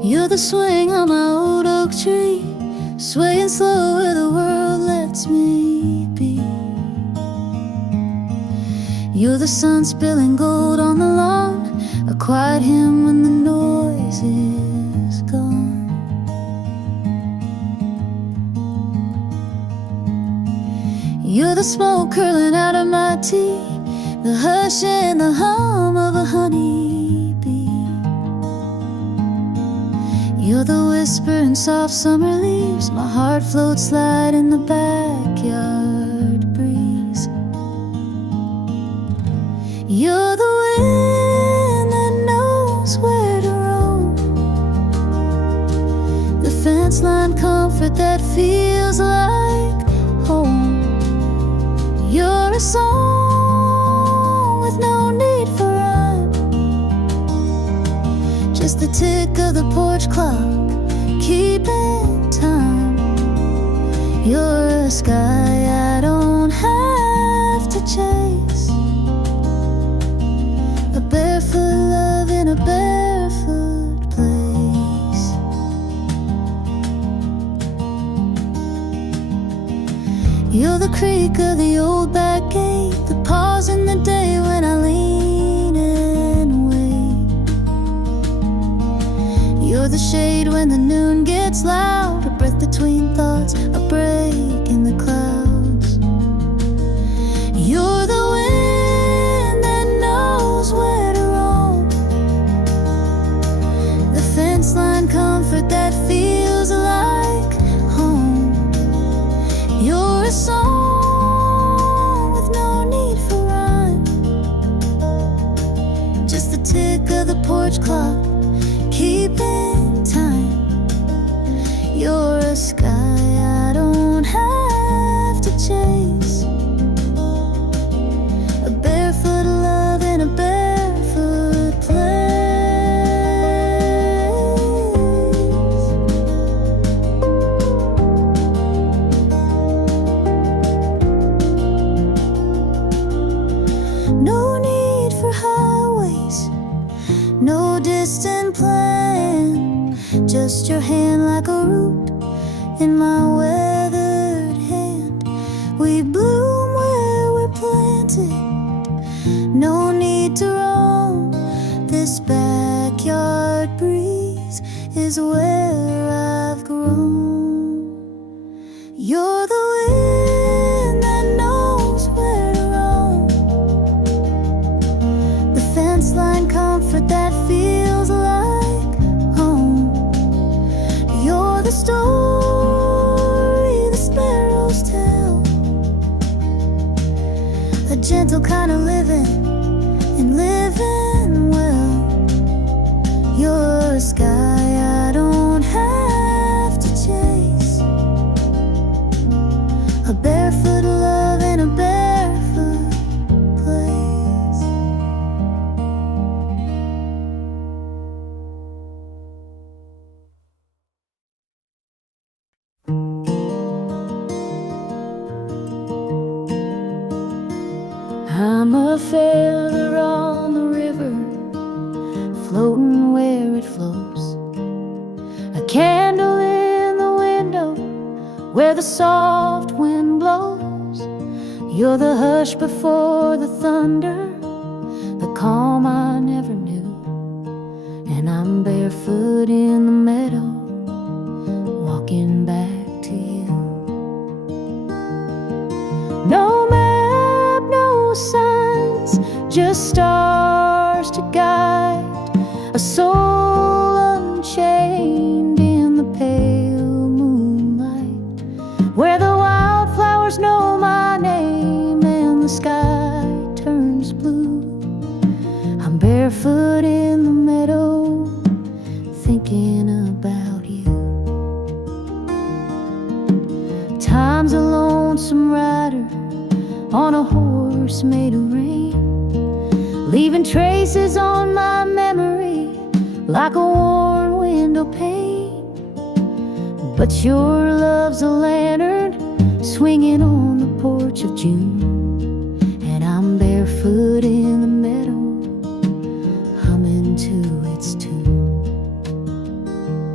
You're the swing on my old oak tree, swaying slow where the world lets me be. You're the sun spilling gold on the lawn, a quiet hymn when the noise is gone. You're the smoke curling out of my tea, the hush and the hum of a honeybee. You're the whisper in soft summer leaves, my heart floats light in the backyard breeze. You're the wind that knows where to roam, the fence line comfort that feels like home. You're a song with no need for rhyme, just the tick of the porch clock keeping time. You're a sky I don't have to chase, a barefoot love in a barefoot place. You're the creak of the old back gate, the pause in the day when I lean and wait. You're the shade when the noon gets loud, a breath between thoughts, a break in the clouds. You're the wind that knows where to roam, the fence line comfort that feels like home. You're a song with no need for rhyme, just the tick of the porch clock keeping time. You're a sky I don't have to chase, a barefoot love in a barefoot place. No need for highways, no distant plan, just your hand like a root in my weathered hand. We bloom where we're planted, no need to roam. This backyard breeze is where I've grown. You're the wind that knows where to roam, the fence line comfort that feels like home. You're the story the sparrows tell, a gentle kind of living and living well. You're a sky I don't have to chase, a barefoot love in a barefoot place. I'm a feather on the river, floating where it flows, a candle in the window where the soft wind blows. You're the hush before the thunder, the calm I never knew. And I'm barefoot in the meadow, walking back to you. No map, no signs, just stars to guide a soul unchained in the pale moonlight, where the wildflowers know my name and the sky turns blue. I'm barefoot in the meadow, thinking about you. Time's a lonesome rider on a horse made of rain, leaving traces on my memory like a worn window pane. But your love's a lantern swinging on the porch of June, and I'm barefoot in the meadow, humming to its tune.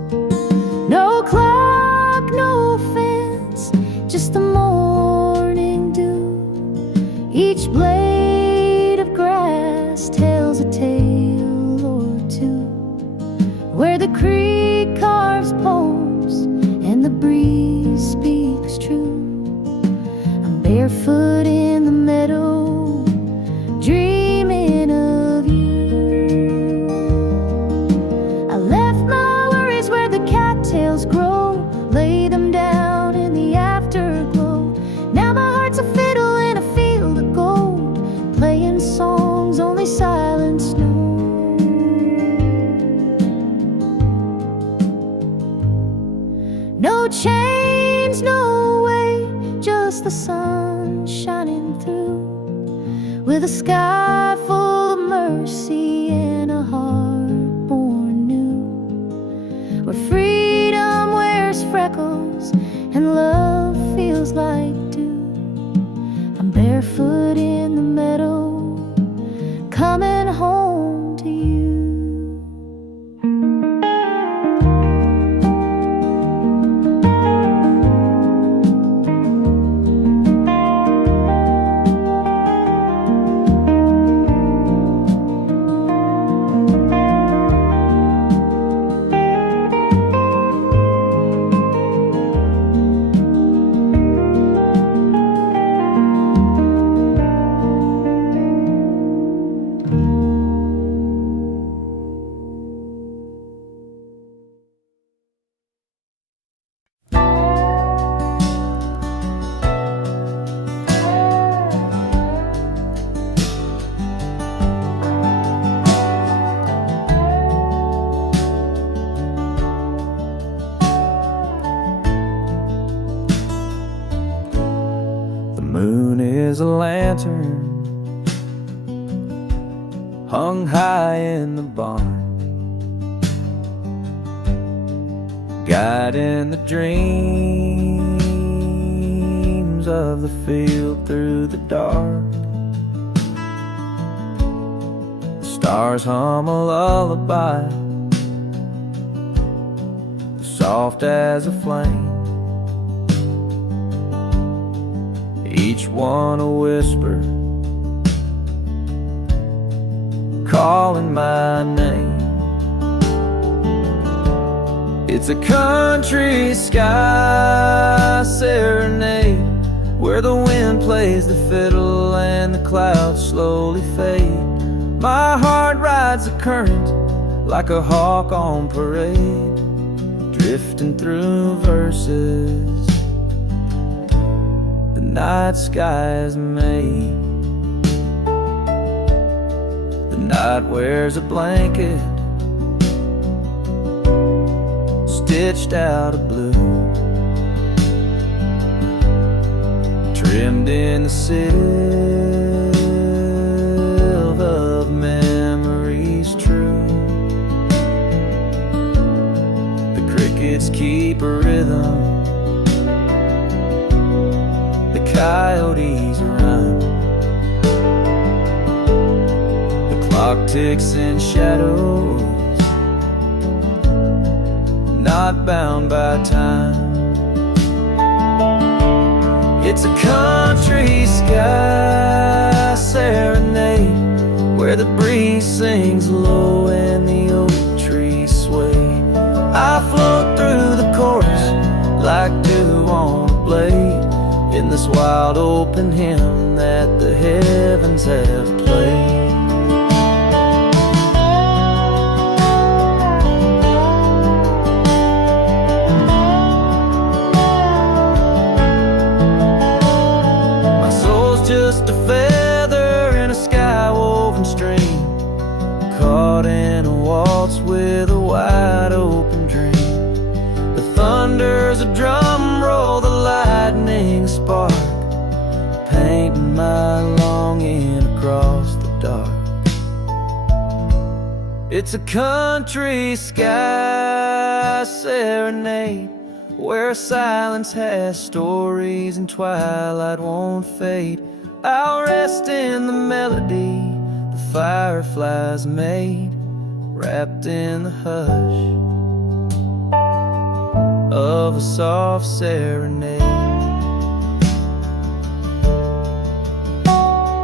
Each blade of grass tells a tale or two, where the creek carves poems and the breeze speaks true. I'm barefoot in the meadow, dreaming of you. I left my worries where the cattails grow, lay them down in the afterglow. Now my heart's a fiddle in a field of gold, playing songs only silence knows. No chains, no way, just the sun shining through, with a sky full of mercy and a heart born new, where freedom wears freckles and love feels like dew. I'm barefoot in the meadow, coming home to you. Is a lantern hung high in the barn, guiding the dreams of the field through the dark. The stars hum a lullaby, soft as a flame, each one a whisper, calling my name. It's a country sky serenade, where the wind plays the fiddle and the clouds slowly fade. My heart rides the current like a hawk on parade, drifting through verses the night sky's made. The night wears a blanket stitched out of blue, trimmed in the silk of memories true. The crickets keep a rhythm, the coyotes run, the clock ticks in shadows, not bound by time. It's a country sky serenade, where the breeze sings low and the oak trees sway. I float through the chorus like dew on a blade, in this wild open hymn that the heavens have played. My soul's just a feather in a sky-woven stream, caught in a waltz with a wide open dream. The thunder's a drum roll, the lightning a spark, painting my longing across the dark. It's a country sky serenade, where silence has stories and twilight won't fade. I'll rest in the melody the fireflies made, wrapped in the hush of a soft serenade.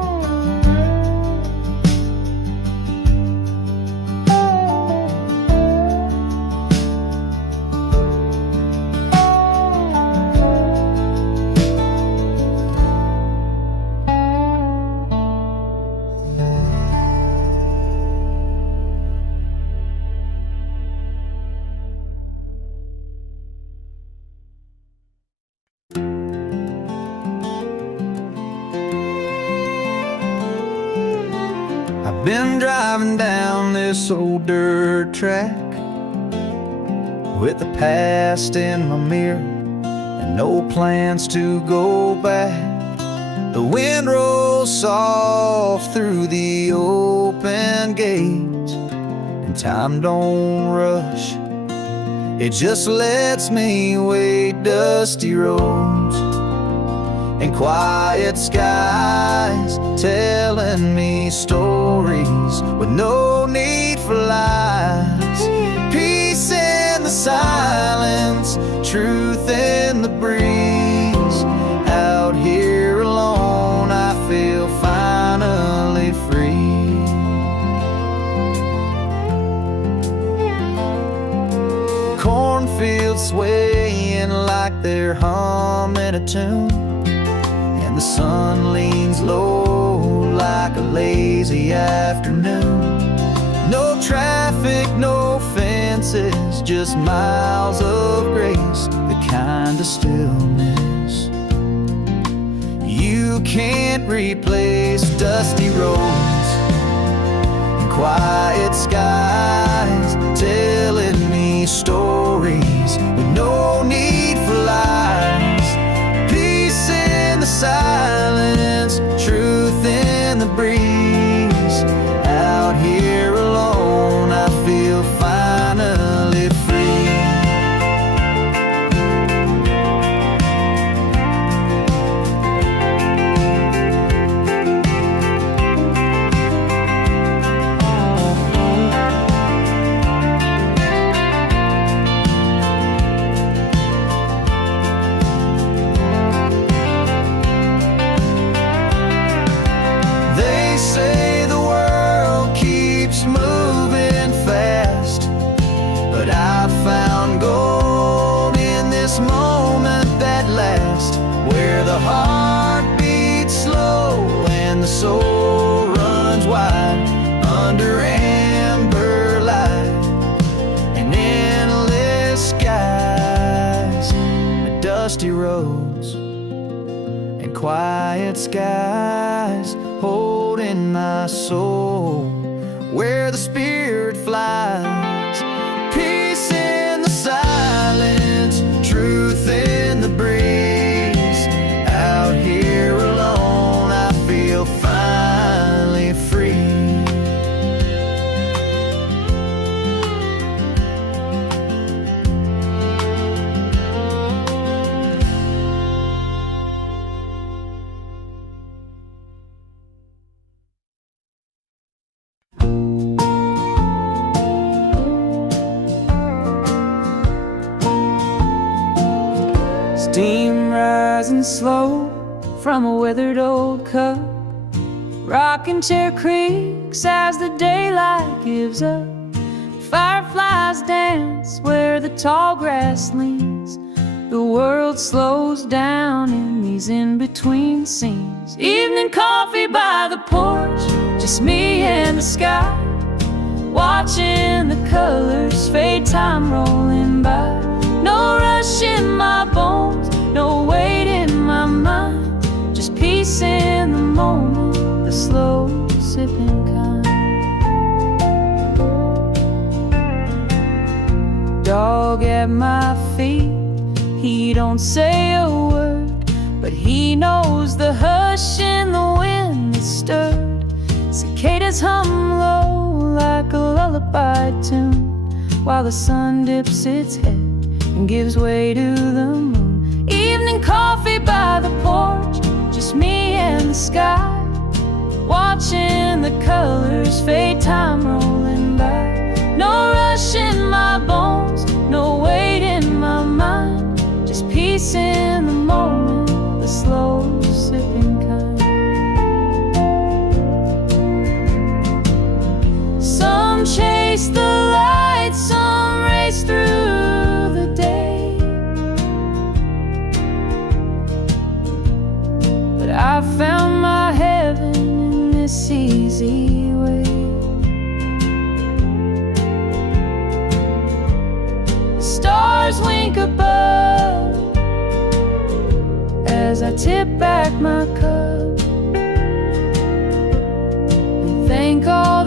Been driving down this old dirt track with the past in my mirror and no plans to go back. The wind rolls soft through the open gate, and time don't rush, it just lets me wade dusty roads and quiet skies, telling me stories with no need for lies. Peace in the silence, truth in the breeze. Out here alone, I feel finally free. Cornfields swaying like they're humming a tune, and the sun leans low like a lazy afternoon. No traffic, no fences, just miles of grace, the kind of stillness you can't replace. Dusty roads and quiet skies, telling me stories with no need for lies. Peace in the silence, truth in the breeze. Out here alone, I feel finally free. They say the world keeps moving fast, but I found gold in this moment that lasts, where the heart beats slow and the soul runs wide under amber light and endless skies. Dusty roads and quiet skies, holding my soul where the spirit flies. Peace in the silence, truth in the breeze. Out here alone, I feel finally free. Steam rising slow from a withered old cup. Rocking chair creaks as the daylight gives up. Fireflies dance where the tall grass leans. The world slows down in these in-between scenes. Evening coffee by the porch, just me and the sky, watching the colors fade, time rolling by. No rush in my bones, no weight in my mind, just peace in the moment, the slow sipping kind. Dog at my feet, he don't say a word, but he knows the hush in the wind that stirred. Cicadas hum low like a lullaby tune, while the sun dips its head and gives way to the moon. Evening coffee by the porch, just me and the sky, watching the colors fade, time rolling by. No rush in my bones, no weight in my mind, just peace in the moment, the slow sipping kind. Some chase the light, some race through the day, but I found my heaven in this easy way. The stars wink above as I tip back my cup and thank all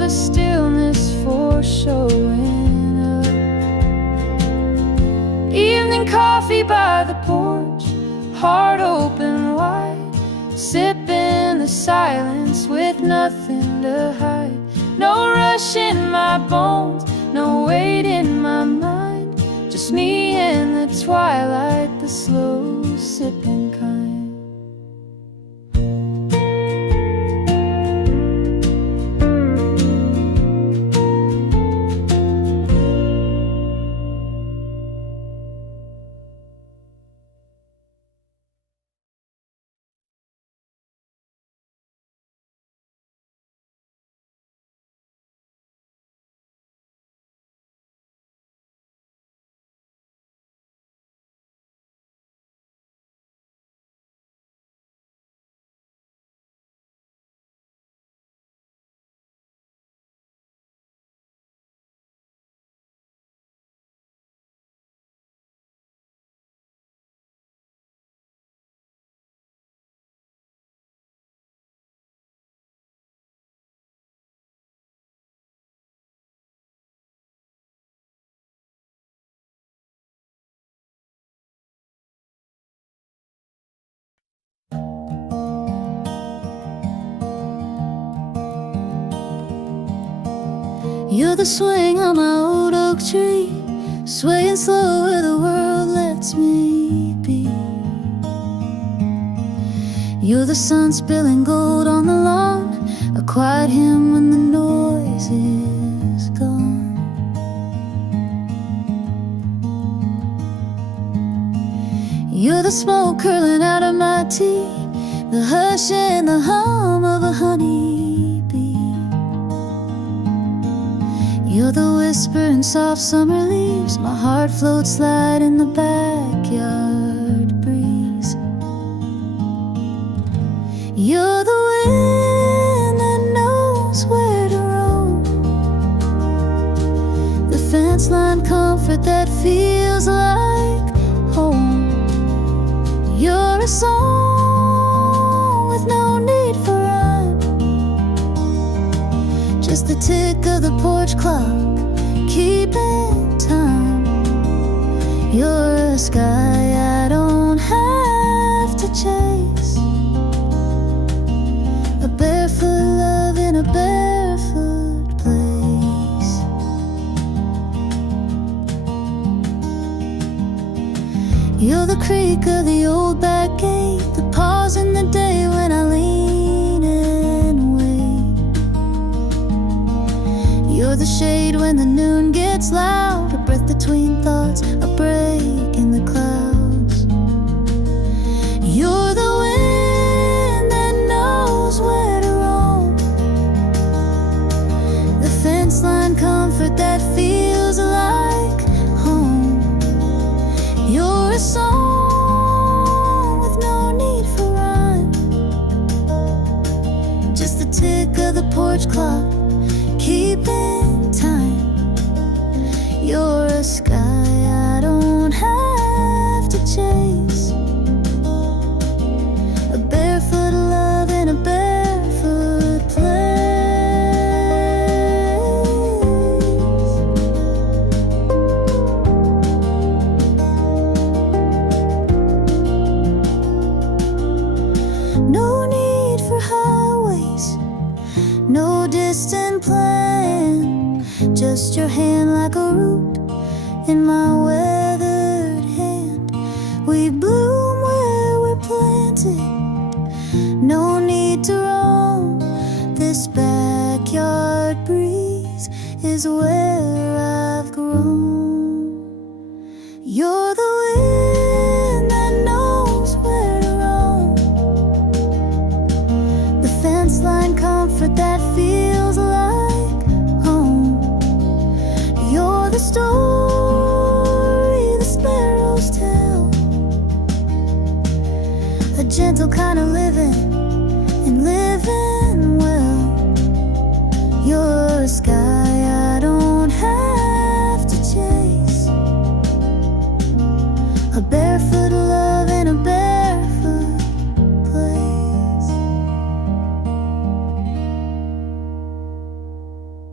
the stillness for showing up. Evening coffee by the porch, heart open wide, sipping the silence with nothing to hide. No rush in my bones, no weight in my mind, just me in the twilight, the slow sipping kind. You're the swing on my old oak tree, swaying slow where the world lets me be. You're the sun spilling gold on the lawn, a quiet hymn when the noise is gone. You're the smoke curling out of my tea, the hush and the hum of a honeybee. You're the whisper in soft summer leaves, my heart floats light in the backyard breeze. You're the wind that knows where to roam, the fence line comfort that feels like home. You're a song with no need for rhyme, just the tick of the porch clock keeping time. You're a sky I don't have to chase, a barefoot love in a barefoot place. You're the creak of the old back gate, the pause in the day when I lean and wait. You're the shade when the noon gets loud, a breath between thoughts, a break in the clouds. You're the wind that knows where to roam, the fence line comfort that feels like home. You're a song with no need for rhyme, just the tick of the porch clock keeping time. You're a sky I don't have to chase, a barefoot love in a barefoot place. No need for highways, no distant plan, just your hand like a root in my weathered hand. We bloom where we're planted, no need to roam, this backyard breeze is where I've grown. You're the wind that knows where to roam, the fence line comfort that feels like home. You're the story the sparrows tell, a gentle kind of living and living well. You're a sky I don't have to chase, a barefoot love in a barefoot place.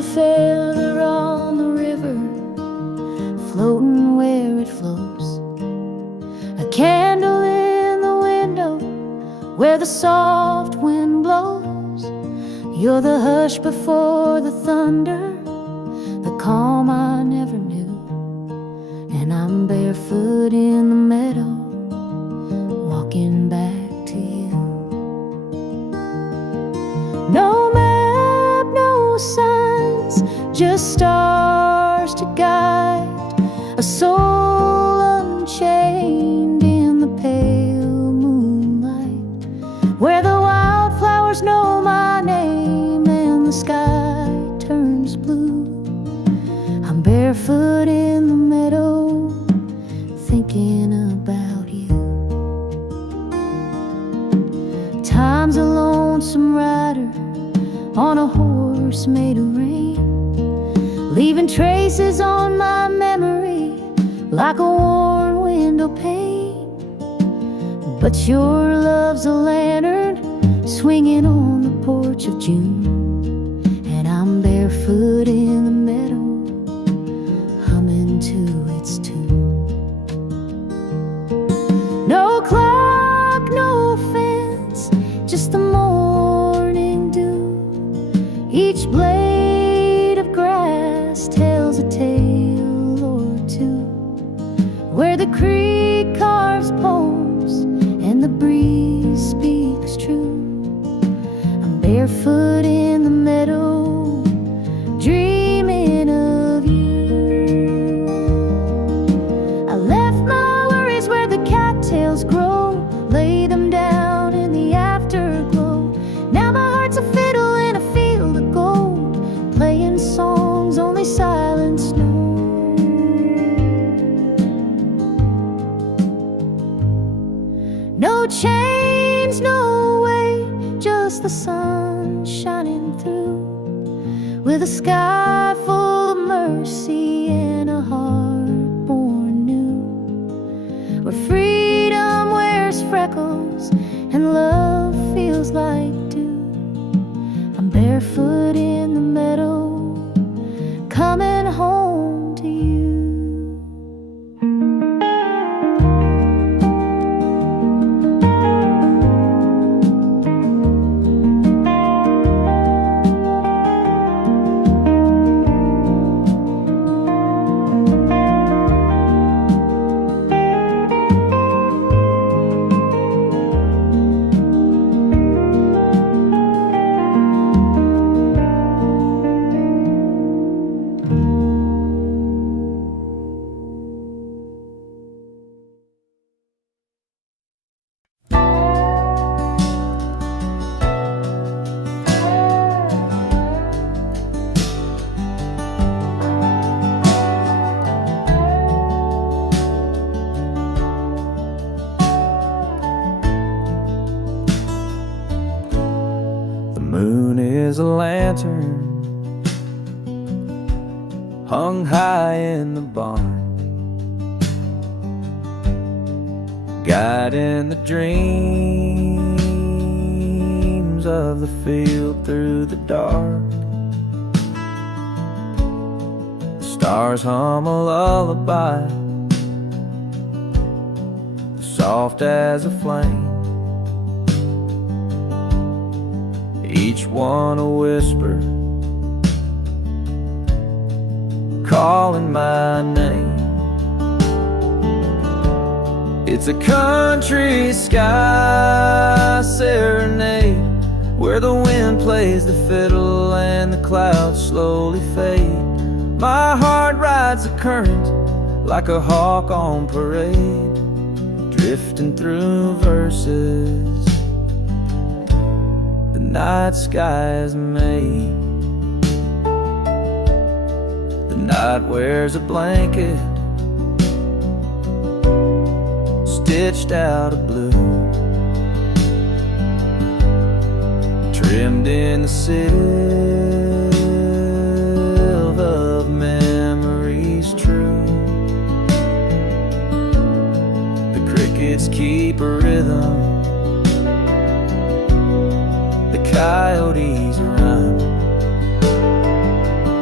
a feather on the river, floating where it flows. A candle in the window where the soft wind blows. You're the hush before the thunder, the calm I never knew. And I'm barefoot in the meadow, walking back to you. No map, no signs, just stars to guide a soul unchained in the pale moonlight, where the wildflowers know my name and the sky turns blue. I'm barefoot in the meadow, thinking about you. Time's a lonesome rider on a horse made of rain, leaving traces on my memory like a worn window pane. But your love's a lantern swinging on the porch of June, and I'm barefoot in the meadow, humming to its tune. No clock, no fence, just the morning dew. Each blade of grass tells a tale or two, where the creek carves poems and the breeze speaks true. I'm barefoot in the meadow, dreaming of you. I left my worries where the cattails grow, lay them down in the afterglow. Now my heart's a fiddle in a field of gold, playing songs only silence knows. No chains, no weight, just the sun shining through, with a sky full of mercy and a heart born new, where freedom wears freckles and love feels like dew. I'm barefoot in the meadow, coming home to you. Is a lantern hung high in the barn, guiding the dreams of the field through the dark. The stars hum a lullaby, soft as a flame, each one a whisper, calling my name. It's a country sky serenade, where the wind plays the fiddle and the clouds slowly fade. My heart rides the current like a hawk on parade, drifting through verses night sky is made. The night wears a blanket stitched out of blue, trimmed in the silk of memories true. The crickets keep a rhythm, coyotes run,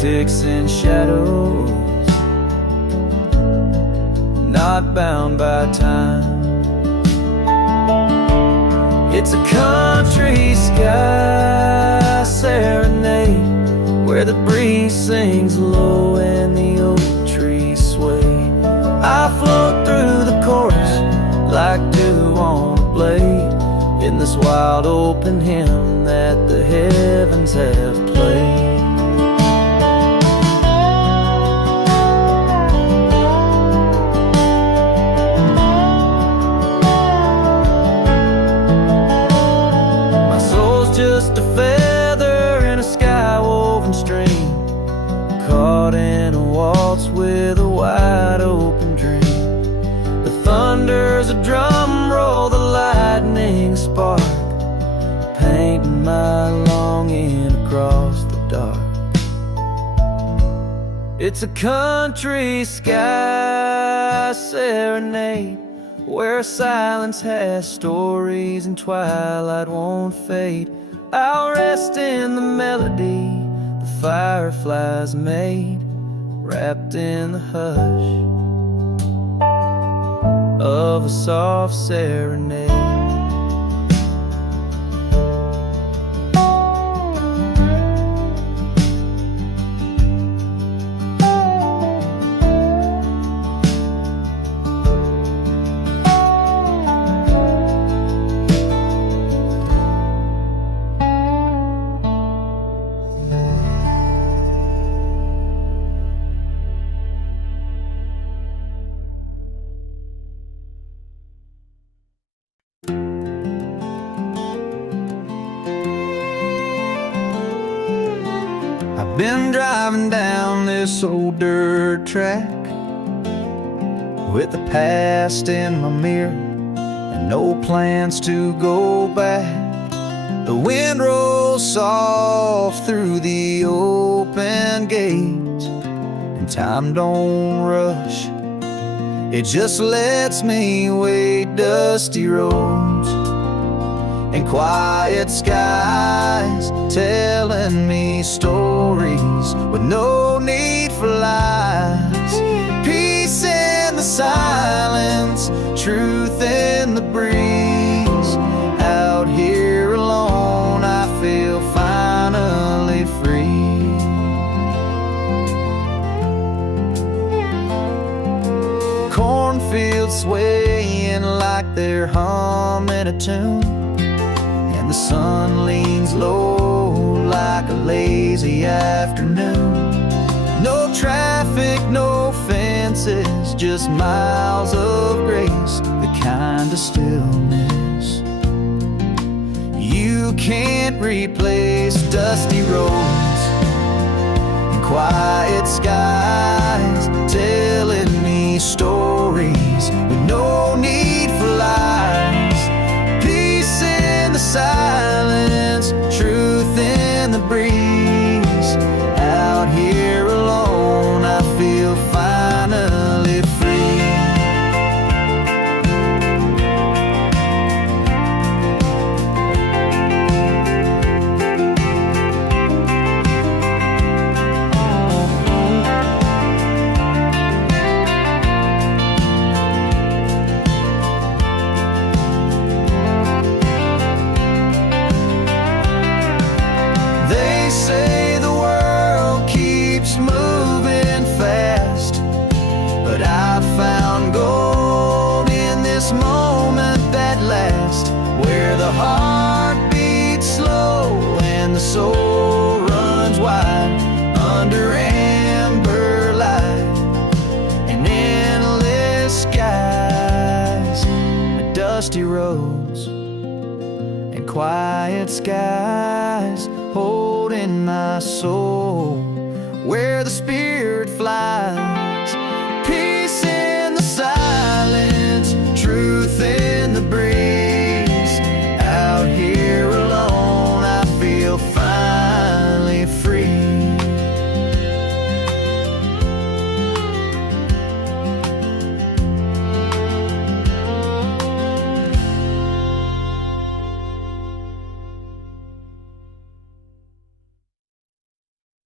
politics and shadows, not bound by time. It's a country sky serenade, where the breeze sings low and the oak trees sway. I float through the chorus like dew on a blade, in this wild open hymn that the heavens have played. Just a feather in a sky-woven stream, caught in a waltz with a wide open dream. The thunder's a drum roll, the lightning spark, painting my longing across the dark. It's a country sky serenade, where silence has stories and twilight won't fade. I'll rest in the melody the fireflies made, wrapped in the hush of a soft serenade. Been driving down this old dirt track with the past in my mirror and no plans to go back. The wind rolls soft through the open gates, and time don't rush, it just lets me wade dusty roads and quiet skies, telling me stories with no need for lies. Peace in the silence, truth in the breeze. Out here alone, I feel finally free. Cornfields swaying like they're humming a tune, the sun leans low like a lazy afternoon. No traffic, no fences, just miles of grace, the kind of stillness you can't replace. Dusty roads and quiet skies, telling me stories with no need for lies. Peace in the silence, truth in the breeze. Out here alone, I feel finally free. Say the world keeps moving fast, but I found gold in this moment that lasts, where the heart beats slow and the soul runs wide under amber light and endless skies, dusty roads and quiet skies, holding my soul where the spirit flies. Peace in the silence, truth in the breeze. Out here alone, I feel finally free.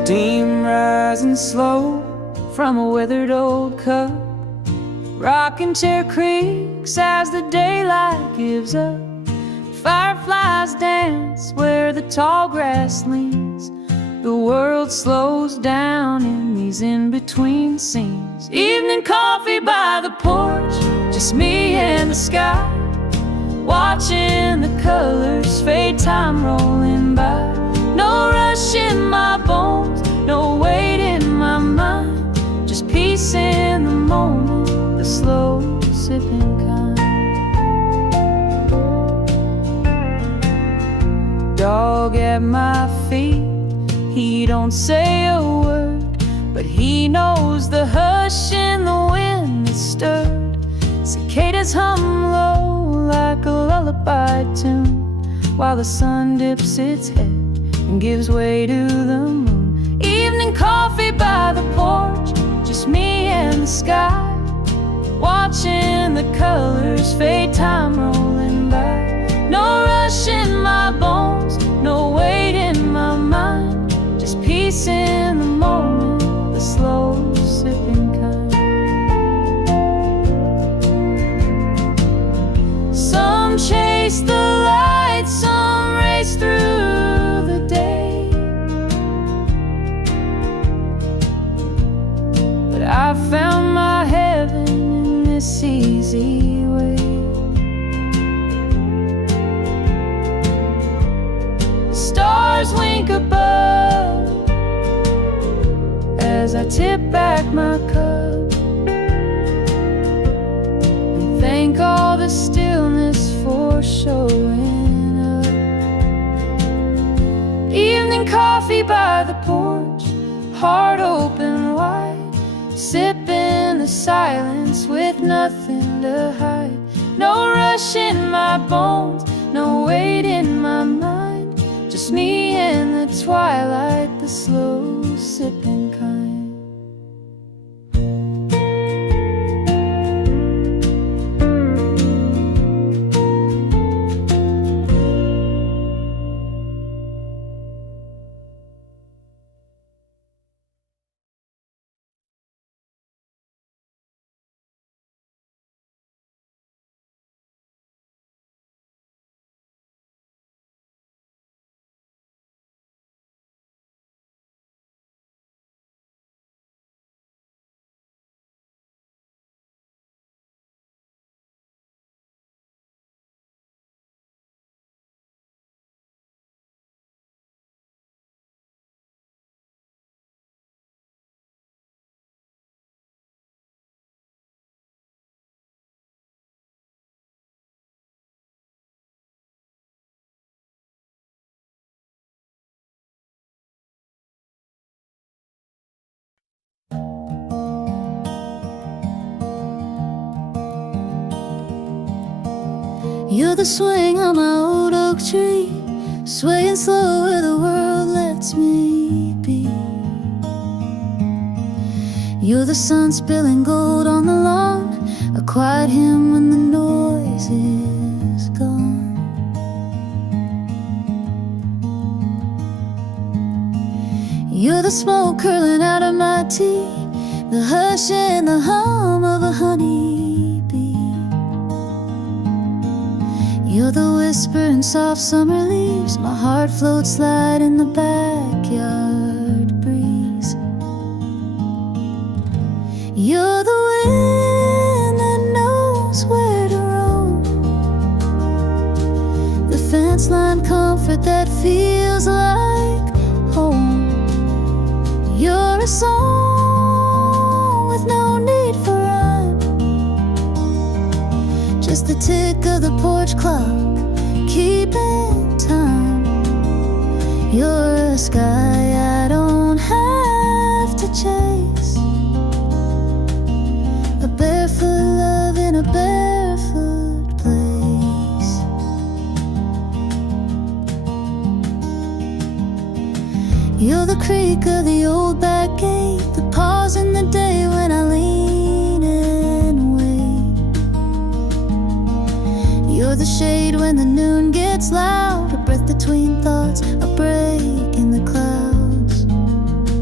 steam rising slow from a weathered old cup. Rocking chair creaks as the daylight gives up. Fireflies dance where the tall grass leans. The world slows down in these in-between scenes. Evening coffee by the porch, just me and the sky, watching the colors fade, time rolling by. No rush in my bones, no weight in my mind, just peace in the moment, the slow sipping kind. Dog at my feet, he don't say a word, but he knows the hush in the wind that stirred. Cicadas hum low like a lullaby tune, while the sun dips its head and gives way to the moon. Evening coffee by the porch, just me and the sky, watching the colors fade, time rolling by. No rush in my bones, no weight in my mind, just peace in the moment, the slow sipping kind. Some chase the light, some race through the day, but I found my heaven in this easy way. The stars wink above as I tip back my cup and thank all the stillness for showing up. Evening coffee by the porch, heart open wide, sipping the silence with nothing to hide. No rush in my bones, no weight in my mind, just me in the twilight, the slow sipping kind. You're the swing on my old oak tree, swaying slow where the world lets me be. You're the sun spilling gold on the lawn, a quiet hymn when the noise is gone. You're the smoke curling out of my tea, the hush and the hum of a honeybee. You're the whisper in soft summer leaves, my heart floats light in the backyard breeze. You're the wind that knows where to roam, the fence line comfort that feels like home. You're a song with no need for rhyme, just the tick of the porch clock keeping time. You're a sky I don't have to chase, a barefoot love in a barefoot place. You're the creak of the old back gate, the pause in the day when I lean and wait. You're the shade when the noon gets loud, a breath between thoughts, a break in the clouds.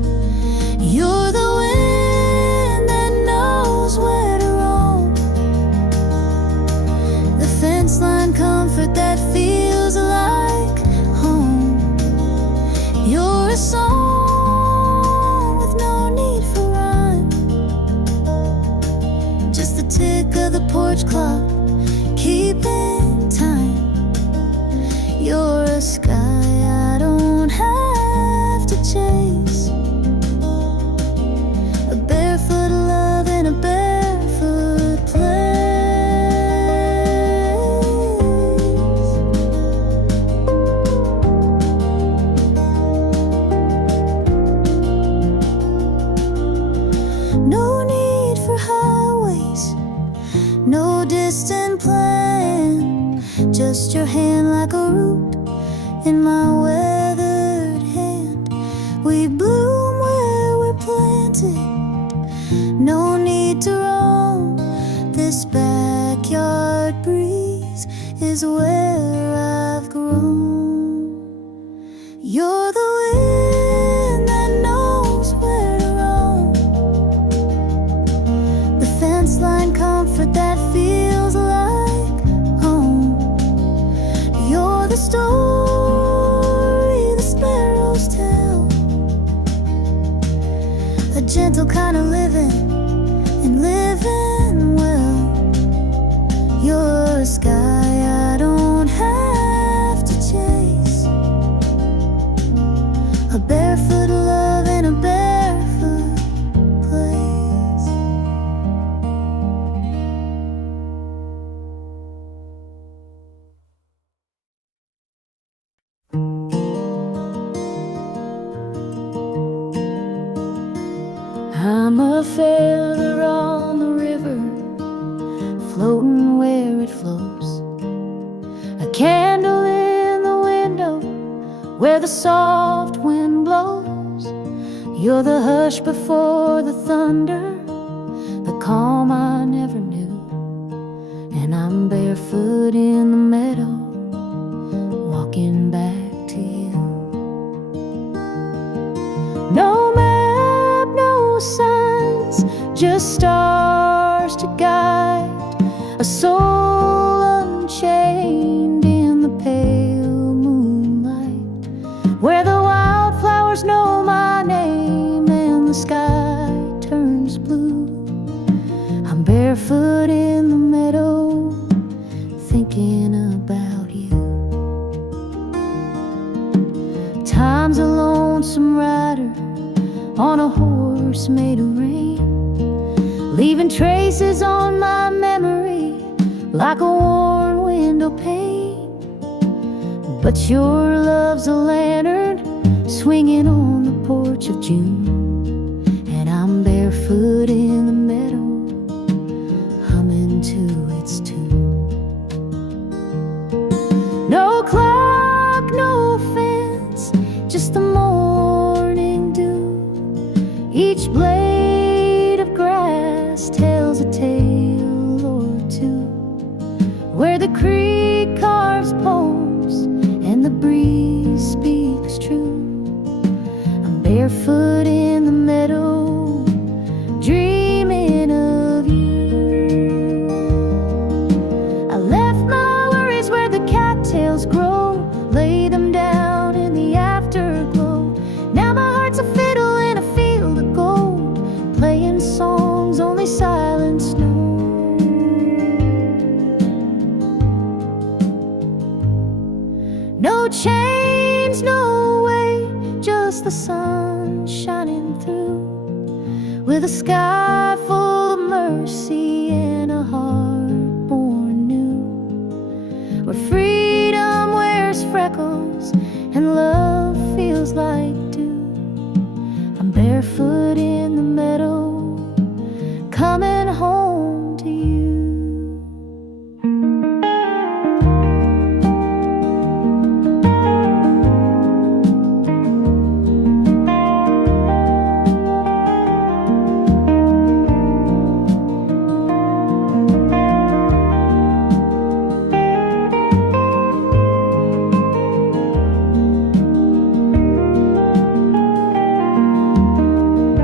a sky I don't have to chase, a barefoot love in a barefoot place. No need for highways, no distant plan, just your hand like a root in my weathered hand. We bloom where we're planted, no need to roam. This backyard breeze is where I've grown. You're the wind that knows where to roam, the fence line comfort that feels like home. You're the story the sparrows tell, a gentle kind of living and living well. You're a sky I don't have to chase, a barefoot love in a barefoot place. I'm a feather on the river, floating where it flows, a candle in the window where the soft wind blows. You're the hush before the thunder, the calm I never knew. And I'm barefoot in the meadow, walking back to you. No map, no signs, just stars to guide a soul unchained in the pale moonlight, where the wildflowers know my name and the sky turns blue. I'm barefoot in the meadow, thinking about you. Time's a lonesome rider on a horse made of rain, leaving traces on my memory like a worn window pane. But your love's a lantern swinging on the porch of June, and I'm barefoot in the meadow, humming to its tune. No clock, no fence, just the morning dew. Each blade of grass tells a tale or two, where the creek carves poems and the breeze speaks true. I'm barefoot in the meadow, dreaming of you. I left my worries where the cattails grow, lay them down in the afterglow. Now my heart's a fiddle in a field of gold, playing songs only silence knows. No chains, no way, just the sun shining through, with a sky full of mercy and a heart born new, where freedom wears freckles and love feels like dew. I'm barefoot in the meadow, coming home to you.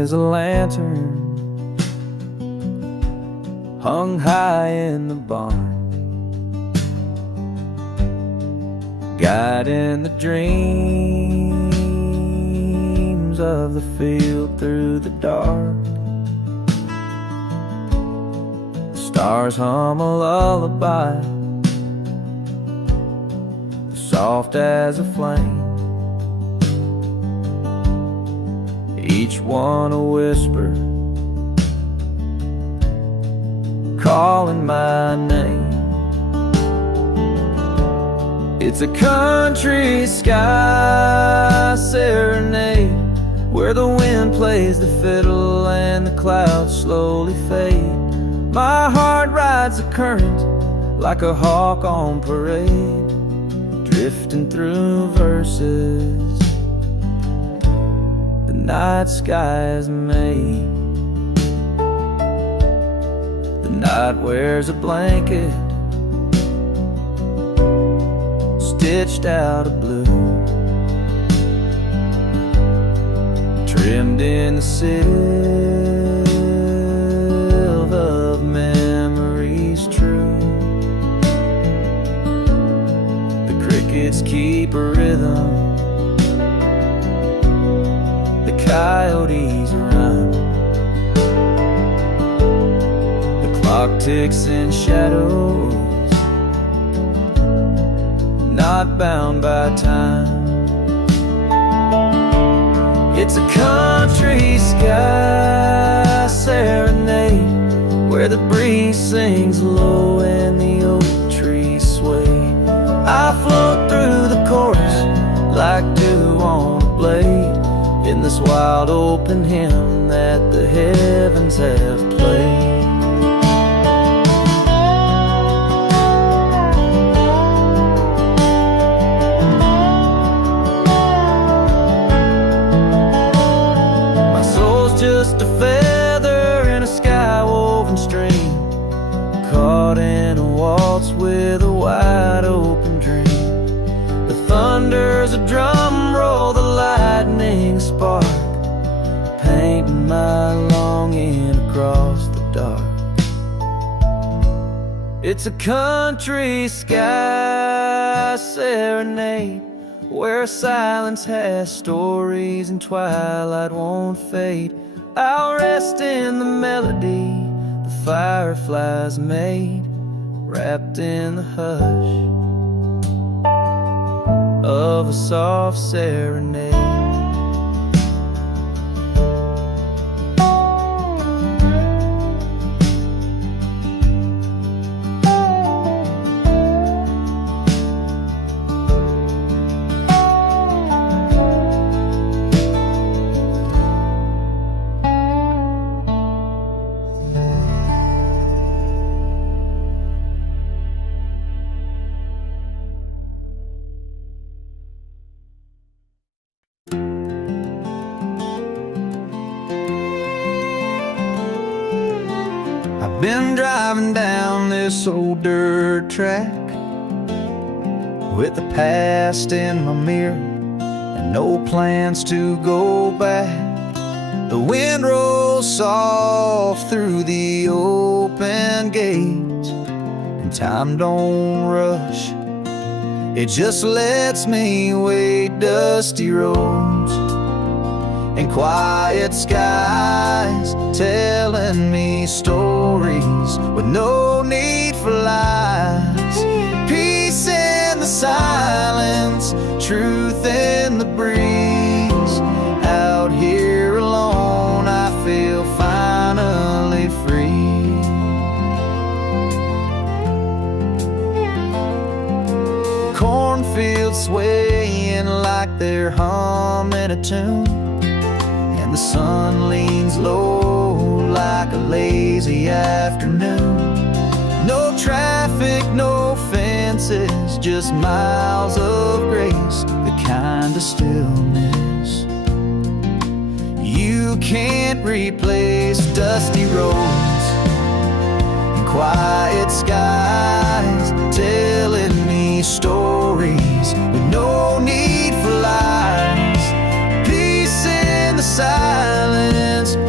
is a lantern hung high in the barn, guiding the dreams of the field through the dark. The stars hum a lullaby, soft as a flame, each one a whisper calling my name. It's a country sky serenade, where the wind plays the fiddle and the clouds slowly fade. My heart rides the current like a hawk on parade, drifting through verses the night sky has made. The night wears a blanket stitched out of blue, trimmed in the silver of memories true. The crickets keep a rhythm, the coyotes run, the clock ticks in shadows, not bound by time. It's a country sky serenade, where the breeze sings low and the oak trees sway. I float through the chorus like dew on a blade, in this wild open hymn that the heavens have played. Just a feather in a sky-woven stream, caught in a waltz with a wide open dream. The thunder's a drum roll, the lightning spark, painting my longing across the dark. It's a country sky serenade, where silence has stories and twilight won't fade. I'll rest in the melody the fireflies made, wrapped in the hush of a soft serenade. Been driving down this old dirt track with the past in my mirror and no plans to go back. The wind rolls soft through the open gate, and time don't rush, it just lets me wade dusty roads and quiet skies, telling me stories with no need for lies. Peace in the silence, truth in the breeze. Out here alone, I feel finally free. Cornfields swaying like they're humming a tune, the sun leans low like a lazy afternoon. No traffic, no fences, just miles of grace, the kind of stillness you can't replace. Dusty roads and quiet skies, telling me stories with no need for lies. Peace in the silence,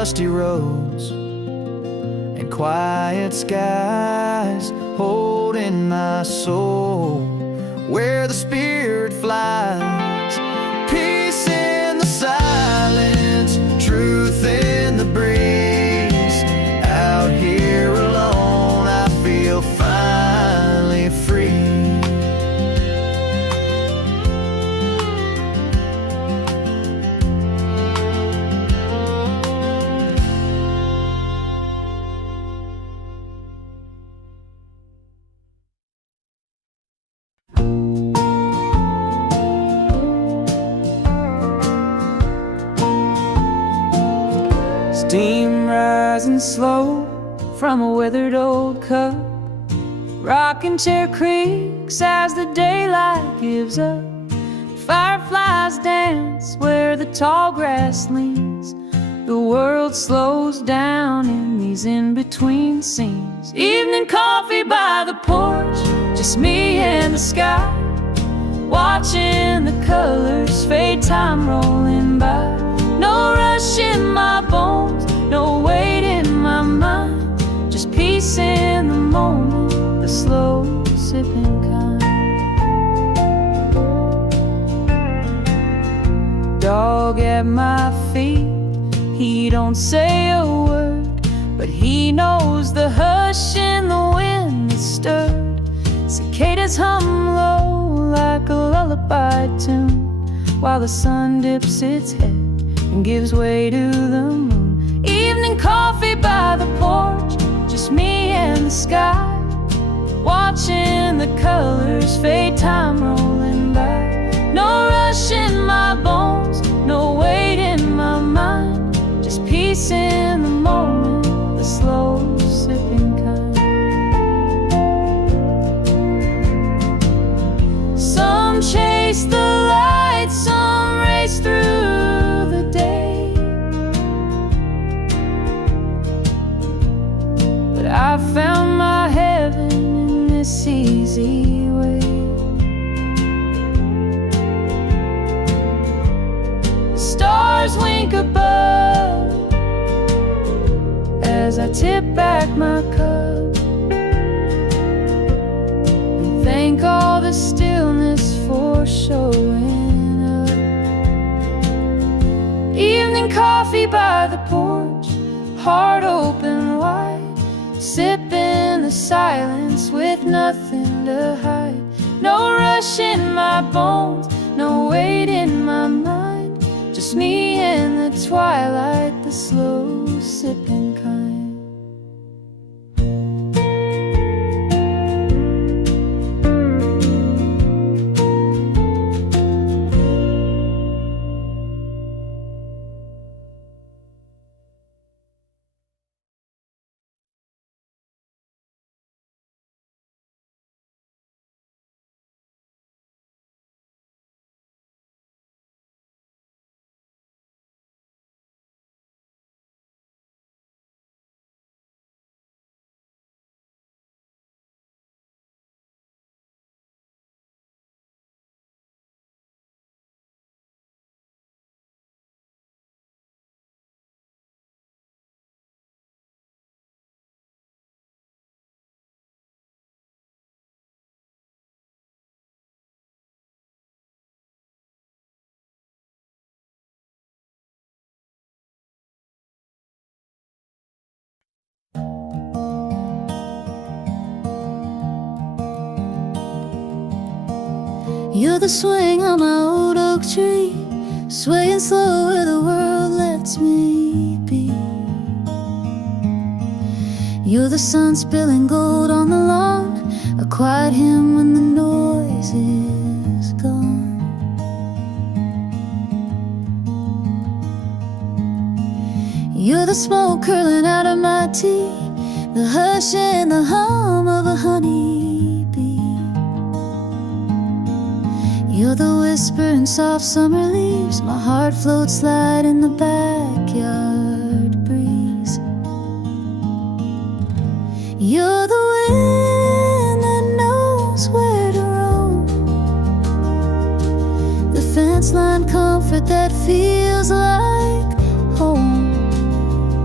dusty roads and quiet skies, holding my soul where the spirit flies. Peace in the silence, truth in the breeze. Out here alone, I feel finally free. Steam rising slow from a withered old cup, rocking chair creaks as the daylight gives up. Fireflies dance where the tall grass leans. The world slows down in these in-between scenes. Evening coffee by the porch, just me and the sky, watching the colors fade, time rolling by. No rush in my bones, no weight in my mind, just peace in the moment, the slow sipping kind. Dog at my feet, he don't say a word, but he knows the hush in the wind that stirred. Cicadas hum low like a lullaby tune, while the sun dips its head and gives way to the moon. Evening coffee by the porch, just me and the sky, watching the colors fade, time rolling by. No rush in my bones, no weight in my mind, just peace in the moment, the slow sipping kind. Some chase the light, some race through the day, but I found my heaven in this easy way. The stars wink above as I tip back my cup and thank all the stillness for showing up. Evening coffee by the porch, heart open wide, sipping the silence with nothing to hide. No rush in my bones, no weight in my mind, just me in the twilight, the slow sipping kind. You're the swing on my old oak tree, swaying slow where the world lets me be. You're the sun spilling gold on the lawn, a quiet hymn when the noise is gone. You're the smoke curling out of my tea, the hush and the hum of a honeybee. You're the whisper in soft summer leaves, my heart floats light in the backyard breeze. You're the wind that knows where to roam, the fence line comfort that feels like home.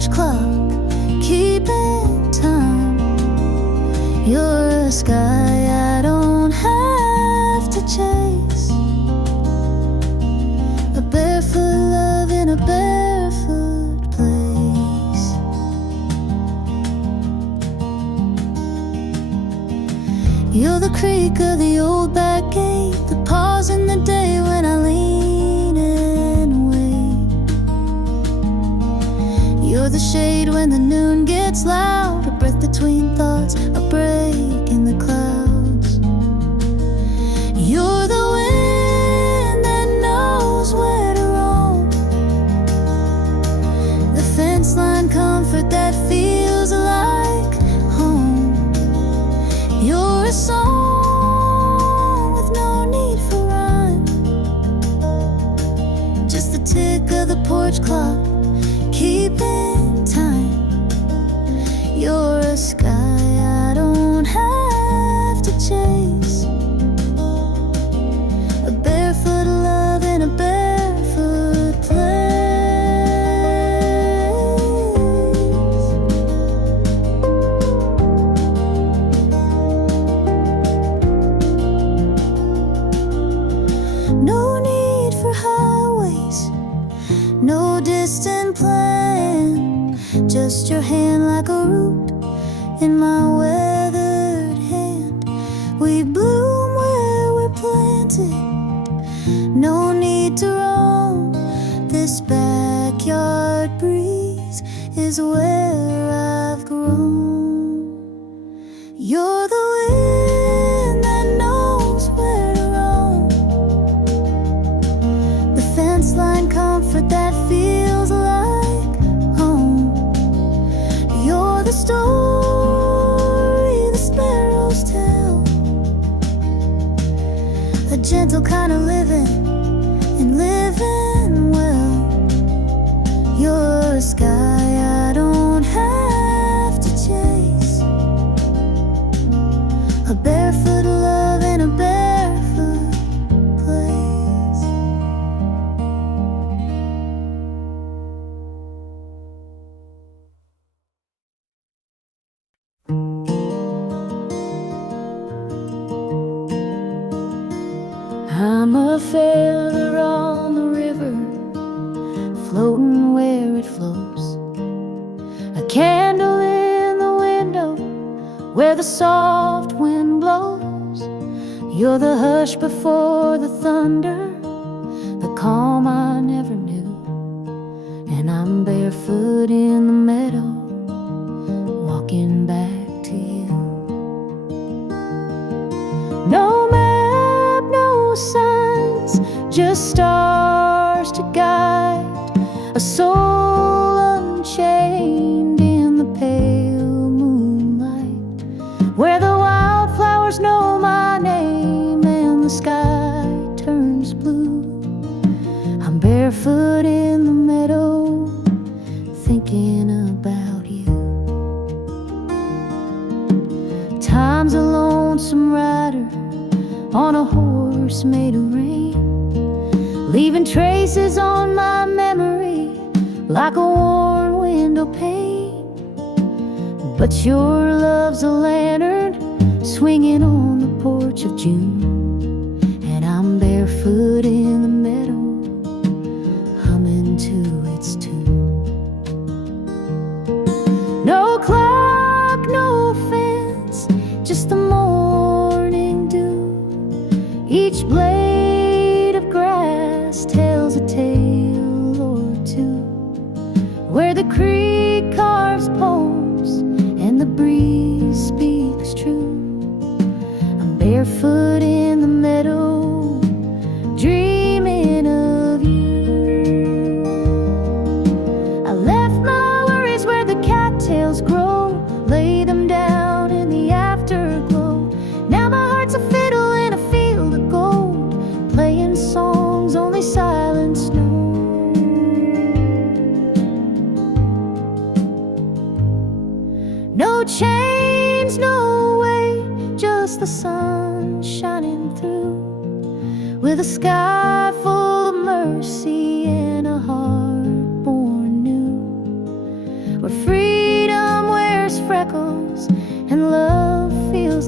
porch clock, keeping time. You're a sky I don't have to chase, a barefoot love in a barefoot place. You're the creak of the old back gate, the pause in the day when I lean and wait. You're the shade when the noon gets loud, a breath between thoughts, a break in the clouds. You're the wind that knows where to roam, the fence line comfort that feels like home. You're a song with no need for rhyme, just the tick of the porch clock, keeping time. You're a sky I don't have to chase, a barefoot love in a barefoot place. No need for highways, no distant plan, just your hand like a root in my weathered hand. We bloom where we're planted, no need to roam. This backyard breeze is where I've grown. You're the wind that knows where to roam, the fence line comfort that feels like home. You're the story the sparrows tell, a gentle kind of living and living well. You're a sky I don't have to chase, a barefoot love in a barefoot place. I'm a feather on the river, floating where it flows, a candle in the window where the soft wind blows. You're the hush before the thunder, the calm I never knew. And I'm barefoot in the meadow, walking back to you. No map, no signs, just stars to guide a soul unchained in the pale moonlight, where the wildflowers know my name and the sky turns blue. I'm barefoot in the meadow, thinking about you. Time's a lonesome rider on a horse made of rain, leaving traces on my memory like a worn window pane. But your love's a lantern swinging on the porch of June, and I'm barefoot in the meadow, humming to its tune. No clock, no fence, just the morning dew. Each blade of grass tells a tale or two, where the creek carves poems and the breeze speaks true. I'm barefoot in the meadow, dreaming of you. I left my worries where the cattails grow, lay them down in the afterglow. Now my heart's a fiddle in a field of gold, playing songs only silence knows. No chains, no way, just the sun shining through, with a sky full of mercy and a heart born new.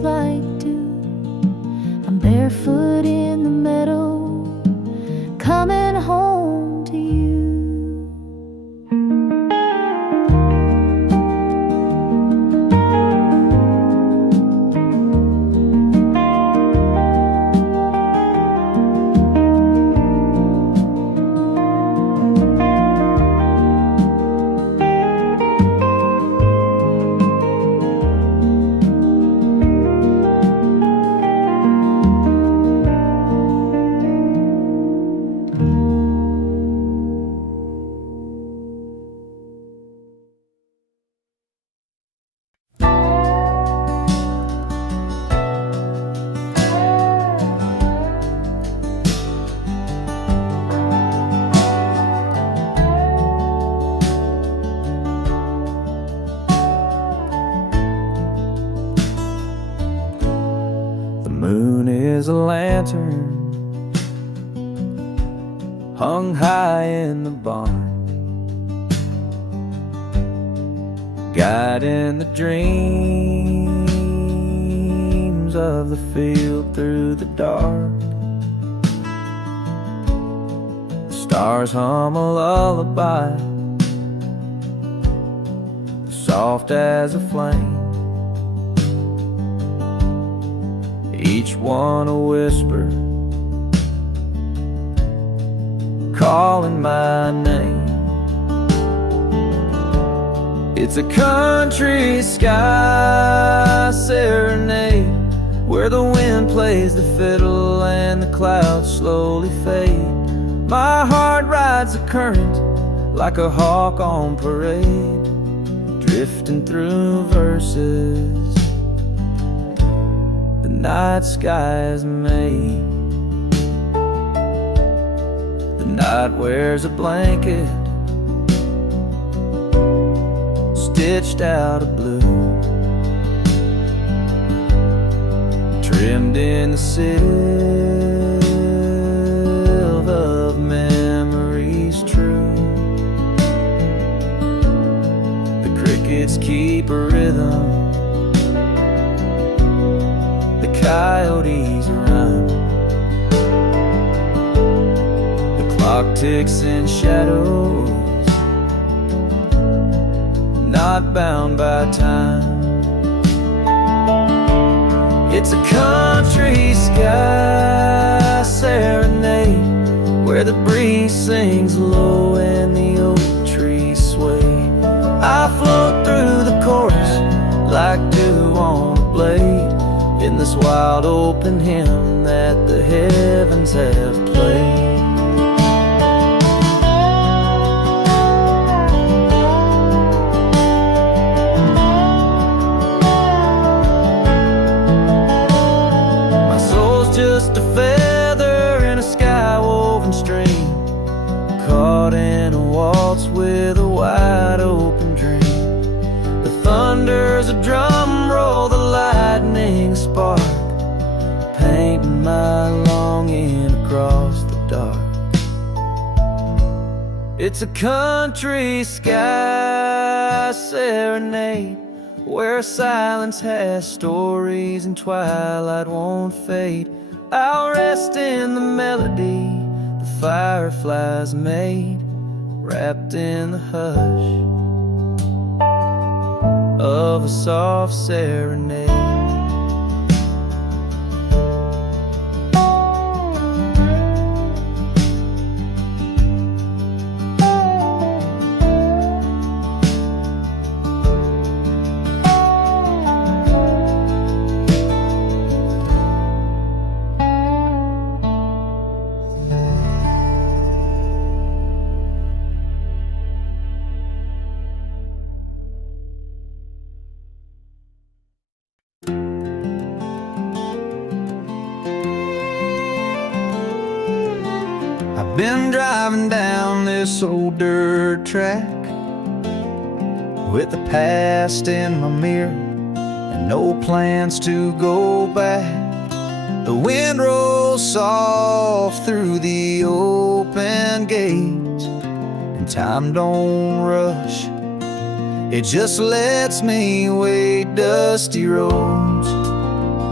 like dew. I'm barefoot in the meadow, coming home to you. Is a lantern hung high in the barn, guiding the dreams of the field through the dark. The stars hum a lullaby, soft as a flame, each one a whisper, calling my name. It's a country sky serenade, where the wind plays the fiddle and the clouds slowly fade. My heart rides the current like a hawk on parade, drifting through verses the night sky is made. The night wears a blanket stitched out of blue, trimmed in the silver of memories true. The crickets keep a rhythm, the coyotes run, the clock ticks in shadows, not bound by time. It's a country sky serenade, where the breeze sings low and the oak trees sway. I float through the chorus like dew on a blade, in this wild open hymn that the heavens have played. My soul's just a feather in a sky-woven stream, caught in a waltz with a wide open dream. The thunder's a drum roll, the lightning spark, painting my longing across the dark. It's a country sky serenade, where silence has stories and twilight won't fade. I'll rest in the melody the fireflies made, wrapped in the hush of a soft serenade. I've been driving down this old dirt track with the past in my mirror and no plans to go back. The wind rolls soft through the open gates, and time don't rush, it just lets me wade dusty roads.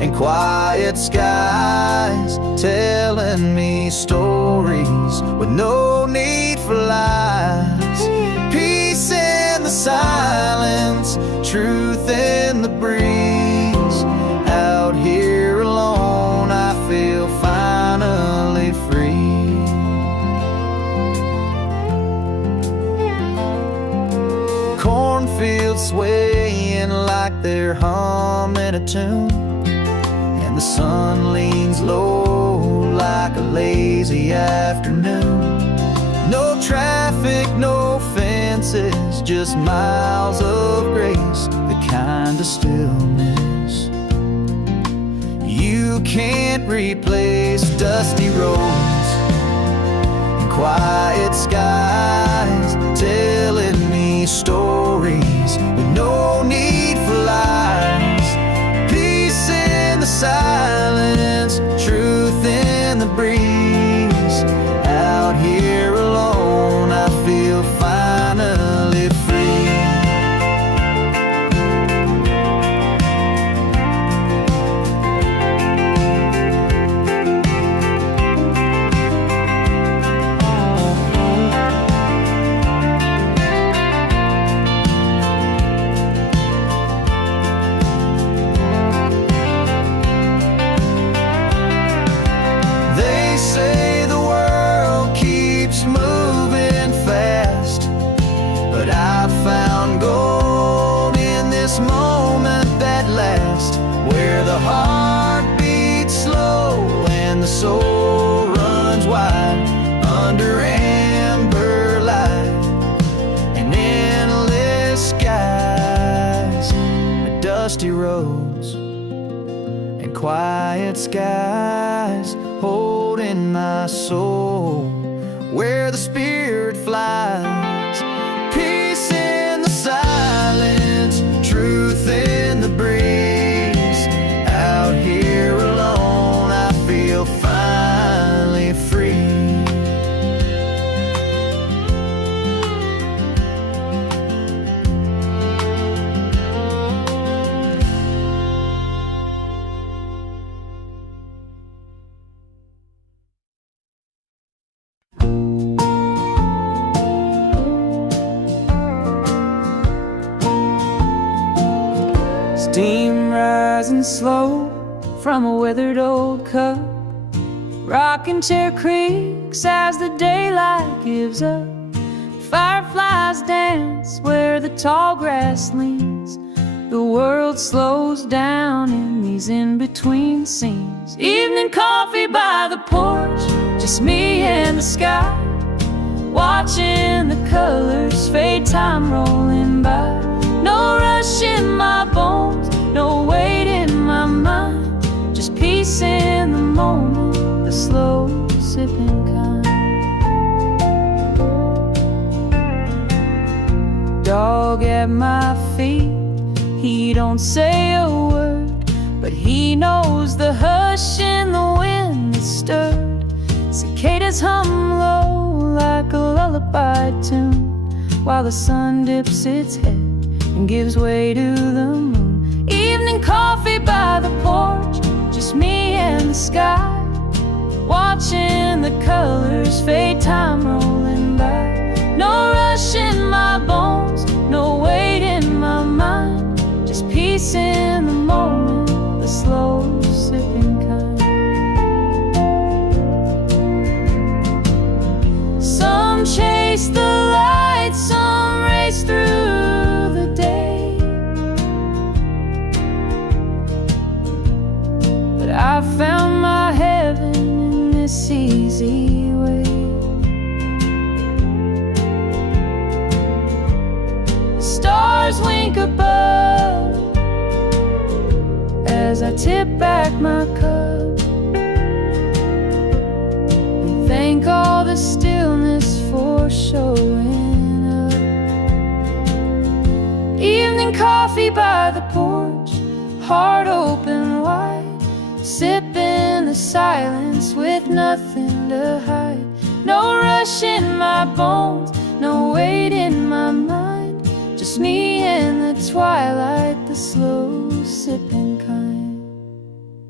and quiet skies, telling me stories with no need for lies. Peace in the silence, truth in the breeze. Out here alone, I feel finally free. Cornfields swaying like they're humming a tune, and the sun leans low like a lazy afternoon. No traffic, no fences, just miles of grace, the kind of stillness you can't replace. Dusty roads and quiet skies, telling me stories with no need for lies. Peace in the silence, truth in the breeze. Out here alone, I feel finally free. They say the world keeps moving fast, but I found gold in this moment that lasts, where the heart beats slow and the soul runs wide under amber light and endless skies. Dusty roads and quiet skies, holding my soul where the spirit flies. Peace in the silence, truth in the breeze. Out here alone, I feel finally free. Steam rising slow from a withered old cup. Rocking chair creaks as the daylight gives up. Fireflies dance where the tall grass leans. The world slows down in these in-between scenes. Evening coffee by the porch, just me and the sky, watching the colors fade, time rolling by. No rush in my bones, no weight in my mind, just peace in the moment, the slow sipping kind. Dog at my feet, he don't say a word, but he knows the hush in the wind that's stirred. Cicadas hum low like a lullaby tune, while the sun dips its head and gives way to the moon. Evening coffee by the porch, just me and the sky, watching the colors fade, time rolling by. No rush in my bones, no weight in my mind, just peace in the moment, the slow sipping kind. Some chase the light, some race through the day, but I found my heaven in this easy way. The stars wink above as I tip back my cup and thank all the stillness for showing up. Evening coffee by the porch, heart open wide, sipping the silence with nothing to hide. No rush in my bones, no weight in my mind, just me and the twilight, the slow sipping kind.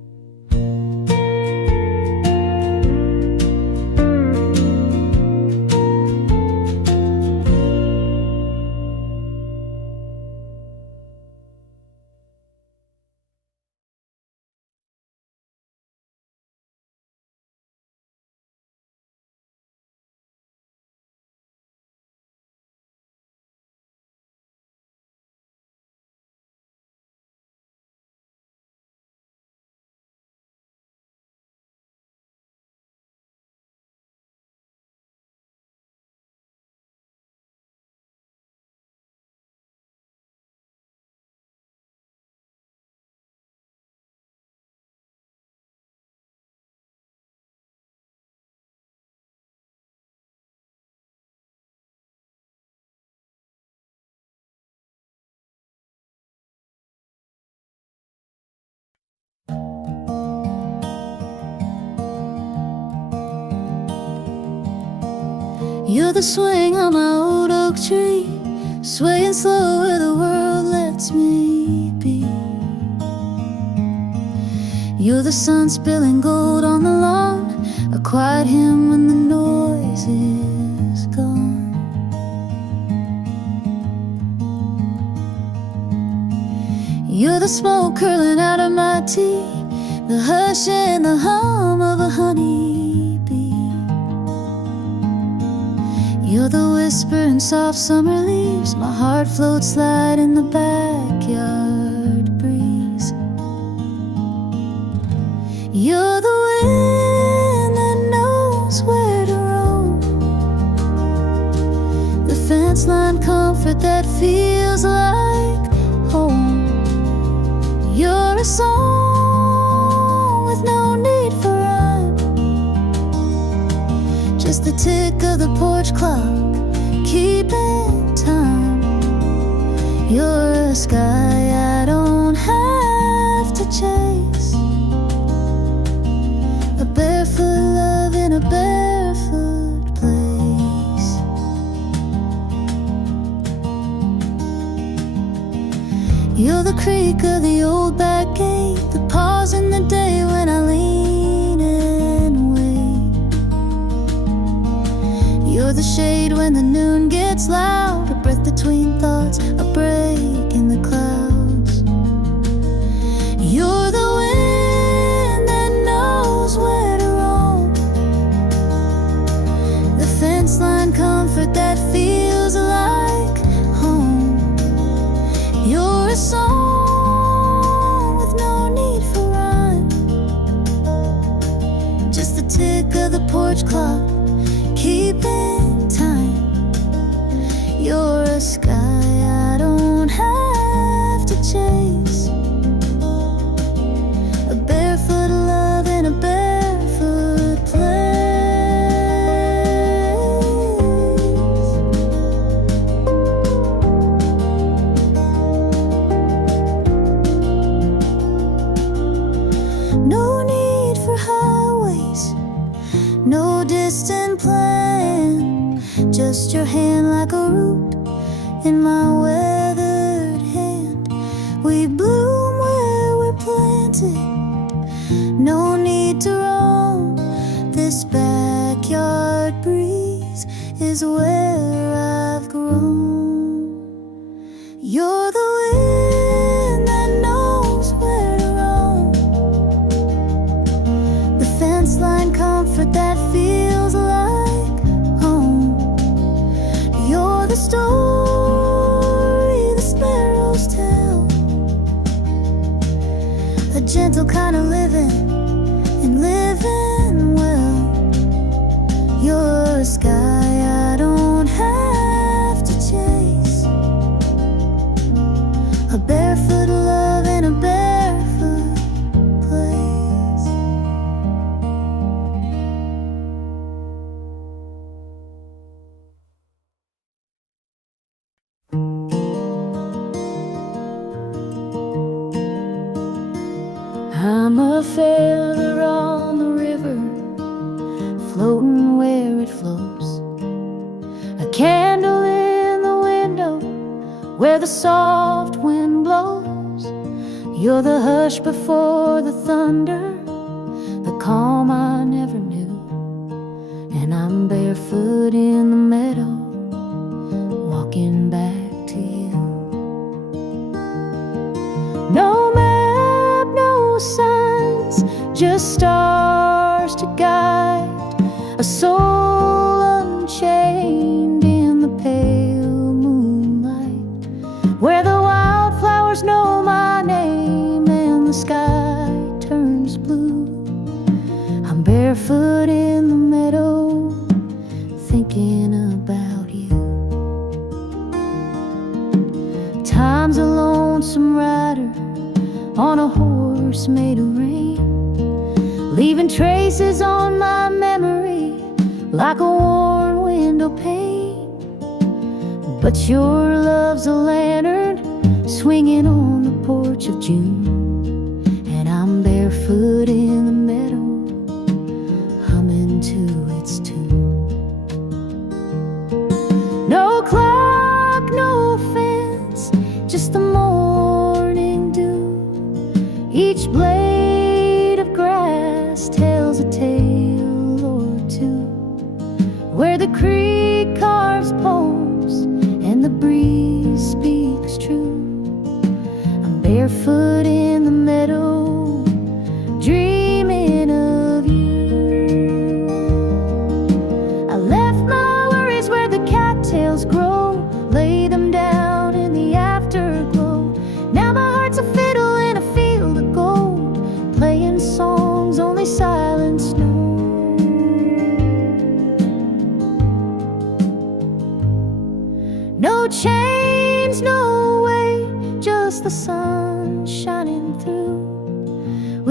You're the swing on my old oak tree, swaying slow where the world lets me be. You're the sun spilling gold on the lawn, a quiet hymn when the noise is gone. You're the smoke curling out of my tea, the hush and the hum of a honeybee. You're the whisper in soft summer leaves, my heart floats light in the backyard breeze. You're the wind that knows where to roam, the fence line comfort that feels like home. You're a song with no need for rhyme, just the tick of the porch clock keeping time. You're a sky I don't have to chase, a barefoot love in a barefoot place. You're the creak of the old back gate, the pause in the day when I lean and wait. You're the shade when the noon gets loud, a breath between thoughts, a break in the clouds. You're the wind that knows where to roam, the fence line comfort that feels like home. You're a song with no need for rhyme, just the tick of the porch clock keeping time. You're a sky I don't have to chase, a barefoot love in a barefoot place. No need for highways, no distant plan, just your hand like a root in my weathered hand. We bloom where we're planted, no need to roam, this backyard breeze is where I've grown. You're the wind that knows where to roam, the fence line comfort that feels like home. You're the story the sparrows tell, a gentle kind of living and living well. You're a sky I don't have to chase, a barefoot love in a barefoot place. I'm a feather on the river, floating where it flows, a candle in the window where the soft wind blows. You're the hush before the thunder, the calm I never knew, and I'm barefoot in the meadow, walking back to you. No map, no signs, just stars to guide a soul unchained in the pale moonlight, where the wildflowers know my name and the sky turns blue. I'm barefoot in the meadow, thinking about you. Time's a lonesome rider on a horse made of rain, leaving traces on my memory like a worn window pane. But your love's a lantern swinging on the porch of June, and I'm barefoot in the meadow, humming to its tune.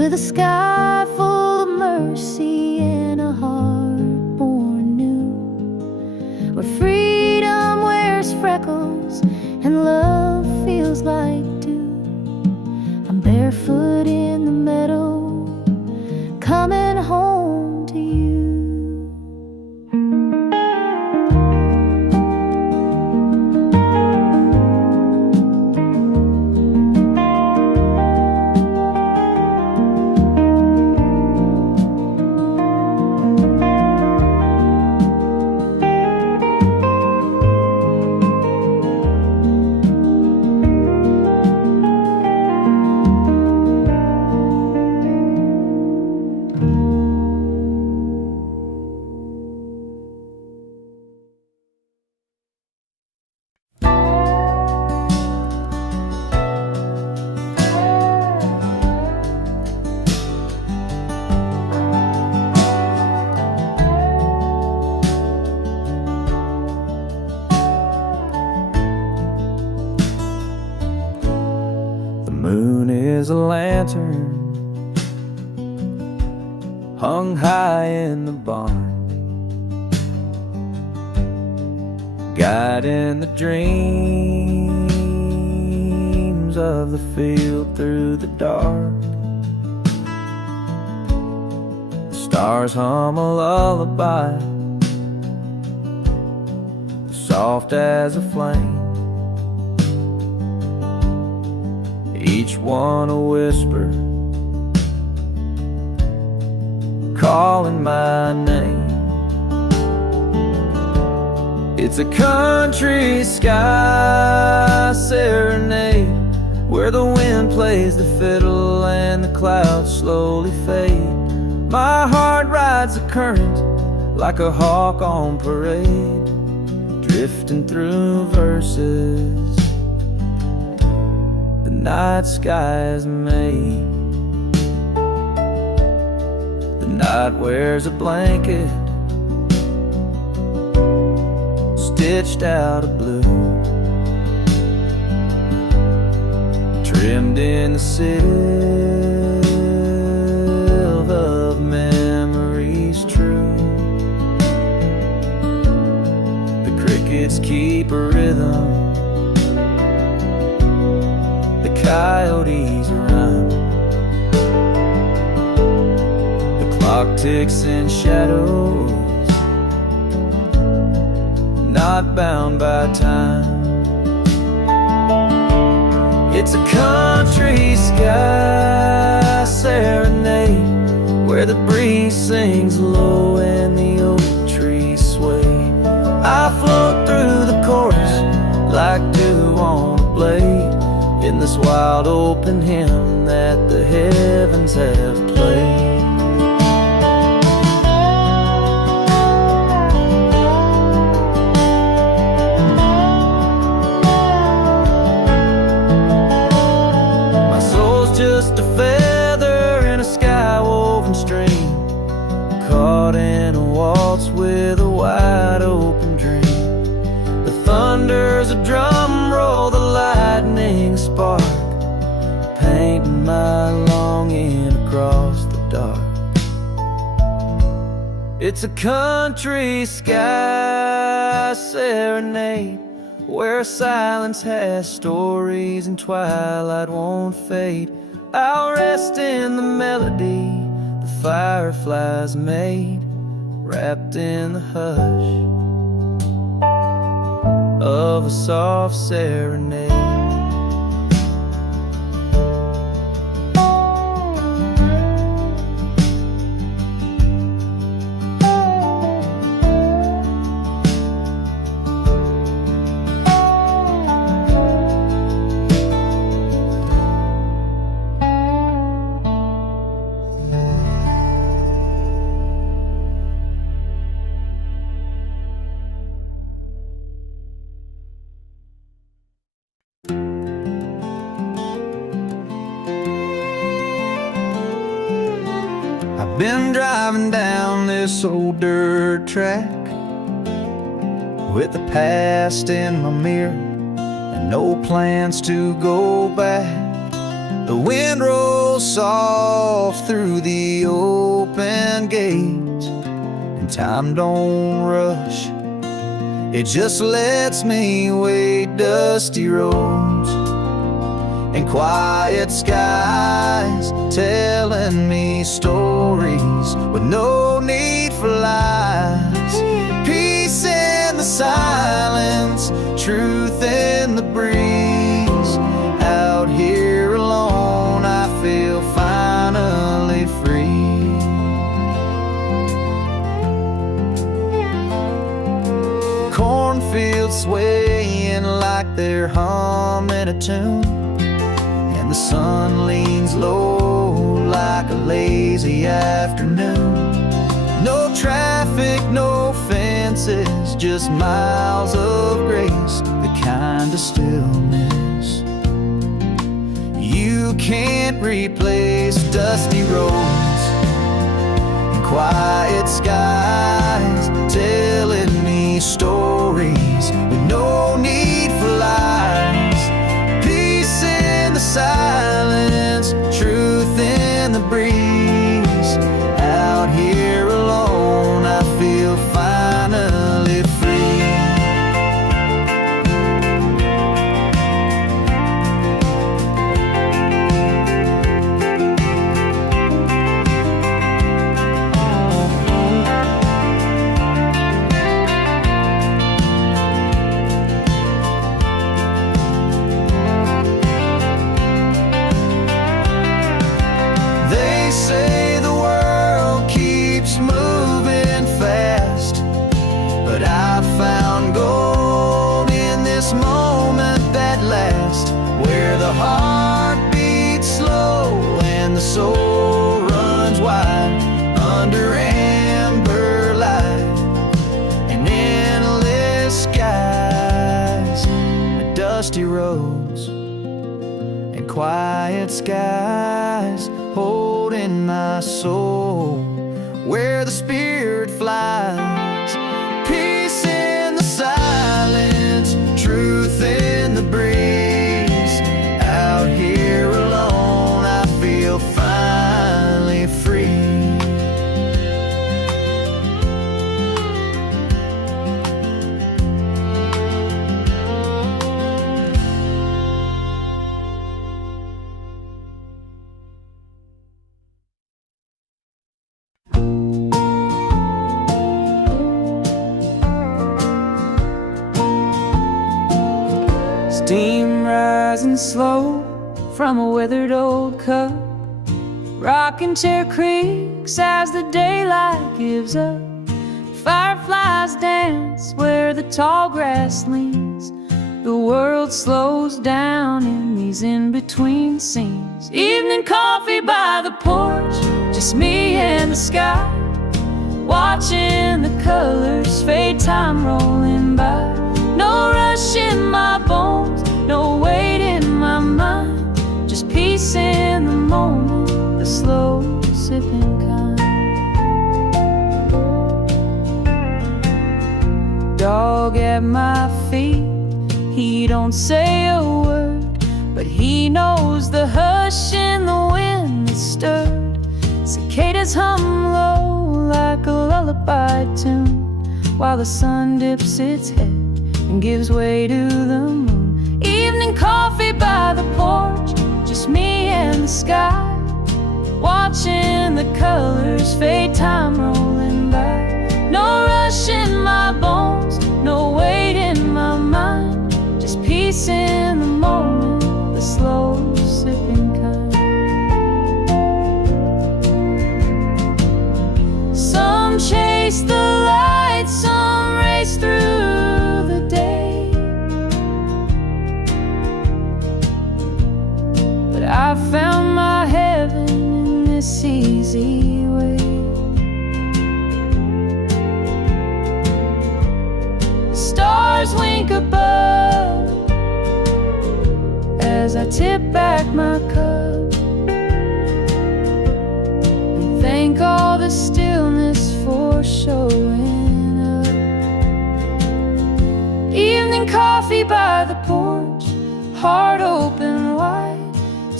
with a sky full of mercy and a heart born new, where freedom wears freckles and love feels like dew. I'm barefoot in the meadow, coming home to you. Is a lantern hung high in the barn, guiding the dreams of the field through the dark. The stars hum a lullaby, soft as a flame, each one a whisper, calling my name. It's a country sky serenade, where the wind plays the fiddle and the clouds slowly fade. My heart rides the current like a hawk on parade, drifting through verses night skies made. The night wears a blanket stitched out of blue, trimmed in the silver of memories true. The crickets keep a rhythm, coyotes run, the clock ticks in shadows, not bound by time. It's a country sky serenade, where the breeze sings low and the oak trees sway. I float through the chorus like dew on a blade, in this wild open hymn that the heavens have played. My soul's just a feather in a sky-woven stream, caught in a waltz with a wide open dream. The thunder's a drum roll, the lightning spark, painting my longing across the dark. It's a country sky serenade, where silence has stories and twilight won't fade. I'll rest in the melody the fireflies made, wrapped in the hush of a soft serenade. Been driving down this old dirt track with the past in my mirror and no plans to go back. The wind rolls soft through the open gate, and time don't rush, it just lets me wait. Dusty roads and quiet skies telling me stories with no need for lies. Peace in the silence, truth in the breeze. Out here alone, I feel finally free. Cornfields swaying like they're humming a tune, and the sun leans low like a lazy afternoon. No traffic, no fences, just miles of grace, the kind of stillness you can't replace. Dusty roads and quiet skies telling me stories with no need for lies. Peace in the silence, truth in the breeze. Out here alone, I feel finally free. They say the world keeps moving fast, but I found gold in this moment that lasts, where the heart beats slow and the soul runs wide under amber light and endless skies. Dusty roads and quiet skies holding my soul where the spirit flies. Peace in the silence, truth in the breeze. Out here alone, I feel finally free. Steam rising slow from a withered old cup, rocking chair creaks as the daylight gives up. Fireflies dance where the tall grass leans. The world slows down in these in-between scenes. Evening coffee by the porch, just me and the sky, watching the colors fade, time rolling by. No rush in my bones, no weight in my mind, just peace in the moment, the slow sipping kind. Dog at my feet, he don't say a word, but he knows the hush in the wind that stirred. Cicadas hum low like a lullaby tune, while the sun dips its head and gives way to the moon. Evening coffee by the porch, just me and the sky, watching the colors fade, time rolling by. No rush in my bones, no weight in my mind, just peace in the moment, the slow sipping kind. Some chase the light, some race through the day, but I found my heaven in this easy way. The stars wink above as I tip back my cup and thank all the stillness for showing up. Evening coffee by the porch, heart open wide,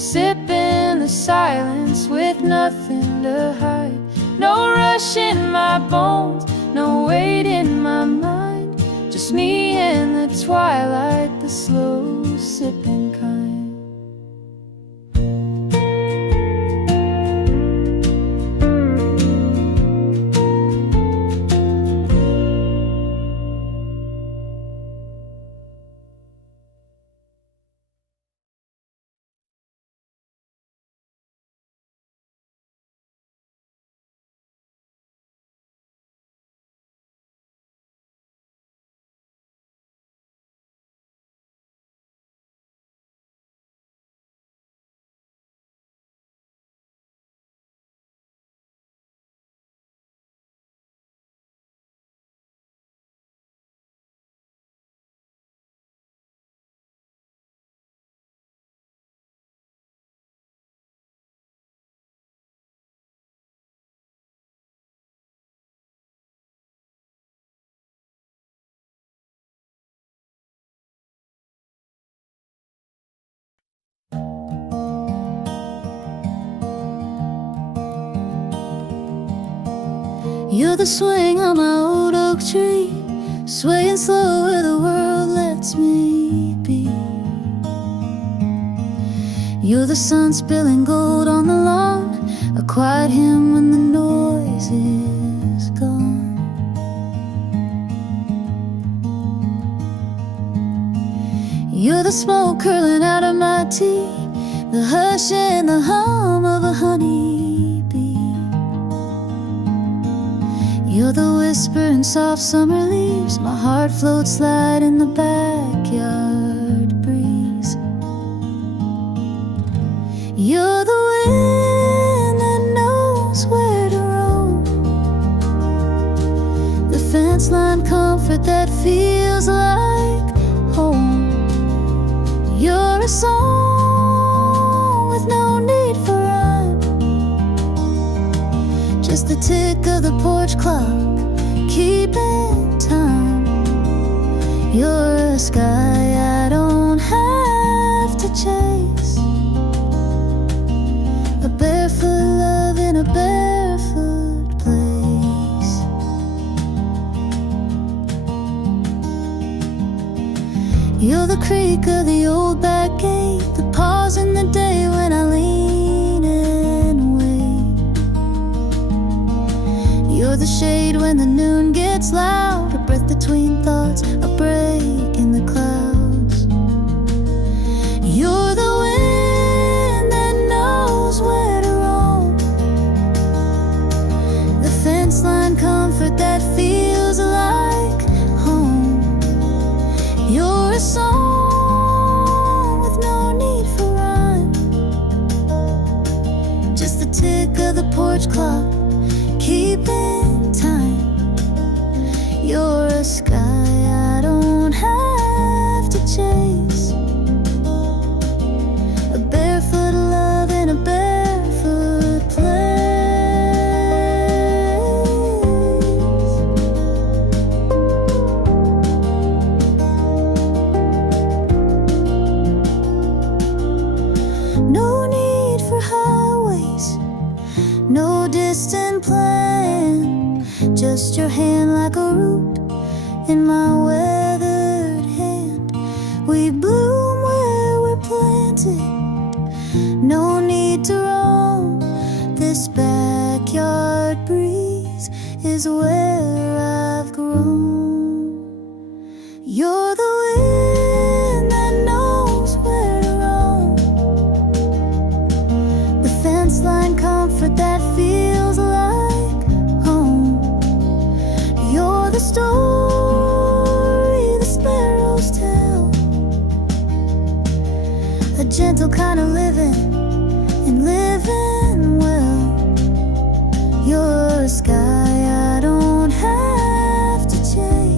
sipping the silence with nothing to hide. No rush in my bones, no weight in my mind, just me in the twilight, the slow sipping kind. You're the swing on my old oak tree, swaying slow where the world lets me be. You're the sun spilling gold on the lawn, a quiet hymn when the noise is gone. You're the smoke curling out of my tea, the hush and the hum of a honeybee. You're the whisper in soft summer leaves, my heart floats light in the backyard breeze. You're the wind that knows where to roam, the fence line comfort that feels like home. You're a song with no need for rhyme, just the tick of the porch clock, keeping time. You're a sky I don't have to chase, a barefoot love in a barefoot place. You're the creak of the old back gate, the pause in the day when I lean and wait. You're the shade when the noon gets loud, a breath between thoughts, a break in the clouds. You're the wind that knows where to roam, the fence line comfort that feels like home. You're a song with no need for rhyme, just the tick of the porch clock, keeping time. You're a sky I don't have to chase, a barefoot love in a barefoot place. No need for highways, no distant plan, just your hand like a root in my weathered hand. We bloom where we're planted, no need to roam, this backyard breeze is where I've grown. You're the wind that knows where to roam, the fence line comfort that feels like home. You're the story the sparrows tell, a gentle kind of living and living well. You're a sky I don't have to chase,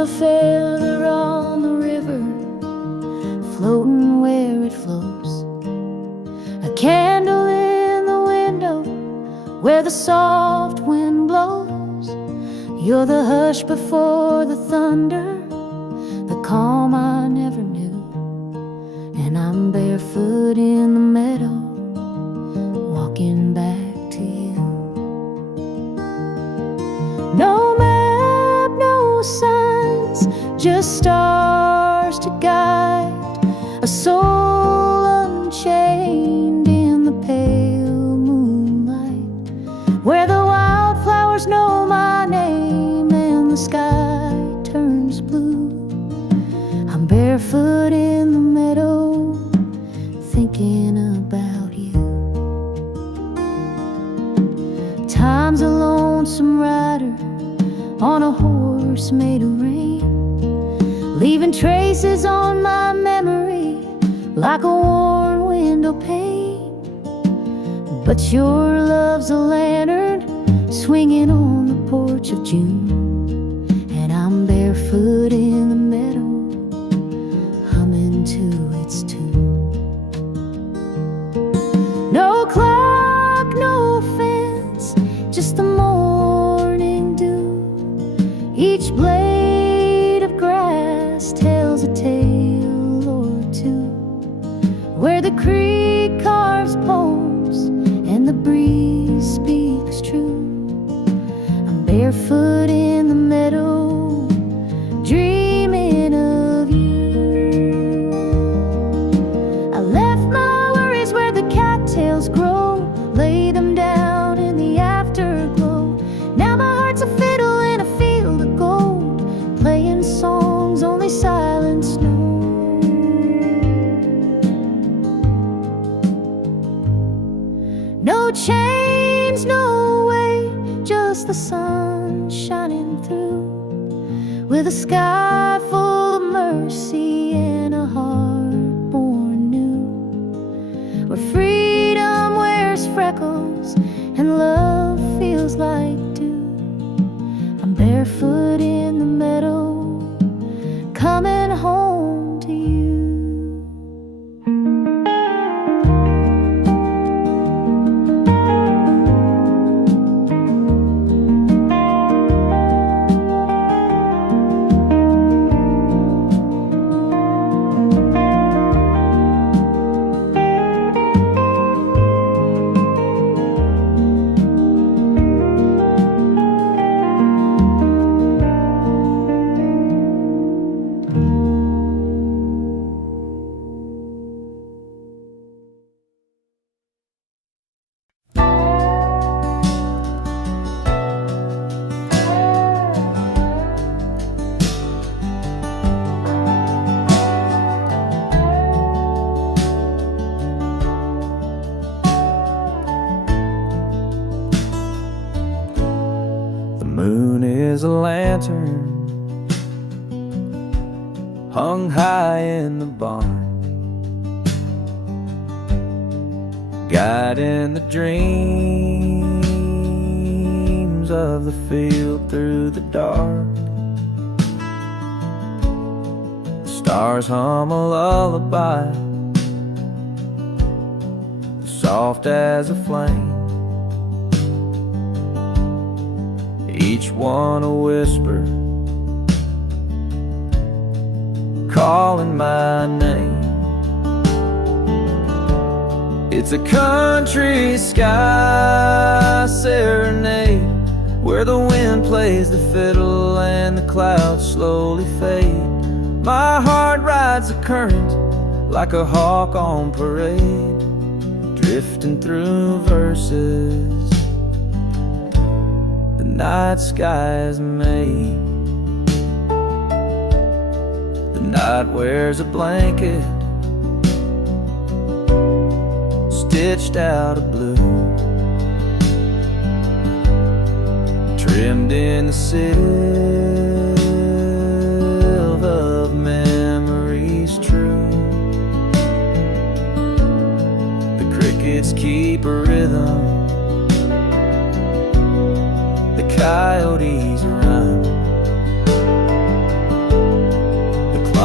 a feather on the river, floating where it flows. A candle in the window where the soft wind blows. You're the hush before the thunder, the calm I never knew. And I'm barefoot in the meadow, walking back to you. No map, no signs, just stars to guide a soul unchained in the pale moonlight, where the wildflowers know my name and the sky turns blue. I'm barefoot in the meadow, thinking about you. Time's a lonesome rider on a horse made of rain, leaving traces on my memory like a worn window pane. But your love's a lantern swinging on the porch of June, and I'm barefoot in the meadow, humming to its tune. No clock, no fence, just the morning dew. Each blade of grass tells a tale or two, where the creek carves poems and the breeze speaks true. I'm barefoot in the meadow, dreaming of you. I left my worries where the cattails grow, lay them down in the afterglow. Now my heart's a fiddle in a field of gold, playing songs only silence knows. No chains, no way, just the sun shining through, with a sky full of mercy and a heart born new, where freedom wears freckles and love feels like dew. I'm barefoot in the meadow, coming home to you. Is a lantern hung high in the barn, guiding the dreams of the field through the dark. The stars hum a lullaby, soft as a flame, each one a whisper, calling my name. It's a country sky serenade, where the wind plays the fiddle and the clouds slowly fade. My heart rides the current like a hawk on parade, drifting through verses the night sky's made. The night wears a blanket stitched out of blue, trimmed in the silver of memories true. The crickets keep a rhythm, the coyotes run,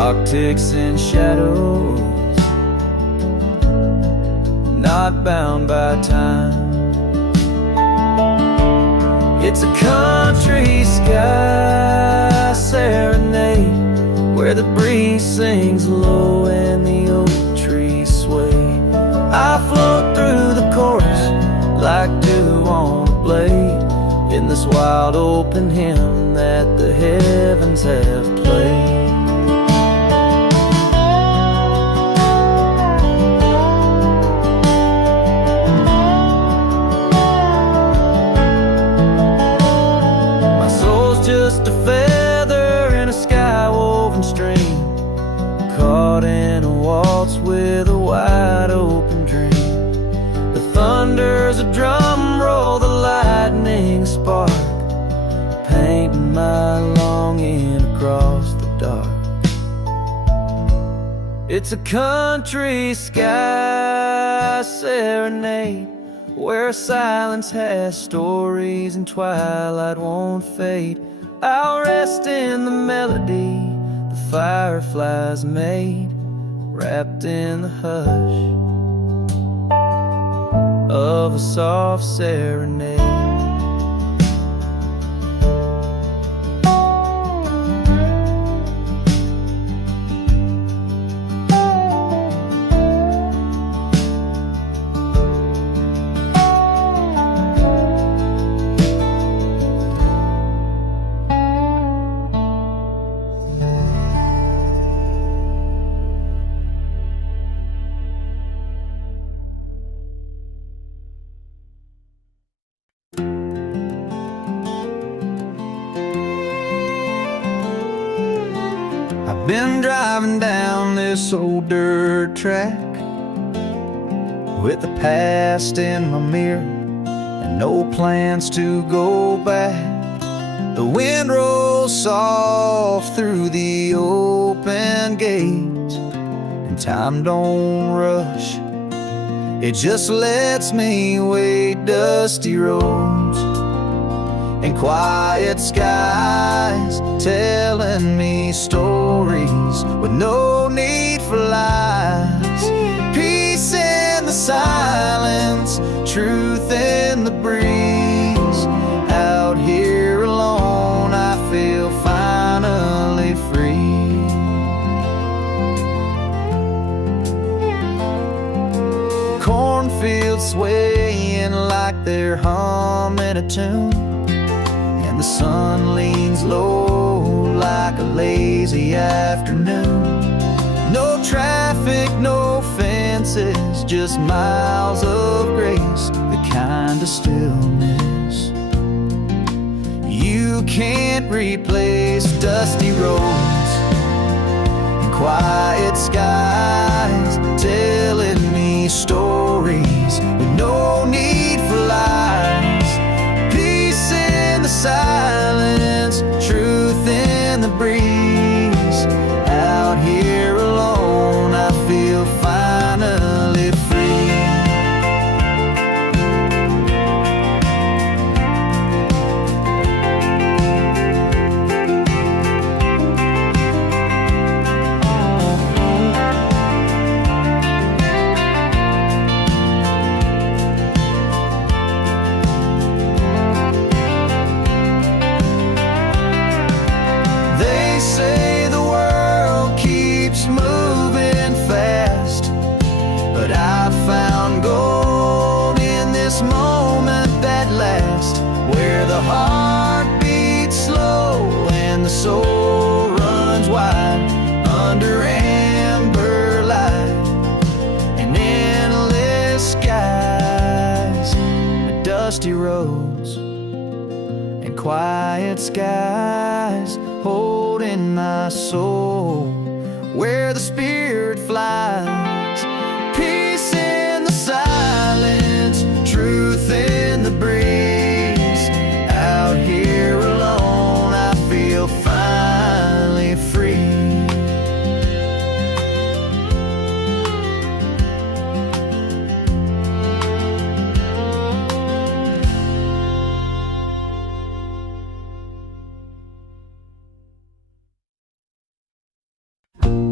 clock ticks in shadows, not bound by time. It's a country sky serenade, where the breeze sings low and the oak trees sway. I float through the chorus like dew on a blade, in this wild open hymn that the heavens have played. Just a feather in a sky-woven stream, caught in a waltz with a wide-open dream. The thunder's a drum roll, the lightning a spark, painting my longing across the dark. It's a country sky serenade, where silence has stories and twilight won't fade. I'll rest in the melody the fireflies made, wrapped in the hush of a soft serenade. Been driving down this old dirt track with the past in my mirror and no plans to go back. The wind rolls soft through the open gates, and time don't rush, it just lets me wade dusty roads and quiet skies, telling me stories with no need for lies. Peace in the silence, truth in the breeze. Out here alone, I feel finally free. Cornfields swaying like they're humming a tune, the sun leans low like a lazy afternoon. No traffic, no fences, just miles of grace, the kind of stillness you can't replace. Dusty roads and quiet skies, telling me stories with no need for lies. Silence, truth in the breeze. Out here alone, I feel finally free. Say the world keeps moving fast, but I found gold in this moment that lasts, where the heart beats slow and the soul runs wide under amber light and endless skies. Dusty roads and quiet skies, holding my soul where the spirit flies. Peace in the silence, truth in the breeze. Out here alone, I feel finally free.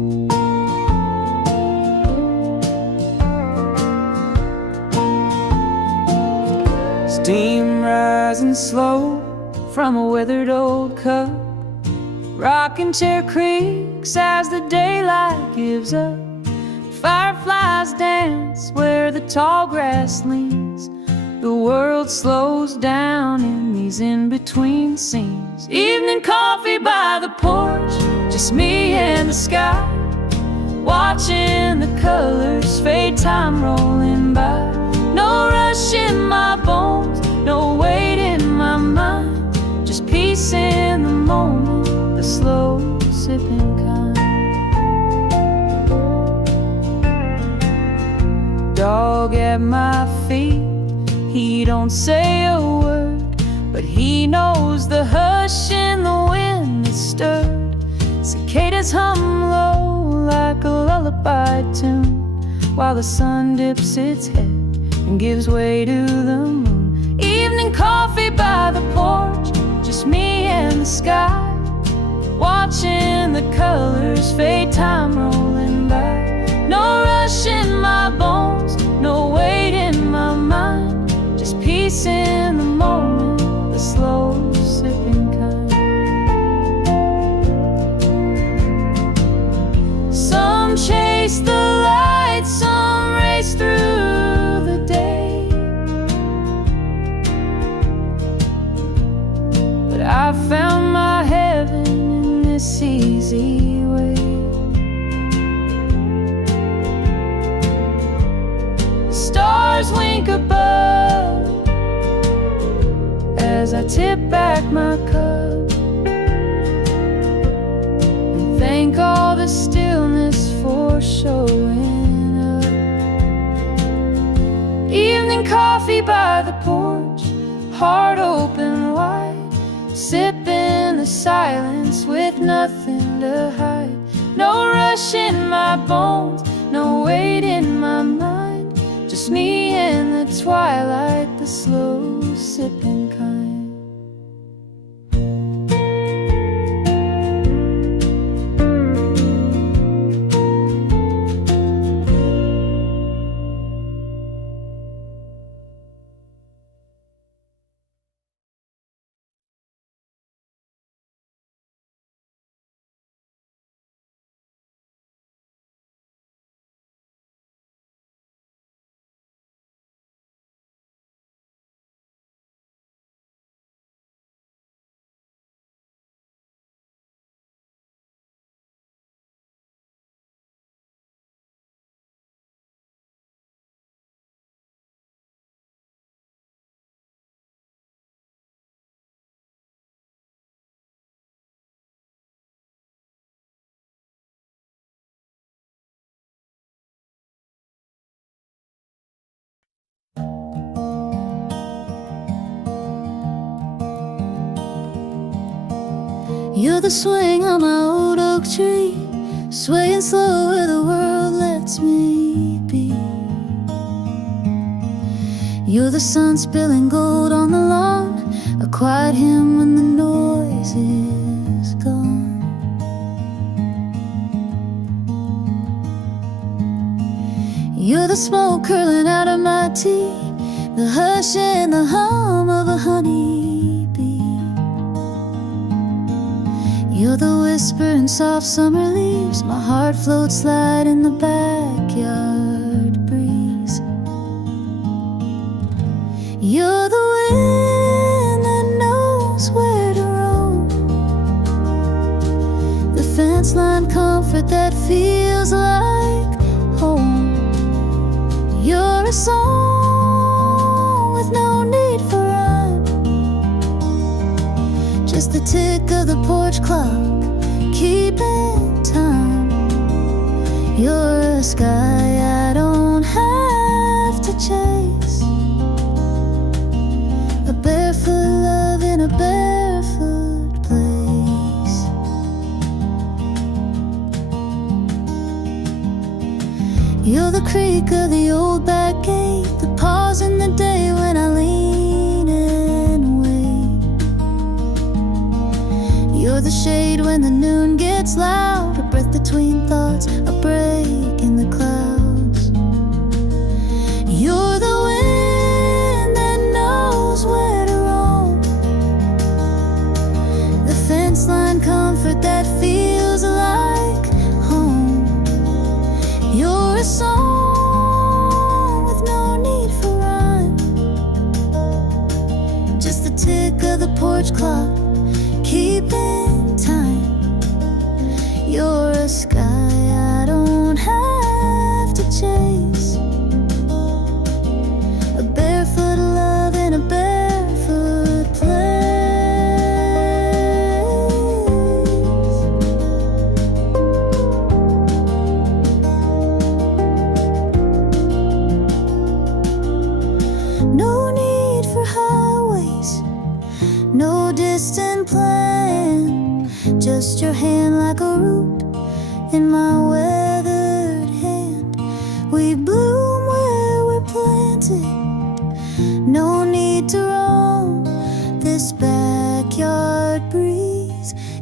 Steam rising slow from a withered old cup. Rocking chair creaks as the daylight gives up. Fireflies dance where the tall grass leans. The world slows down in these in-between scenes. Evening coffee by the porch, just me and the sky, watching the colors fade, time rolling by. No rush in my bones, no weight in my mind, just peace in the moment, the slow sipping kind. Dog at my feet, he don't say a word, but he knows the hush in the wind is stirred. Cicadas hum low like a lullaby tune, while the sun dips its head and gives way to the moon. Evening coffee by the porch, just me and the sky, watching the colors fade, time rolling by. No rush in my bones, no weight in my mind, just peace in the moment, the slow sipping kind. Some chase the light, some race through the day, but I found my heaven in this easy way. Stars wink above as I tip back my cup and thank all the stillness for showing up. Evening coffee by the porch, heart open wide, sipping the silence with nothing to hide. No rush in my bones, no weight in my mind, just me in the twilight, the slow sipping kind. You're the swing on my old oak tree, swaying slow where the world lets me be. You're the sun spilling gold on the lawn, a quiet hymn when the noise is gone. You're the smoke curling out of my tea, the hush and the hum of a honeybee. You're the whisper in soft summer leaves, my heart floats light in the backyard breeze. You're the wind that knows where to roam, the fence line comfort that feels like home. You're a song with no need for rhyme, just the tick of the porch clock keeping time. You're a sky I don't have to chase, a barefoot love in a barefoot place. You're the creak of the old back gate, the pause in the day when I lean and wait. You're the shade when the noon gets loud, a breath between thoughts, a break in the clouds. You're the wind that knows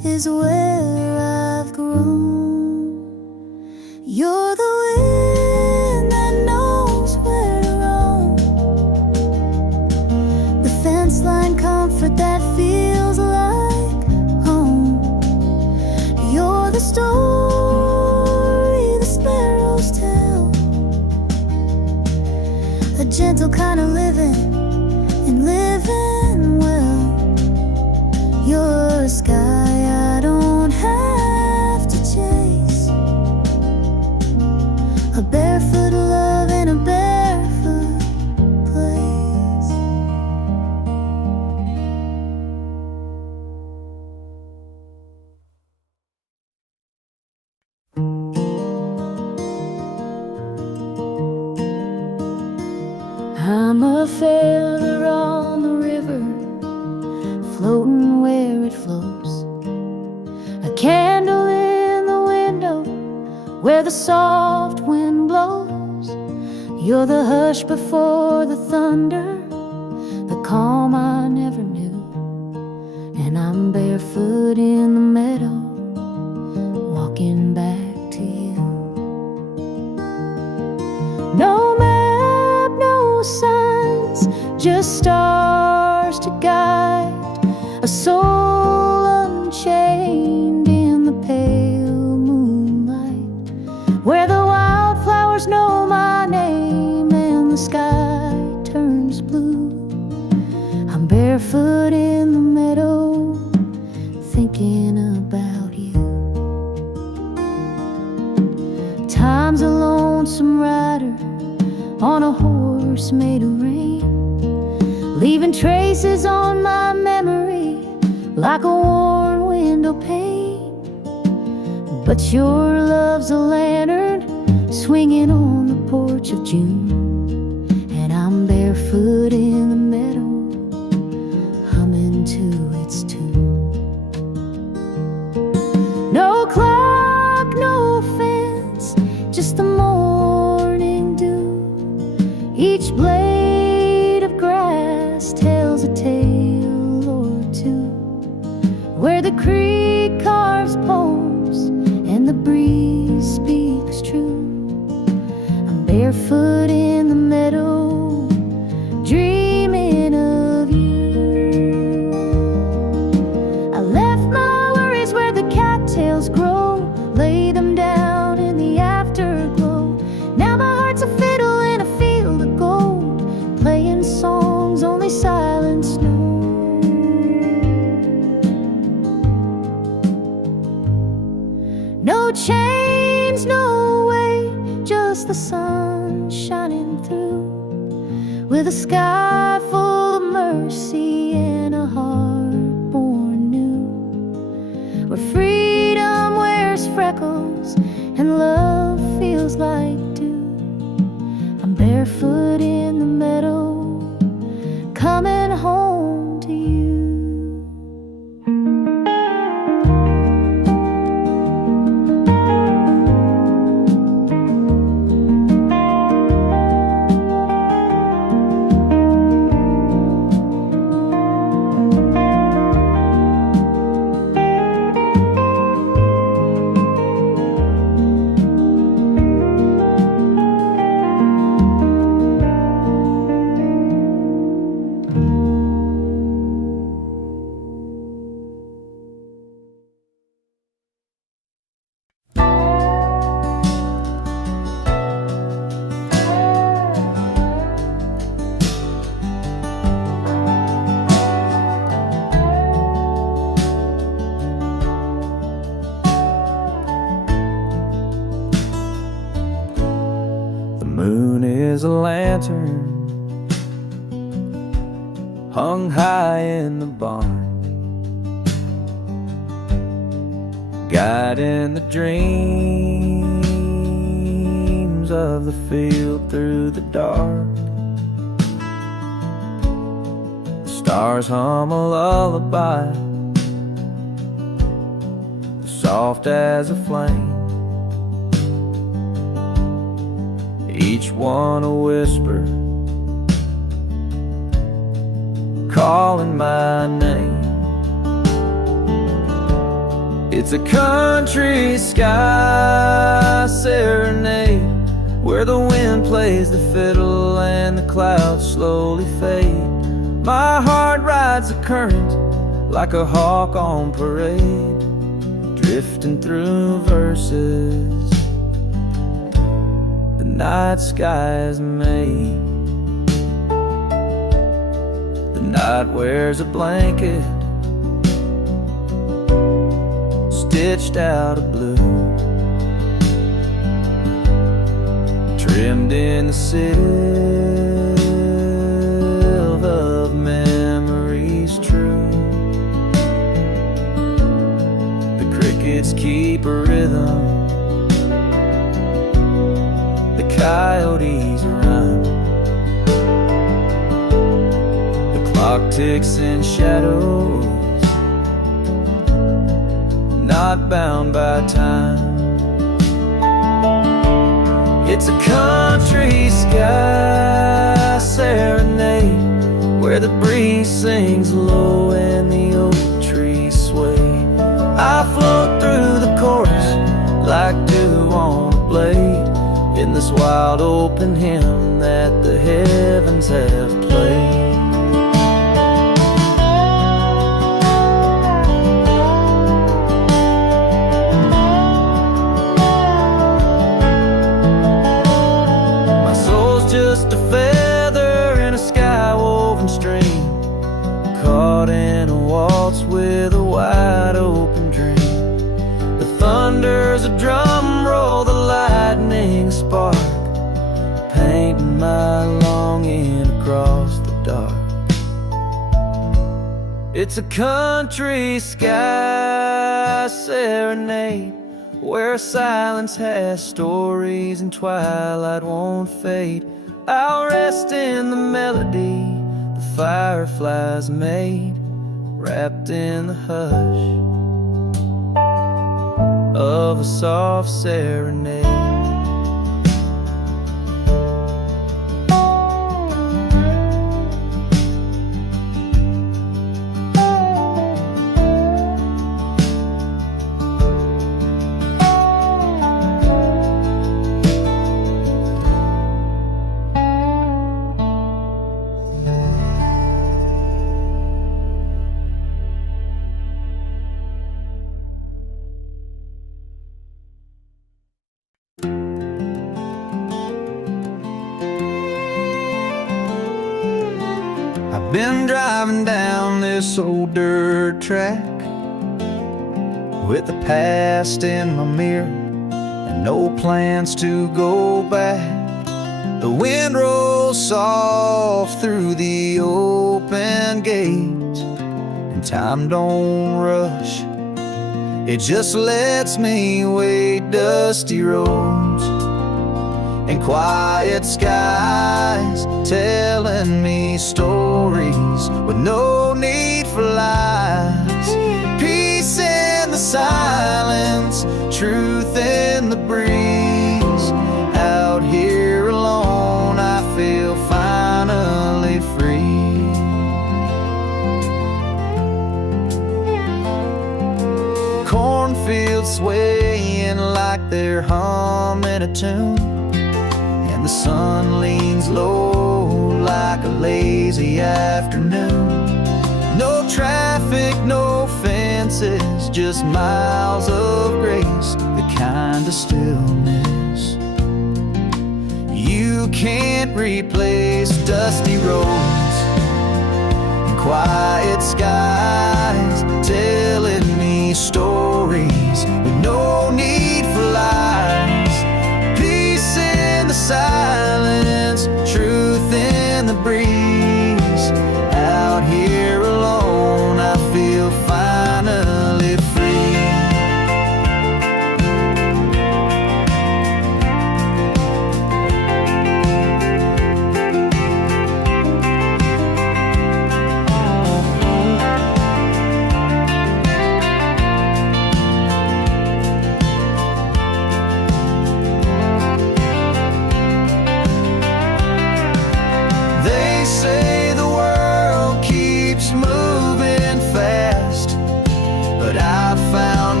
is where I've grown. You're the wind that knows where to roam, the fence line comfort that feels like home. You're the story the sparrows tell, a gentle kind of living and living well. You're a sky I don't have to chase, a barefoot love in a barefoot place. I'm a feather on the river, floating where it flows, a candle in the window where the soft wind blows. You're the hush before the thunder, the calm I never knew. And I'm barefoot in the meadow, walking back to you. No map, no signs, just stars to guide a soul unchained in the pale moonlight, where the wildflowers know my name and the sky turns blue. I'm barefoot in the meadow, thinking about you. Time's a lonesome rider on a horse made of rain, leaving traces on my memory like a worn window pane. But your love's a lantern swinging on the porch of June, and I'm barefoot in the meadow, humming to its tune. No clock, no fence, just the morning dew. Each blade of grass tells a tale or two, where the creek carves poems and the breeze speaks true. I'm barefoot in the meadow, dreaming of you. I left my worries where the cattails grow, lay them down in the afterglow. Now my heart's a fiddle in a field of gold, playing songs only silence knows. No chains, no way, just the sun shining through, with a sky full of mercy and a heart born new, where freedom wears freckles and love feels like dew. I'm barefoot in the meadow, coming home to you. Moon is a lantern hung high in the barn, guiding the dreams of the field through the dark. The stars hum a lullaby, soft as a flame, each one a whisper calling my name. It's a country sky serenade where the wind plays the fiddle and the clouds slowly fade. My heart rides the current like a hawk on parade, drifting through verses the night sky is made. The night wears a blanket stitched out of blue, trimmed in the silver of memories true. The crickets keep a rhythm, the coyotes run, the clock ticks in shadows, not bound by time. It's a country sky serenade where the breeze sings low and the oak trees sway. I float through the chorus like dew on a blade in this wild open hymn that the heavens have played. Just a feather in a sky-woven stream, caught in a waltz with a wide open dream. The thunder's a drum roll, the lightning a spark, painting my longing across the dark. It's a country sky serenade where silence has stories and twilight won't fade. I'll rest in the melody the fireflies made, wrapped in the hush of a soft serenade. Been driving down this old dirt track with the past in my mirror and no plans to go back. The wind rolls soft through the open gate and time don't rush. It just lets me wade dusty roads and quiet skies, telling me stories with no need for lies. Peace in the silence, truth in the breeze. Out here alone, I feel finally free. Cornfields swaying like they're humming a tune, the sun leans low like a lazy afternoon. No traffic, no fences, just miles of grace, the kind of stillness you can't replace. Dusty roads and quiet skies, telling me stories with no need for lies. The silence, truth in the breeze. Out here alone, I feel finally free.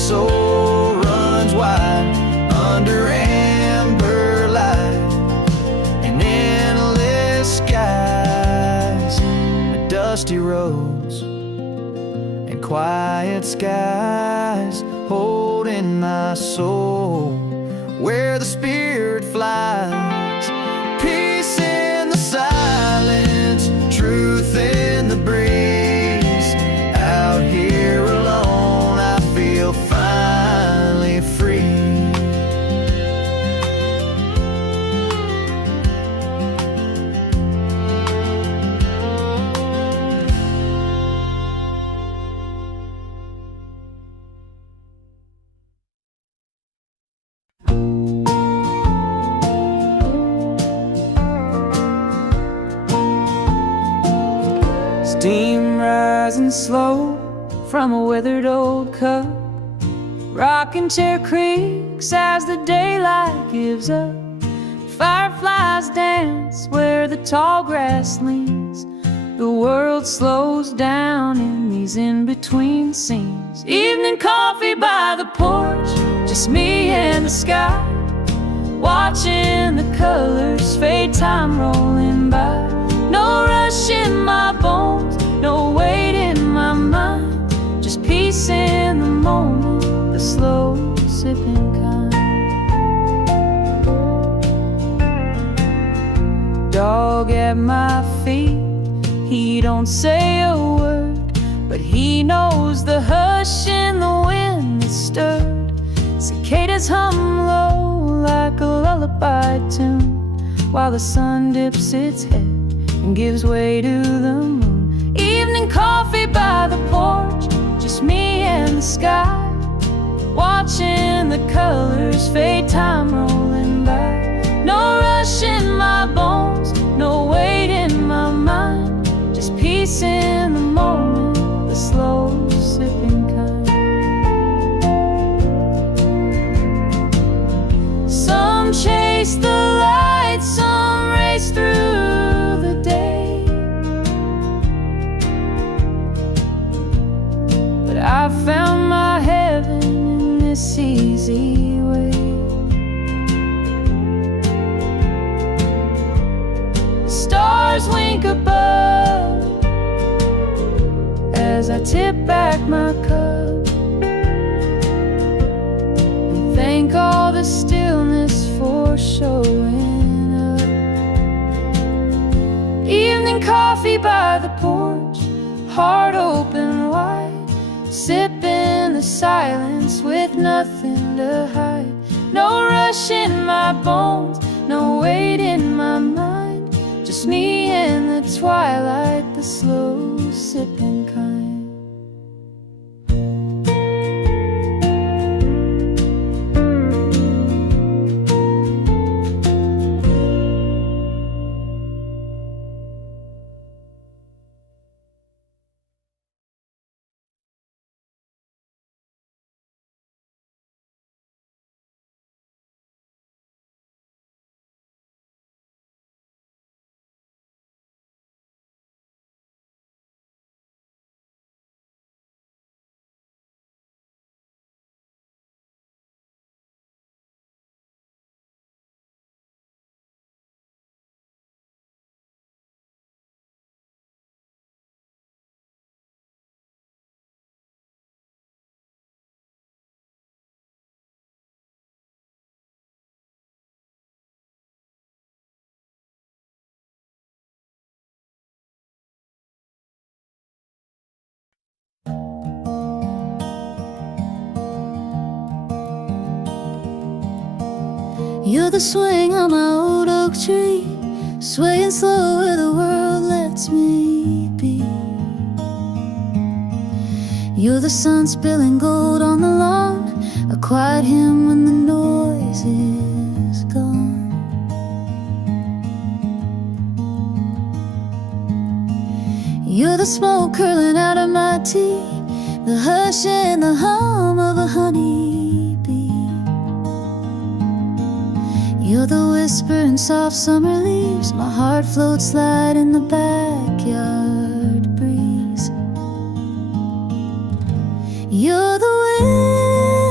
soul runs wide under amber light and endless skies, dusty roads and quiet skies, holding my soul where the spirit flies. Peace in the silence, truth in the breeze. Out here alone, I feel finally free. Steam rising slow from a withered old cup. Rocking chair creaks as the daylight gives up. Fireflies dance where the tall grass leans. The world slows down in these in-between scenes. Evening coffee by the porch, just me and the sky, watching the colors fade, time rolling by. No rush in my bones, no weight in my mind, just peace in the moment, the slow sipping kind. Dog at my feet, he don't say a word, but he knows the hush in the wind that stirred. Cicadas hum low like a lullaby tune, while the sun dips its head and gives way to the moon. Evening coffee by the porch, just me and the sky, watching the colors fade, time rolling by. No rush in my bones, no weight in my mind, just peace in the moment, the slow sipping kind. Some chase the light, some race through the day, but I found my heaven in this easy way. The stars wink above as I tip back my cup and thank all the stillness for showing up. Evening coffee by the porch, heart open wide, sipping the silence with nothing to hide. No rush in my bones, no weight in my mind, just me in the twilight, the slow sipping kind. You're the swing on my old oak tree, swaying slow where the world lets me be. You're the sun spilling gold on the lawn, a quiet hymn when the noise is gone. You're the smoke curling out of my tea, the hush and the hum of a honeybee. You're the whisper in soft summer leaves, my heart floats light in the backyard breeze. You're the wind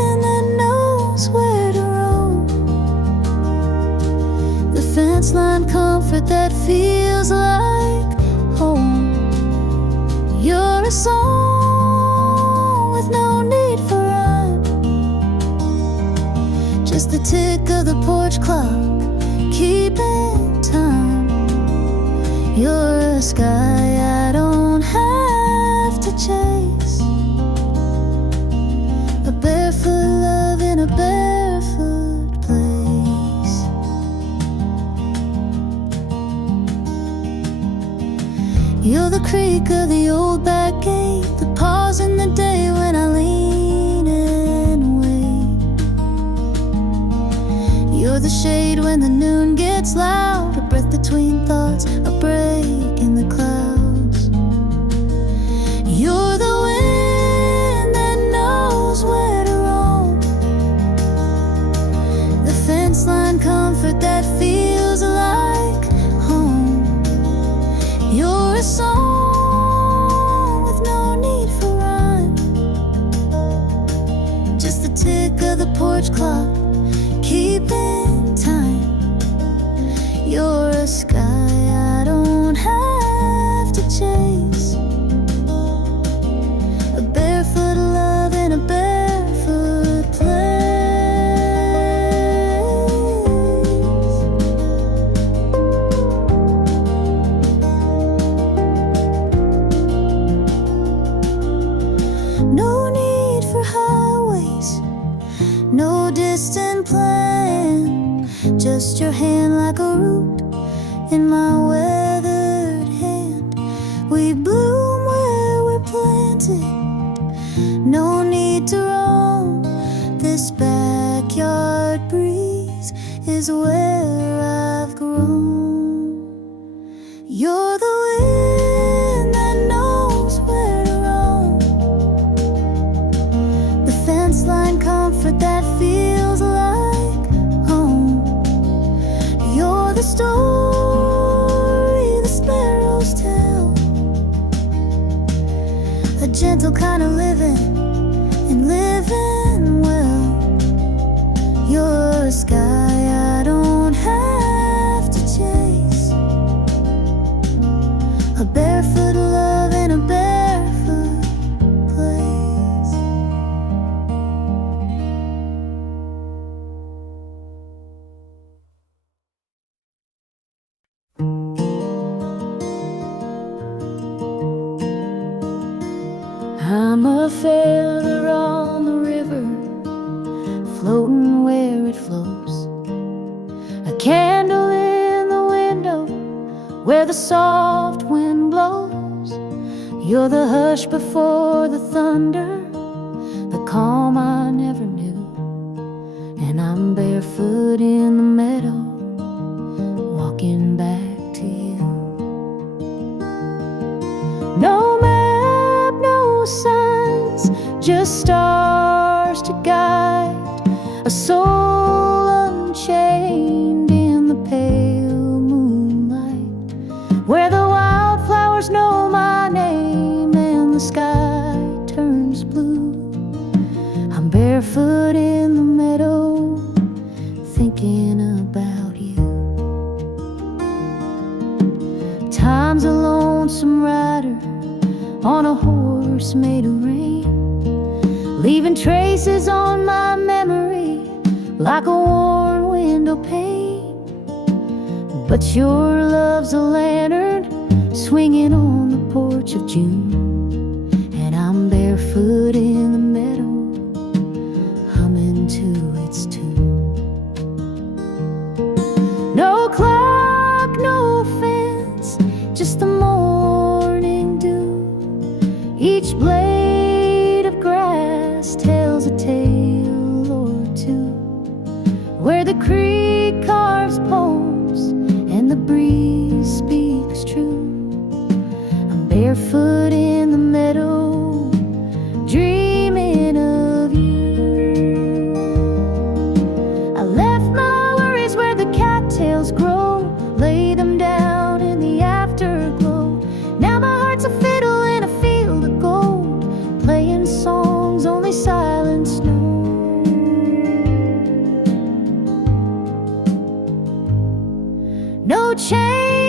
comfort that feels like home. You're a song with no need for rhyme, just the tick of the porch clock keeping time. You're a sky I don't have to chase, a barefoot love in a barefoot place. You're the creak of the old back gate, the pause in the day when I lean and wait. You're the shade when the noon gets loud, a breath between thoughts, a break in the clouds. You're the wind that knows where to roam, the fence line comfort that feels like home. You're a song with no need for rhyme, just the tick of the porch clock keeping time. You're a sky I don't have to chase, a barefoot love in a barefoot place. No need for highways, no distant plan, just your hand like a root in my weathered hand. We bloom where we're planted, no need to roam. This backyard breeze is where I've grown. You're the wind that knows where to roam, the fence line comfort that feels like home. You're the story the sparrows tell, a gentle kind of living and living well. You're a sky I don't have to chase, a barefoot love in a barefoot place. I'm a feather on the river, floating where it flows, a candle in the window where the soft wind blows. You're the hush before the thunder, the calm I never knew. And I'm barefoot in the meadow, walking back to you. No map, no signs, just stars to guide a soul unchained in the pale moonlight, where the wildflowers know my name and the sky turns blue. I'm barefoot in the meadow, thinking about you. Time's a lonesome rider on a horse made of rain, leaving traces on my memory like a worn window pane. But your love's a lantern swinging on the porch of June, and I'm barefoot in the meadow, humming to its tune. No clock, no fence, just the morning dew. Each blade of grass tells a tale or two, where the creek carves poems and the breeze speaks true. I'm barefoot in the meadow, dreaming of you. I left my worries where the cattails grow, lay them down in the afterglow. Now my heart's a fiddle in a field of gold, playing songs only silence knows. No chain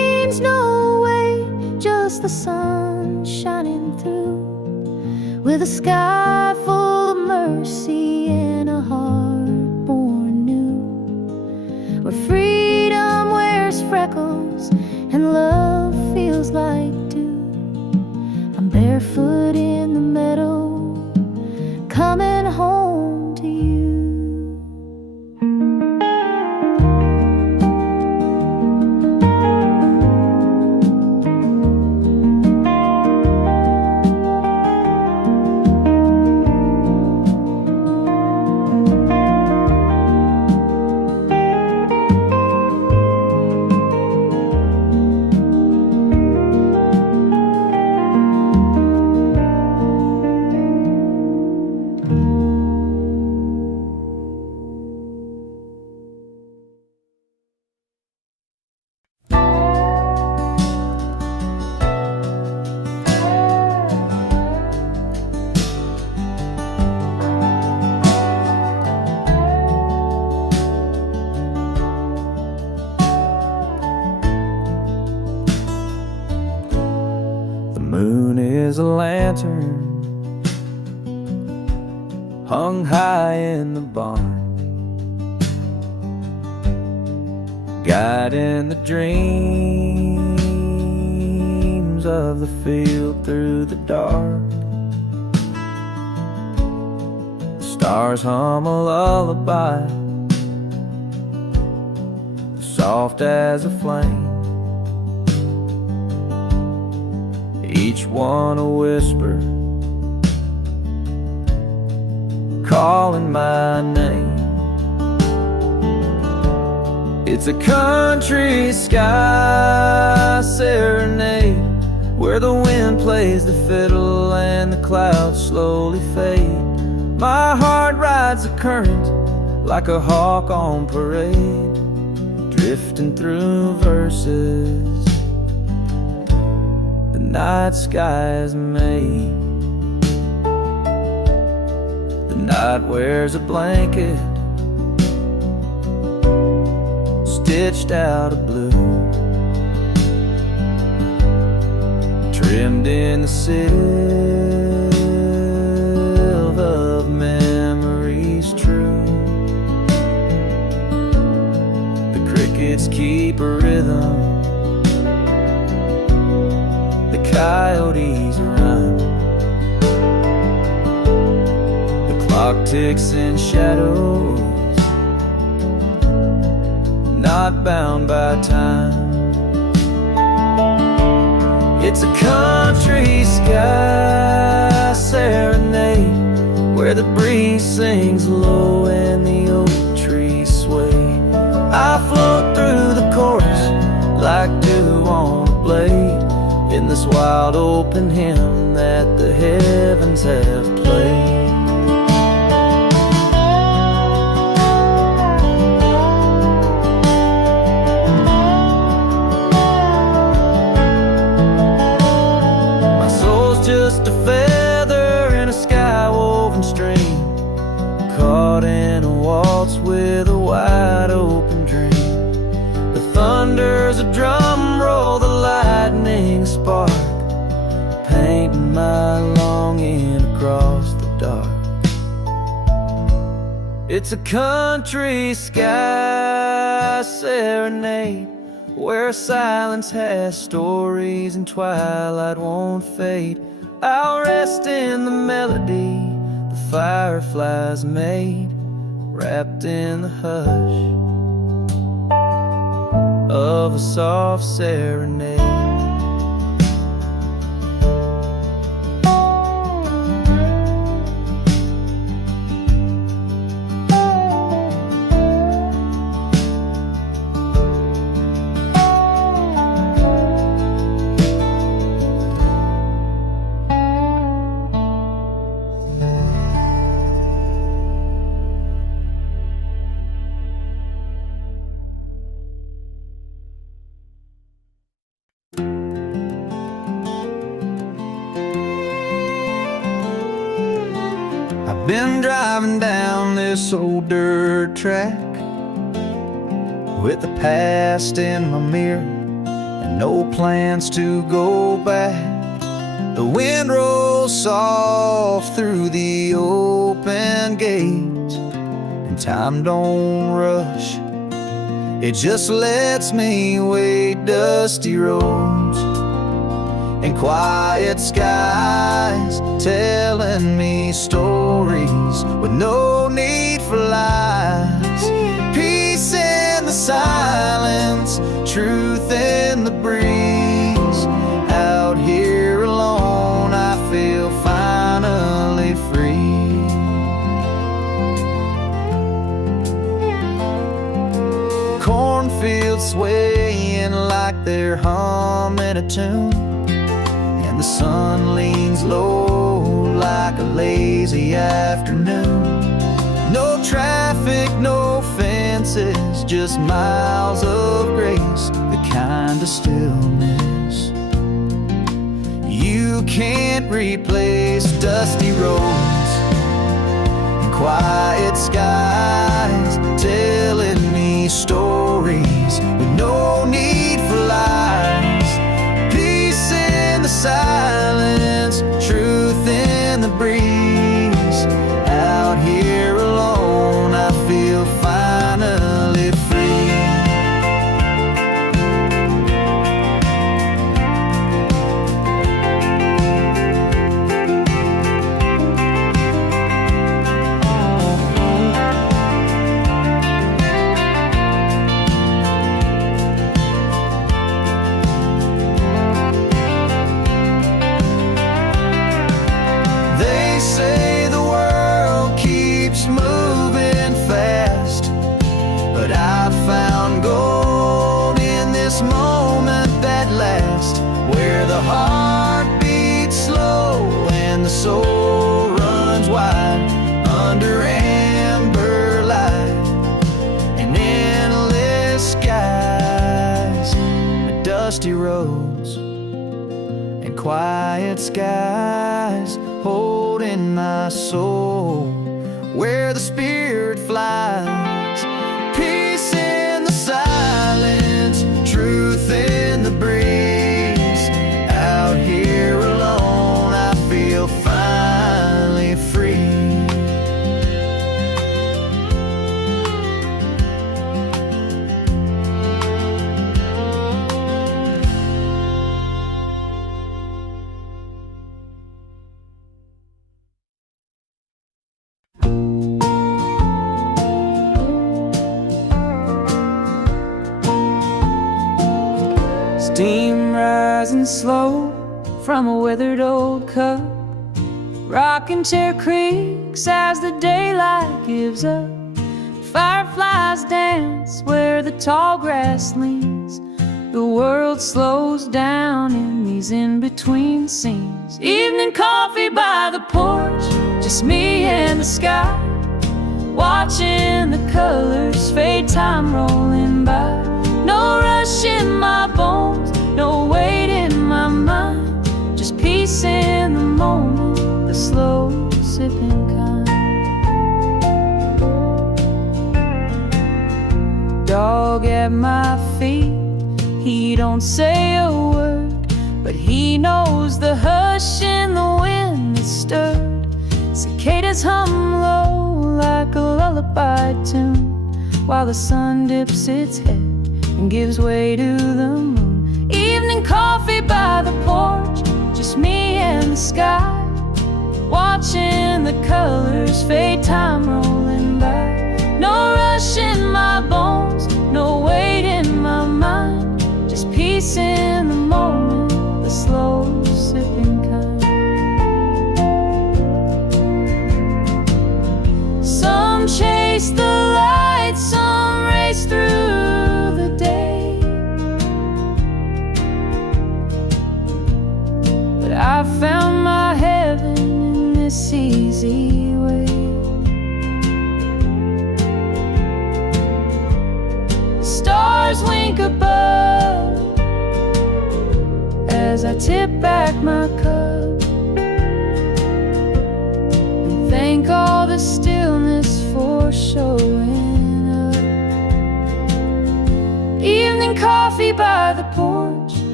the sun shining through, with a sky full of mercy and a heart born new, where freedom wears freckles and love feels like dew. I'm barefoot in the meadow, coming home to you. Is a lantern hung high in the barn, guiding the dreams of the field through the dark. The stars hum a lullaby, soft as a flame, each one a whisper, calling my name. It's a country sky serenade, where the wind plays the fiddle and the clouds slowly fade. My heart rides the current like a hawk on parade, drifting through verses night sky is made. The night wears a blanket stitched out of blue, trimmed in the silver of memories true. The crickets keep a rhythm, coyotes run, the clock ticks in shadows, not bound by time. It's a country sky serenade, where the breeze sings low and the oak trees sway. I float through the chorus like dew on a blade, in this wild open hymn that the heavens have played. My soul's just a feather in a sky-woven stream, caught in a waltz with a wide open dream. The thunder's a drum roll, the lightning spark, painting my longing across the dark. It's a country sky serenade, where silence has stories and twilight won't fade. I'll rest in the melody the fireflies made, wrapped in the hush of a soft serenade. Been driving down this old dirt track with the past in my mirror, and no plans to go back. The wind rolls soft through the open gate, and time don't rush, it just lets me wade dusty roads and quiet skies, telling me stories with no need for lies. Peace in the silence, truth in the breeze. Out here alone, I feel finally free. Cornfields swaying like they're humming a tune, and the sun leans low like a lazy afternoon. No traffic, no fences, just miles of grace, the kind of stillness you can't replace. Dusty roads and quiet skies, telling me stories with no need for lies. Peace in the silence, truth in the breeze. Out here alone, I feel finally free. They say the world keeps moving fast, but I found gold in this moment that lasts, where the heart beats slow and the soul runs wide under amber light and endless skies. Dusty roads and quiet skies, holding my soul where the spirit flies. Peace in the silence, truth in the breeze. Out here alone, I feel finally free. Steam rising slow from a withered old cup. Rocking chair creaks as the daylight gives up. Fireflies dance where the tall grass leans. The world slows down in these in-between scenes. Evening coffee by the porch, just me and the sky, watching the colors fade, time rolling by. No rush in my bones, no weight in my mind, just peace in the moment, the slow sipping kind. Dog at my feet, he don't say a word, but he knows the hush in the wind that's stirred. Cicadas hum low like a lullaby tune, while the sun dips its head and gives way to the moon. Evening coffee by the porch, just me and the sky, watching the colors fade, time rolling by. No rush in my bones, no weight in my mind, just peace in the moment, the slow sipping kind. Some chase the light, some race through the day, but I found my heaven in this easy way. The stars wink above as I tip back my cup and thank all the stillness for showing up. Evening coffee by the porch,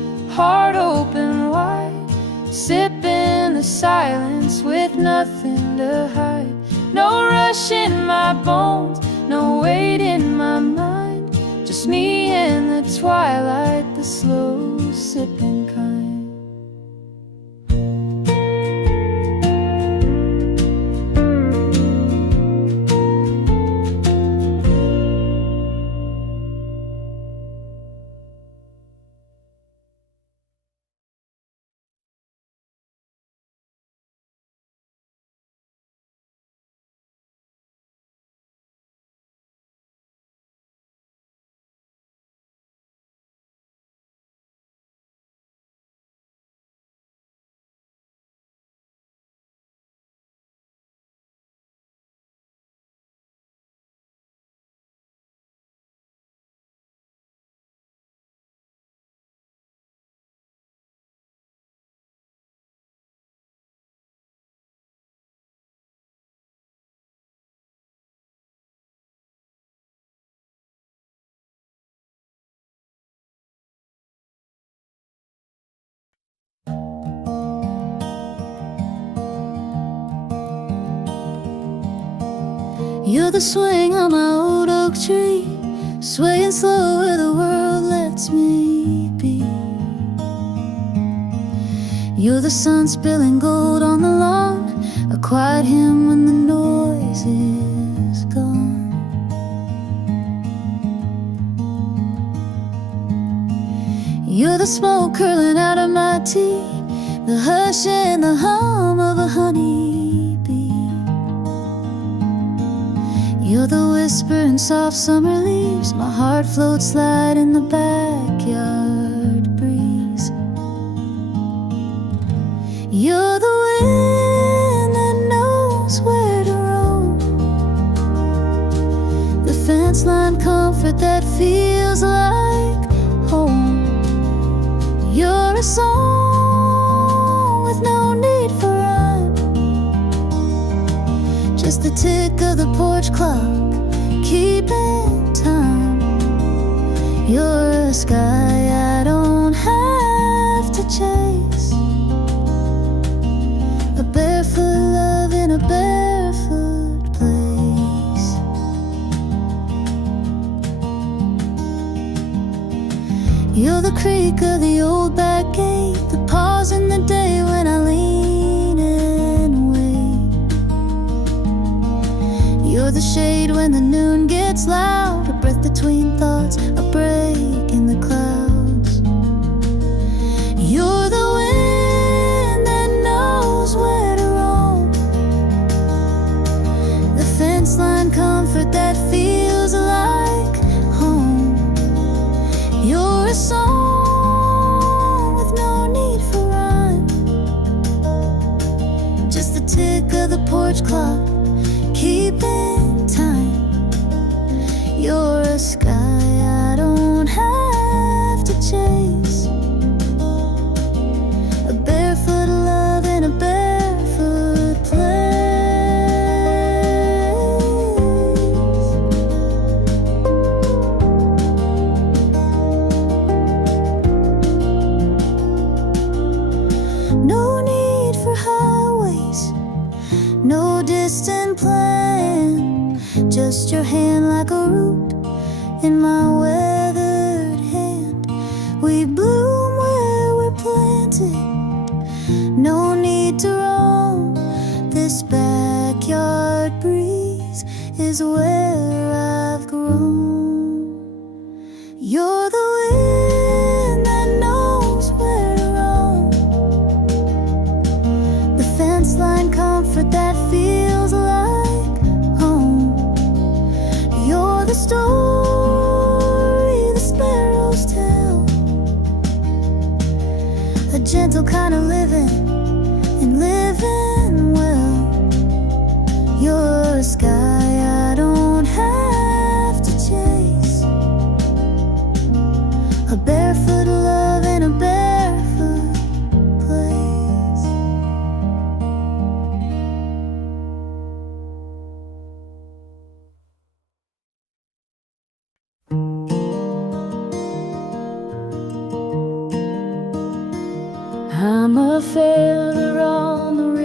silence with nothing to hide. No rush in my bones, no weight in my mind. Just me and the twilight, the slow sipping kind. You're the swing on my old oak tree, swaying slow where the world lets me be. You're the sun spilling gold on the lawn, a quiet hymn when the noise is gone. You're the smoke curling out of my tea, the hush and the hum of a honeybee. You're the whisper in soft summer leaves, my heart floats light in the backyard breeze. You're the wind that knows where to roam, the fence line comfort that feels like home. You're a song with no need for rhyme, just the tick of the porch clock keeping time. You're a sky I don't have to chase, a barefoot love in a barefoot place. You're the creak of the old back gate, the pause in the day when I lean and wait. You're the shade when the noon gets loud, a breath between thoughts, a break in the clouds. You're the wind that knows where to roam, the fence line comfort that feels like home. You're a song with no need for rhyme, just the tick of the porch clock keeping time. You're a sky I don't have to chase, a barefoot love in a barefoot place. No need for highways, no distant plan, just your hand like a root in my weathered hand. We bloom where we're planted, no need to roam. This backyard breeze is where I've grown. You're the wind that knows where to roam, the fence line comfort that feels like home. You're the story the sparrows tell, a gentle kind of living and living well. You're a sky I don't have to chase, a barefoot love in a barefoot place. I'm a feather on the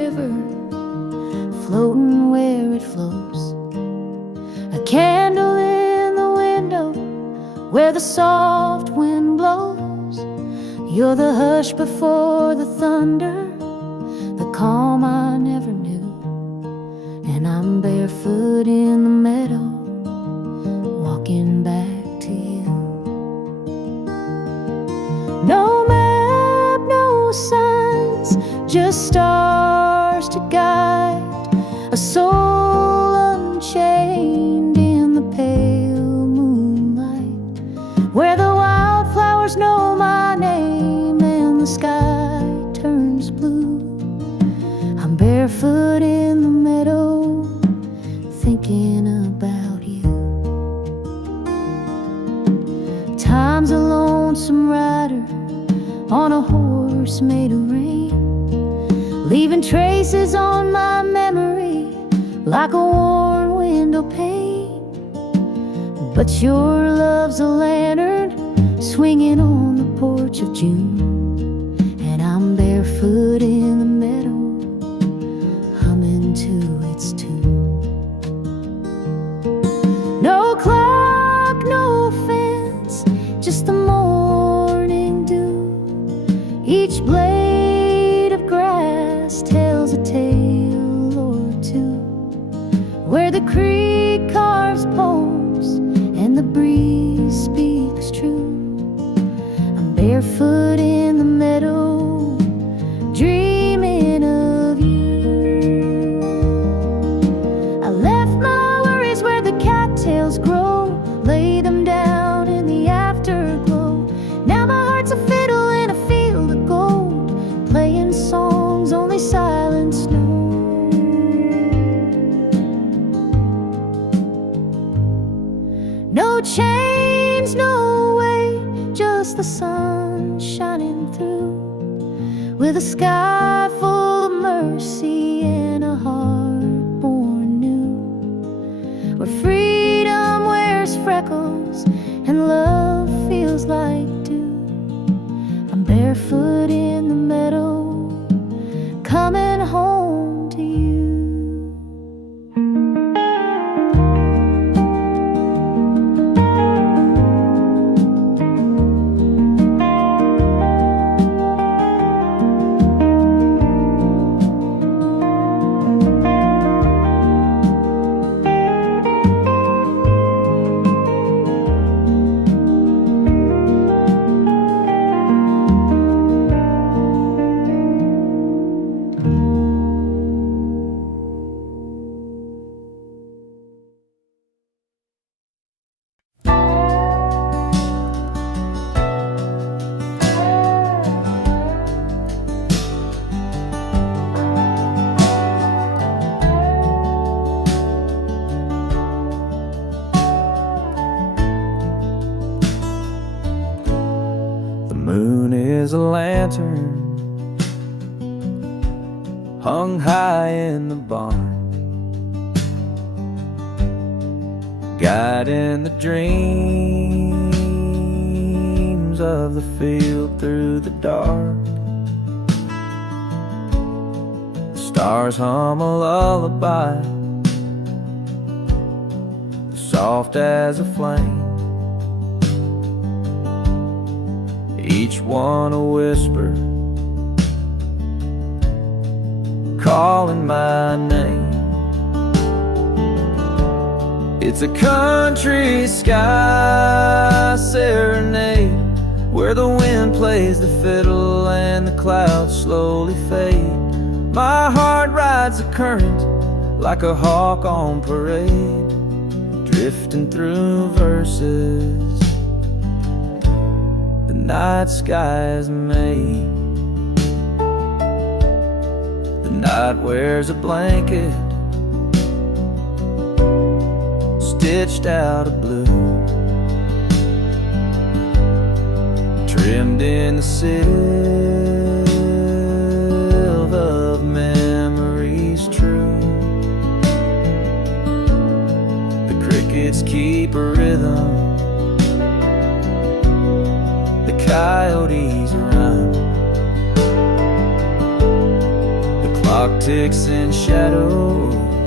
floating where it flows. A candle in the window where the soft wind blows. You're the hush before the thunder, the calm I never knew. And I'm barefoot in the meadow, walking back to you. No map, no signs, just stars to guide a soul unchained in the pale moonlight, where the wildflowers know my name and the sky turns blue. I'm barefoot in the meadow, thinking about you. Time's a lonesome rider on a horse made of rain, leaving traces on my memory like a worn window pane. But your love's a lantern swinging on the porch of June, and I'm barefoot in the meadow, humming to its tune. No clock, no fence, just the morning dew. Each blade of grass tells a tale or two, where the creek carves poems and the breeze speaks true. I'm barefoot in the meadow, dreaming of you. I left my worries where the cattails grow, lay them down in the afterglow. Now my heart's a fiddle in a field of gold, playing songs only silence knows. No chains, no weight, just the sun shining through, with a sky full of mercy and a heart born new, where freedom wears freckles and love feels like dew. I'm barefoot in the meadow, coming home to you. A lantern hung high in the barn, guiding the dreams of the field through the dark. The stars hum a lullaby, soft as a flame, each one a whisper, calling my name. It's a country sky serenade, where the wind plays the fiddle and the clouds slowly fade. My heart rides the current like a hawk on parade, drifting through verses the night sky is made. The night wears a blanket stitched out of blue, trimmed in the silver of memories true. The crickets keep a rhythm, the coyotes run, the clock ticks in shadows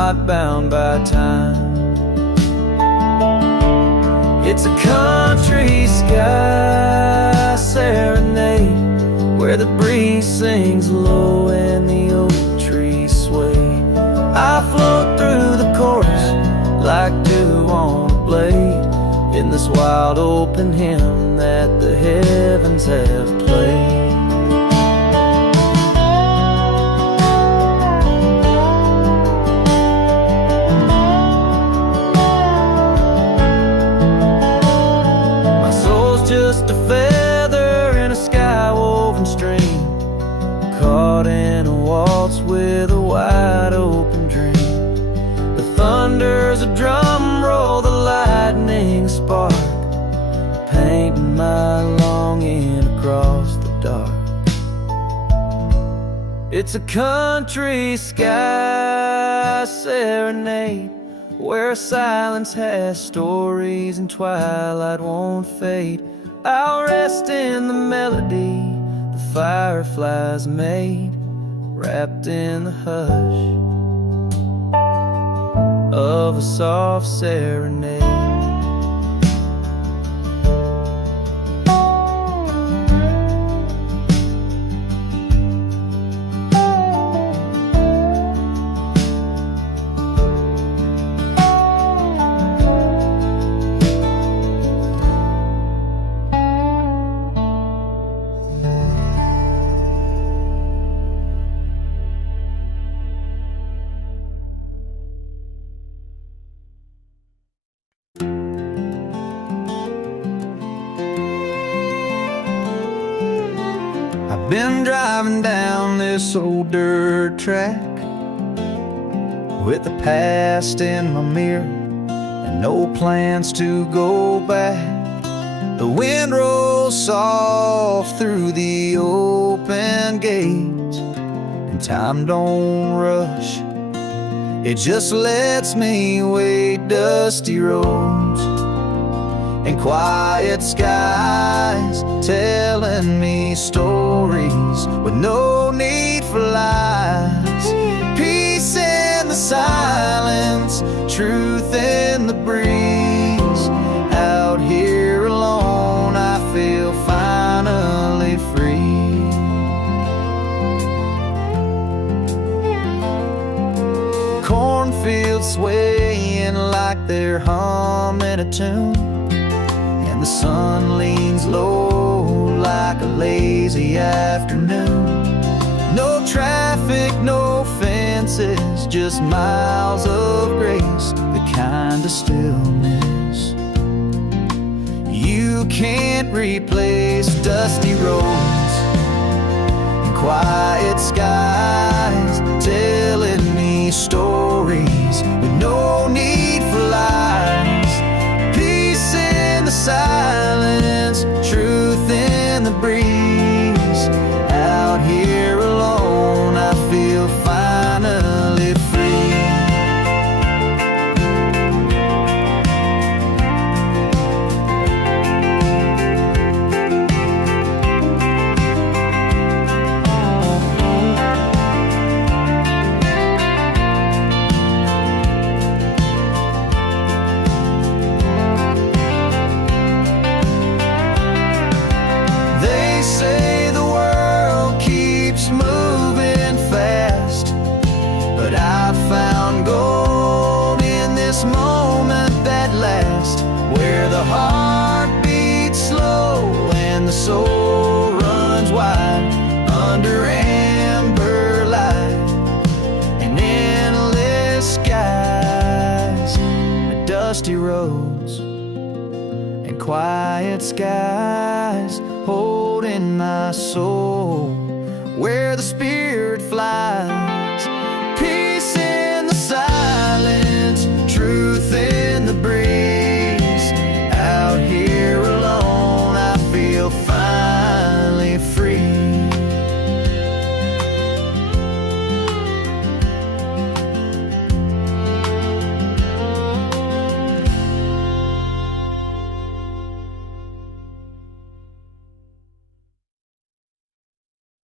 not bound by time. It's a country sky serenade, where the breeze sings low and the oak trees sway. I float through the chorus like dew on a blade, in this wild open hymn that the heavens have played. Just a feather in a sky-woven stream, caught in a waltz with a wide open dream. The thunder's a drum roll, the lightning spark, painting my longing across the dark. It's a country sky serenade, where silence has stories and twilight won't fade. I'll rest in the melody the fireflies made, wrapped in the hush of a soft serenade. Been driving down this old dirt track with the past in my mirror and no plans to go back. The wind rolls soft through the open gates, and time don't rush, it just lets me wade dusty roads and quiet skies, telling me stories with no need for lies. Peace in the silence, truth in the breeze. Out here alone, I feel finally free. Cornfields swaying like they're humming a tune, the sun leans low like a lazy afternoon. No traffic, no fences, just miles of grace, the kind of stillness you can't replace. Dusty roads and quiet skies, telling me stories with no need for lies. Silence, truth in the breeze. Out here alone, I feel finally free. Say the world keeps moving fast, but I found gold in this moment that lasts, where the heart beats slow and the soul runs wide under amber light and endless skies. Dusty roads and quiet skies, holding my soul where the spirit flies. Peace in the silence, truth in the breeze. Out here alone, I feel finally free.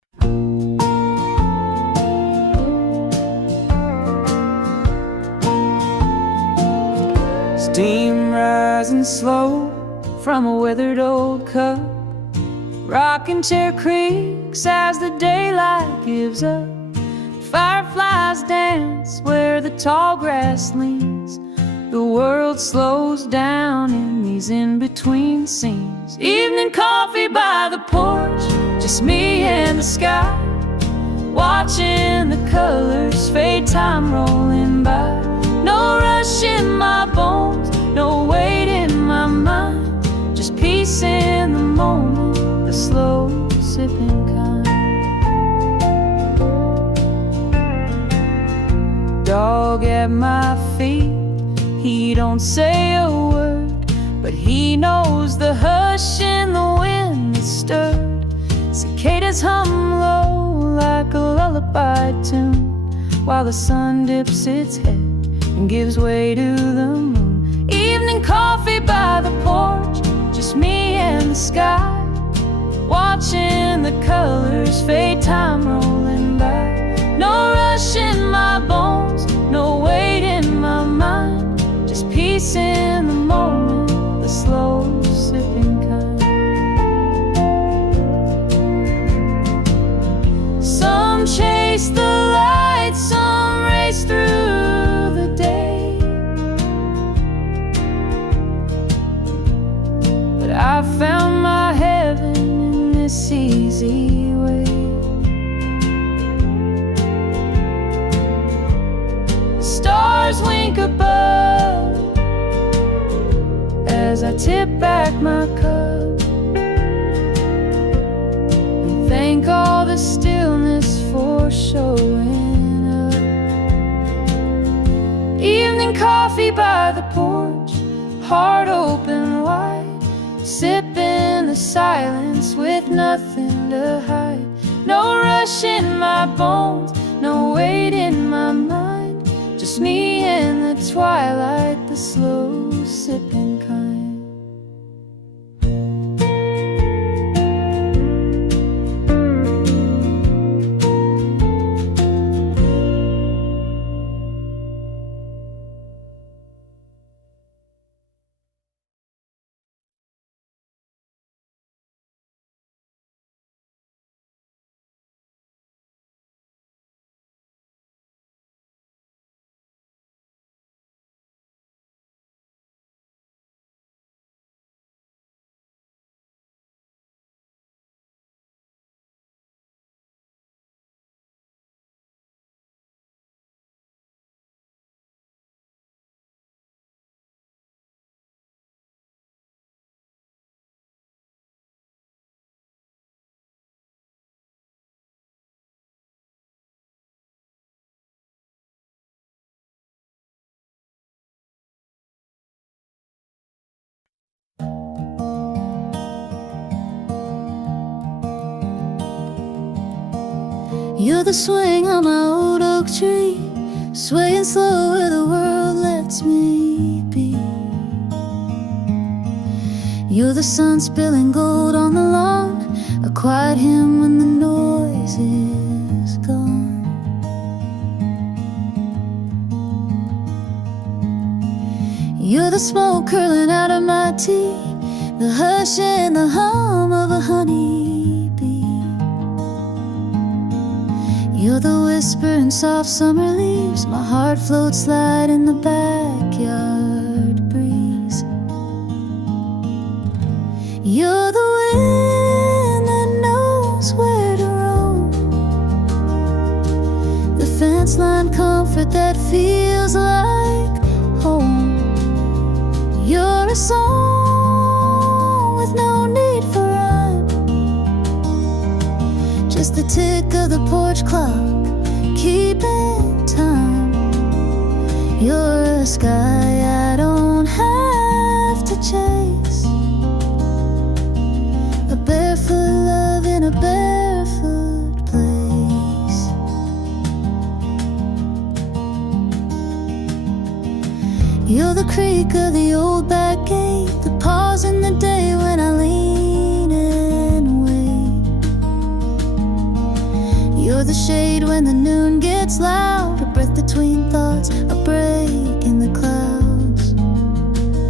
Steam rising slow from a weathered old cup. Rocking chair creaks as the daylight gives up. Fireflies dance where the tall grass leans. The world slows down in these in-between scenes. Evening coffee by the porch, just me and the sky, watching the colors fade, time rolling by. No rush in my bones, no weight in my mind, just peace in the moment, the slow sipping kind. Dog at my feet, he don't say a word, but he knows the hush in the wind that stirred. Cicadas hum low like a lullaby tune, while the sun dips its head and gives way to the moon. Evening coffee by the porch, just me and the sky, watching the colors fade, time rolling by. No rush in my bones, no weight in my mind, just peace in the moment, the slow sipping kind. Some chase the light, some race through the day, but I found my heaven in this easy way. The stars wink above as I tip back my cup and thank all the stillness for showing up. Evening coffee by the porch, heart open wide, sipping the silence with nothing to hide. No rush in my bones, no weight in my mind, just me in the twilight, the slow sipping kind. You're the swing on my old oak tree, swaying slow where the world lets me be. You're the sun spilling gold on the lawn, a quiet hymn when the noise is gone. You're the smoke curling out of my tea, the hush and the hum of a honeybee. You're the whisper in soft summer leaves, my heart floats light in the backyard breeze. You're the wind that knows where to roam, the fence line comfort that feels like home. You're a song with no need for rhyme, just the tick of the porch clock keeping time. You're a sky I don't have to chase, a barefoot love in a barefoot place. You're the creak of the old back gate, the pause in the day when I lean and wait. You're the shade when the noon gets loud, a breath between thoughts, a break in the clouds.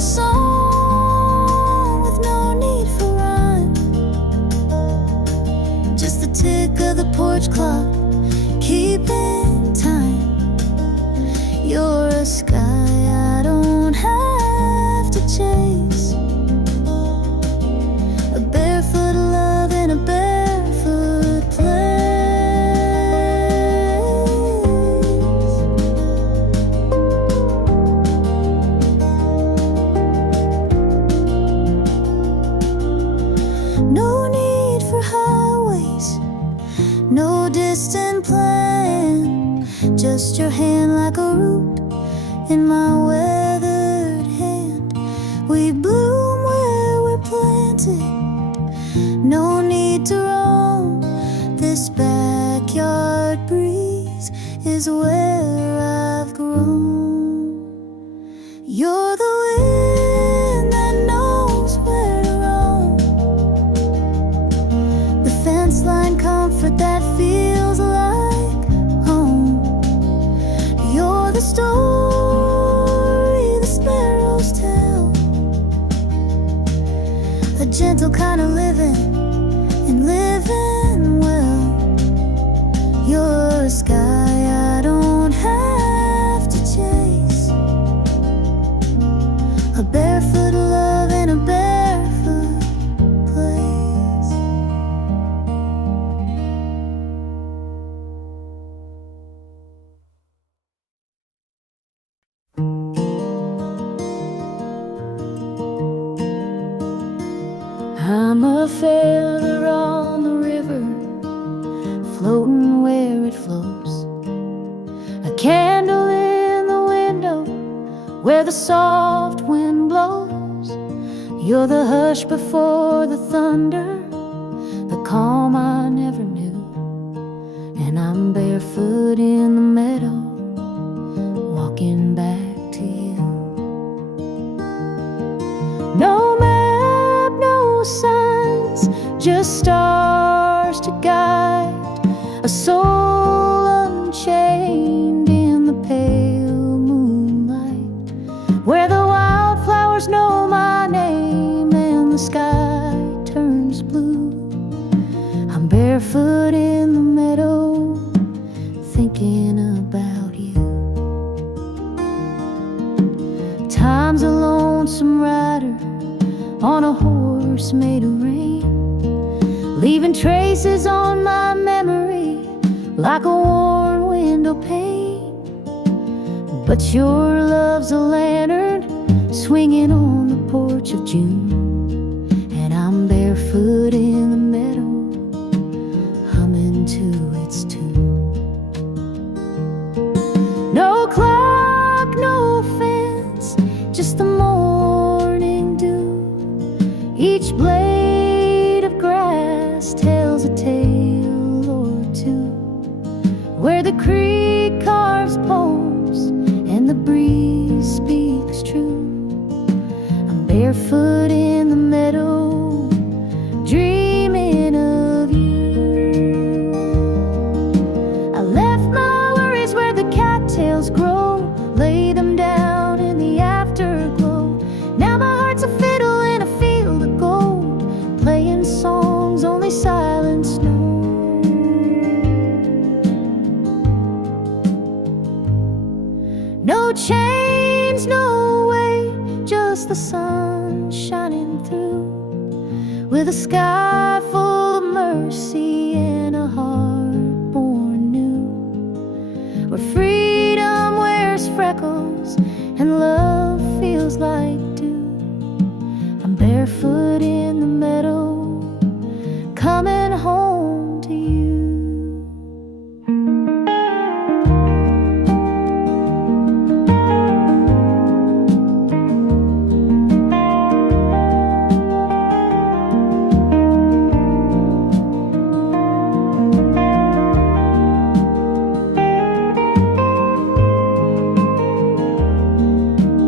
a song with no need for rhyme, just the tick of the porch clock keeping time. You're a sky I don't have to chase, a barefoot love in a barefoot place. No need for highways, no distant plan, just your hand like a root in my weathered hand. We bloom where we're planted, no need to roam. This backyard breeze is where I've grown. You're the wind that knows where to roam, the fence line comfort that feels like home. You're the story the sparrows tell, a gentle kind of living and living well. You're a sky I don't have to chase, a barefoot love in a barefoot place. I'm a feather on the river, floating where it flows, a candle in the window where the soft wind blows. You're the hush before the thunder, the calm I never knew. And I'm barefoot in the meadow, walking back to you. No map, no signs, just stars to guide a soul unchained in the pale moonlight, where the wildflowers know my name and the sky turns blue. I'm barefoot in the meadow, thinking about you. Time's a lonesome rider on a horse made of rain, leaving traces on my memory like a worn window pane. But your love's a lantern swinging on the porch of June, and I'm barefoot in the meadow, humming to its tune. No clock, no fence, just the morning dew. Each blade of grass tells a tale or two, where the creek carves poems and the breeze speaks true. I'm barefoot in the meadow, dreaming of you. I left my worries where the cattails grow, lay them down in the afterglow. Now my heart's a fiddle in a field of gold, playing songs only silence knows. No chains, no way, just the sun shining through, with a sky full of mercy and a heart born new, where freedom wears freckles and love feels like dew. I'm barefoot in the meadow, coming home to you.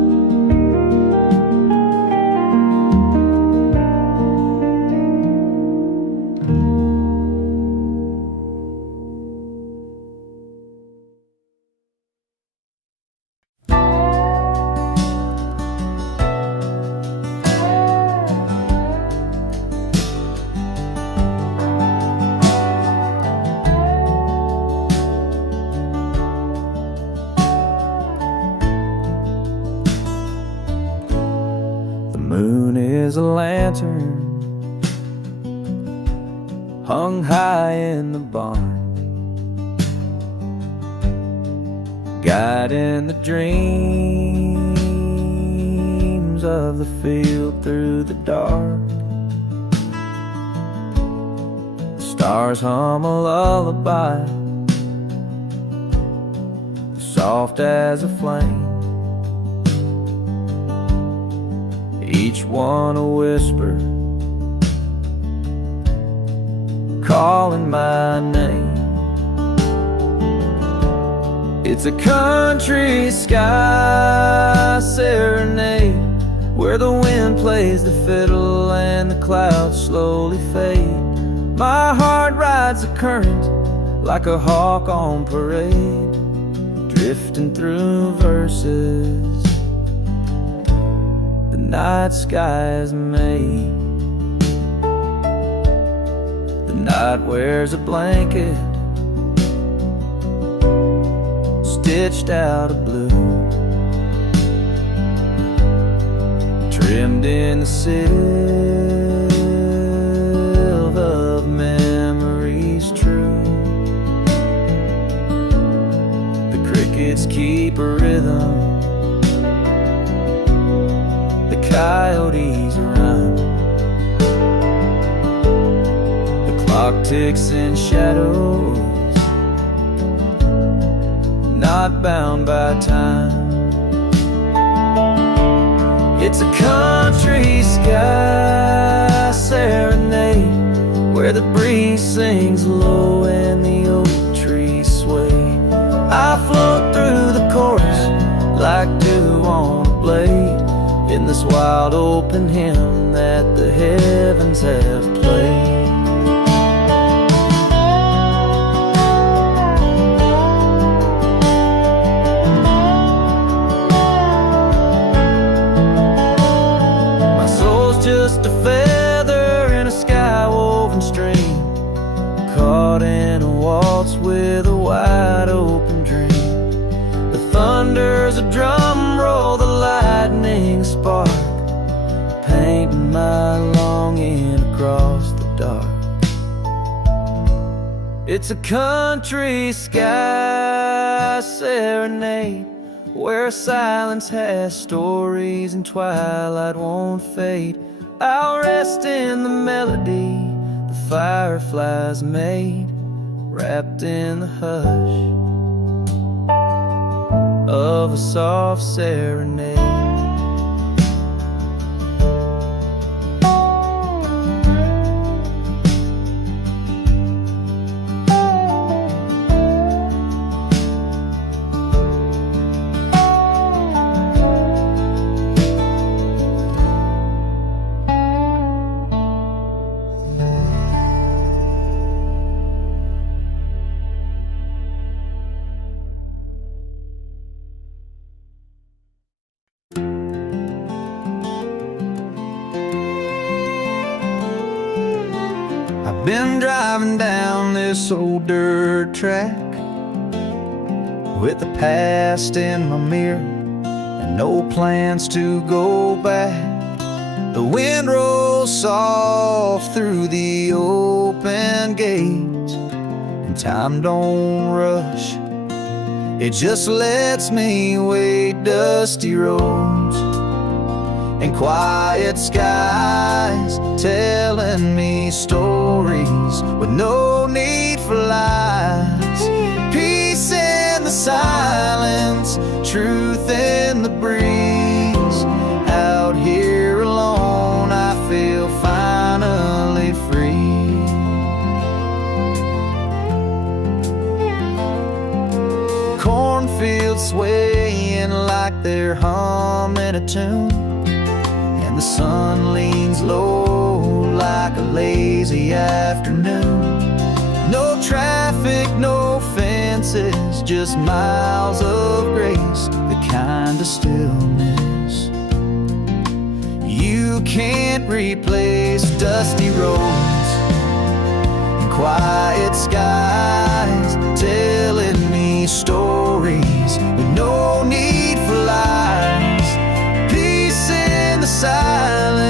moon is a lantern hung high in the barn, guiding the dreams of the field through the dark. The stars hum a lullaby, soft as a flame, each one a whisper calling my name. It's a country sky serenade, where the wind plays the fiddle and the clouds slowly fade. My heart rides the current like a hawk on parade, drifting through verses the night sky is made. The night wears a blanket stitched out of blue, trimmed in the silver of memories true. The crickets keep a rhythm, the coyotes run, the clock ticks in shadows, not bound by time. It's a country sky serenade, where the breeze sings low and the oak trees sway. I float through the chorus like dew on a blade, in this wild open hymn that the heavens have played. Just a feather in a sky-woven stream, caught in a waltz with a wide open dream. The thunder's a drum roll, the lightning a spark, painting my longing across the dark. It's a country sky serenade, where silence has stories and twilight won't fade. I'll rest in the melody the fireflies made, wrapped in the hush of a soft serenade. Been driving down this old dirt track with the past in my mirror and no plans to go back. The wind rolls soft through the open gate, and time don't rush, it just lets me wade dusty roads and quiet skies, telling me stories with no need for lies. Peace in the silence, truth in the breeze. Out here alone, I feel finally free. Cornfields swaying like they're humming a tune, the sun leans low like a lazy afternoon. No traffic, no fences, just miles of grace, the kind of stillness you can't replace. Dusty roads and quiet skies, telling me stories with no need for lies. Peace in the silence,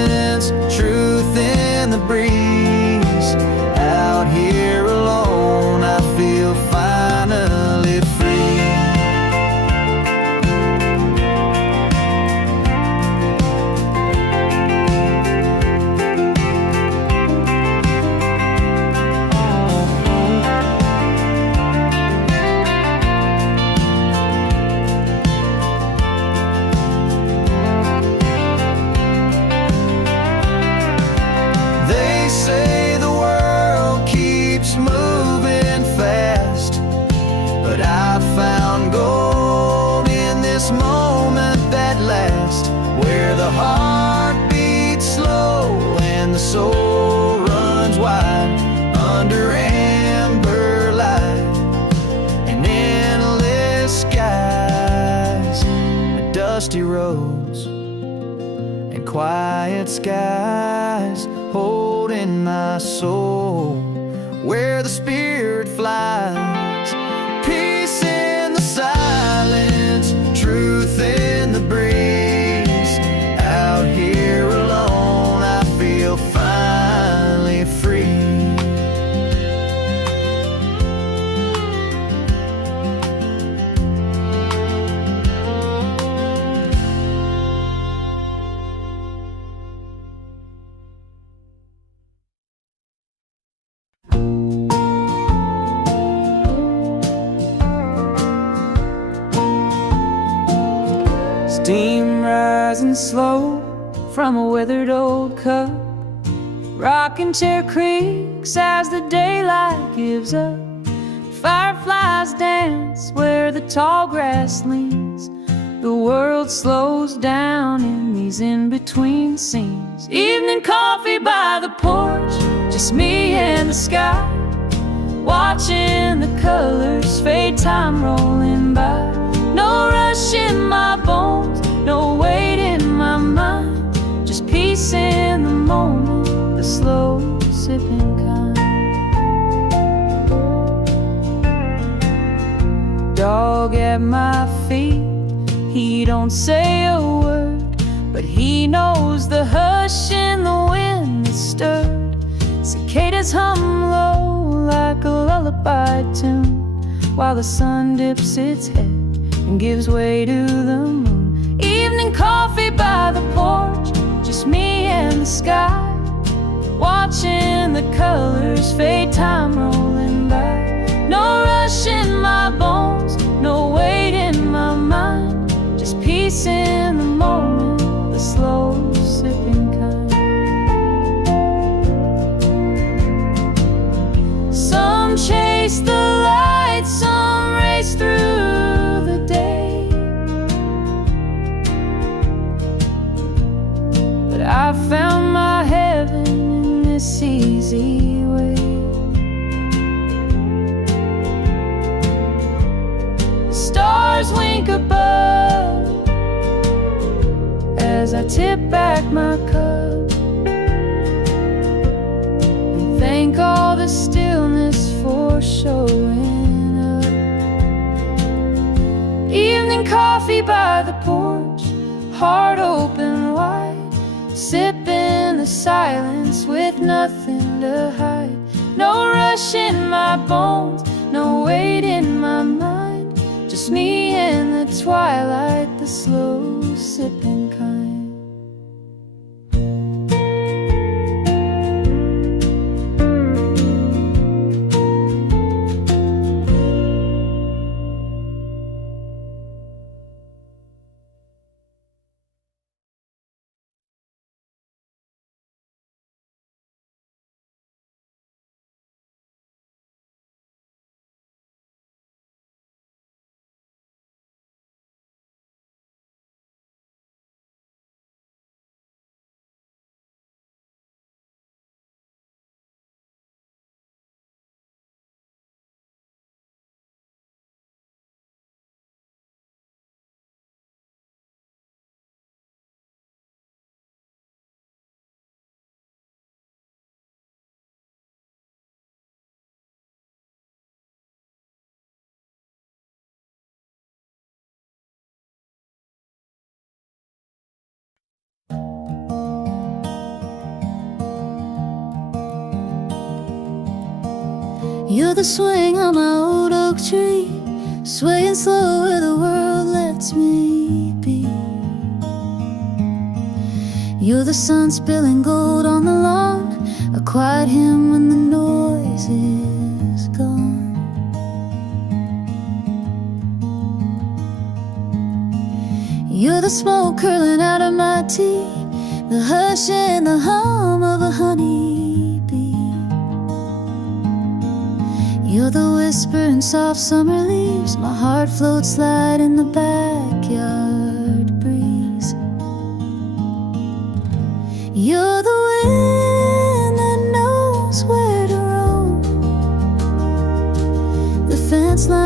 where the heart beats slow and the soul runs wide under amber light and endless skies, dusty roads and quiet skies holding my soul where the spirit flies. Peace in the silence, truth in the breeze. Out here alone I feel finally free. Steam rising slow from a withered old cup. Rocking chair creaks as the daylight gives up. Fireflies dance where the tall grass leans. The world slows down in these in-between scenes. Evening coffee by the porch, just me and the sky, watching the colors fade, time rolling by. No rush in my bones, no weight in my mind, just peace in the moment, the slow sipping kind. Dog at my feet, he don't say a word, but he knows the hush in the wind that's stirred. Cicadas hum low like a lullaby tune, while the sun dips its head and gives way to the moon. Evening coffee by the porch, just me and the sky, watching the colors fade, time rolling by. No rush in my bones, no weight in my mind, just peace in the moment, the slow sipping kind. Some chase the light, some race through the day, but I found my heaven in this easy way. The stars wink above as I tip back my cup and thank all the stillness for showing up. Evening coffee by the porch, heart open wide, sipping the silence with nothing to hide. No rush in my bones, no weight in my mind, just me in the twilight, the slow sipping kind. You're the swing on my old oak tree, swaying slow where the world lets me be. You're the sun spilling gold on the lawn, a quiet hymn when the noise is gone. You're the smoke curling out of my tea, the hush and the hum of a honeybee. You're the whisper in soft summer leaves, my heart floats light in the backyard breeze.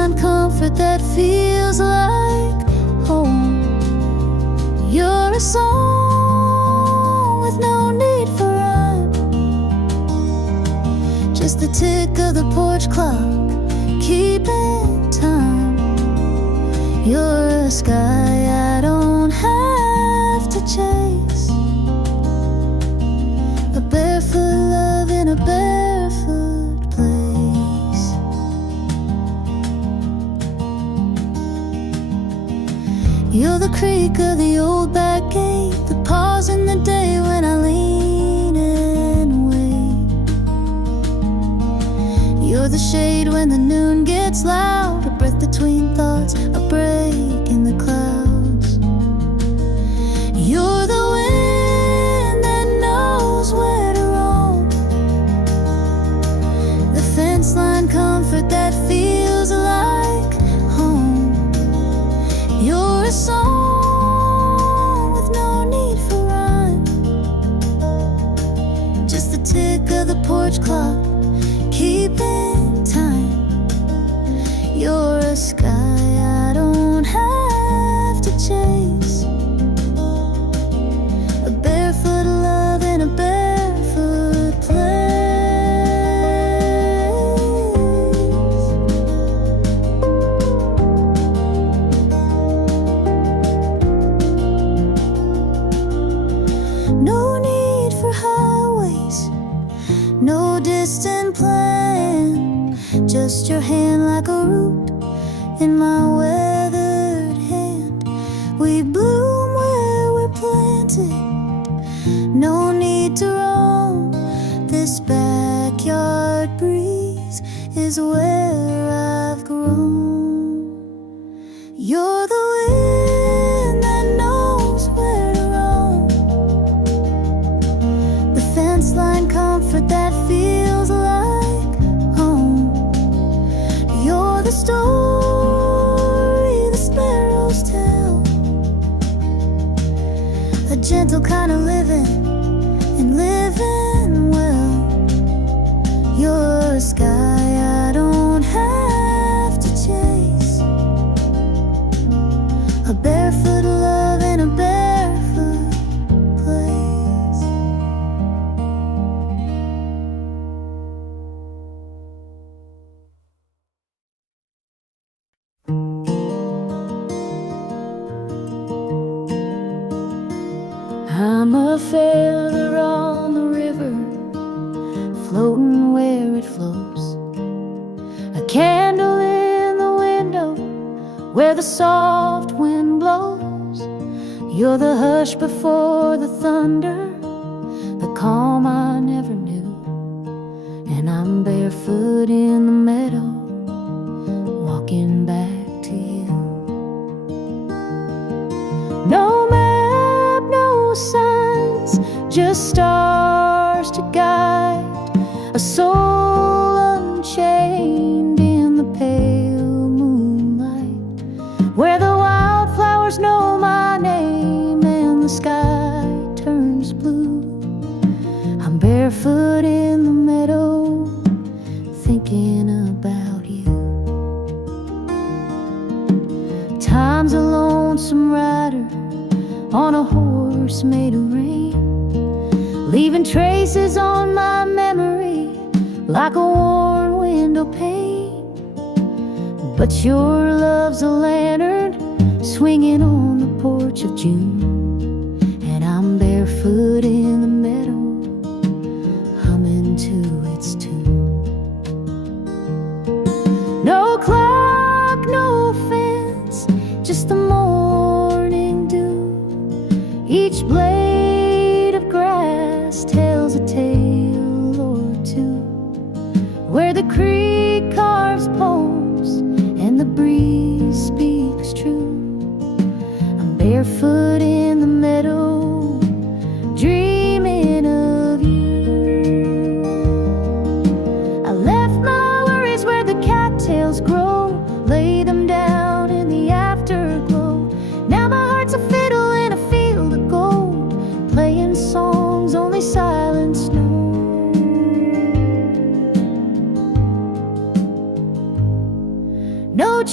line comfort that feels like home. You're a song with no need for rhyme, just the tick of the porch clock keeping time. You're a sky I don't have to chase, a barefoot love in a barefoot place. You're the creak of the old back gate, the pause in the day when I lean and wait. You're the shade when the noon gets loud, a breath between thoughts, a break in the clouds. You're the wind that knows where to roam, the fence line comfort that feels like home. You're a song with no need for rhyme, just the tick of the porch clock keeping time. You're a sky I don't have to chase, a barefoot love in a barefoot place. No need for highways, no distant plan, just your hand like a root in my weathered hand. We bloom where we're planted, no need to roam. This backyard breeze is where I've grown. You're the wind that knows where to roam, the fence line comfort that feels like home. You're the story the sparrows tell, a gentle kind of living and living well. You're a sky I don't have to chase, a barefoot love in a barefoot place. I'm a feather on the river, floating where it flows, a candle in the window where the soft wind blows. You're the hush before the thunder, the calm I never knew. And I'm barefoot in the meadow, walking back to you. No map, no signs, just stars to guide a soul unchained in the pale moonlight, where the wildflowers know my name and the sky turns blue. I'm barefoot in the meadow, thinking about you. Time's a lonesome rider on a horse made of rain, leaving traces on my memory like a worn window pane. But your love's a lantern swinging on the porch of June, and I'm barefoot in the meadow, humming to its tune. No clock, no fence, just the morning dew. Each blade of grass tells a tale or two, where the creek carves poems and the breeze speaks true. I'm barefoot in the meadow, dreaming of you. I left my worries where the cattails grow, lay them down in the afterglow. Now my heart's a fiddle in a field of gold, playing songs only silence knows. No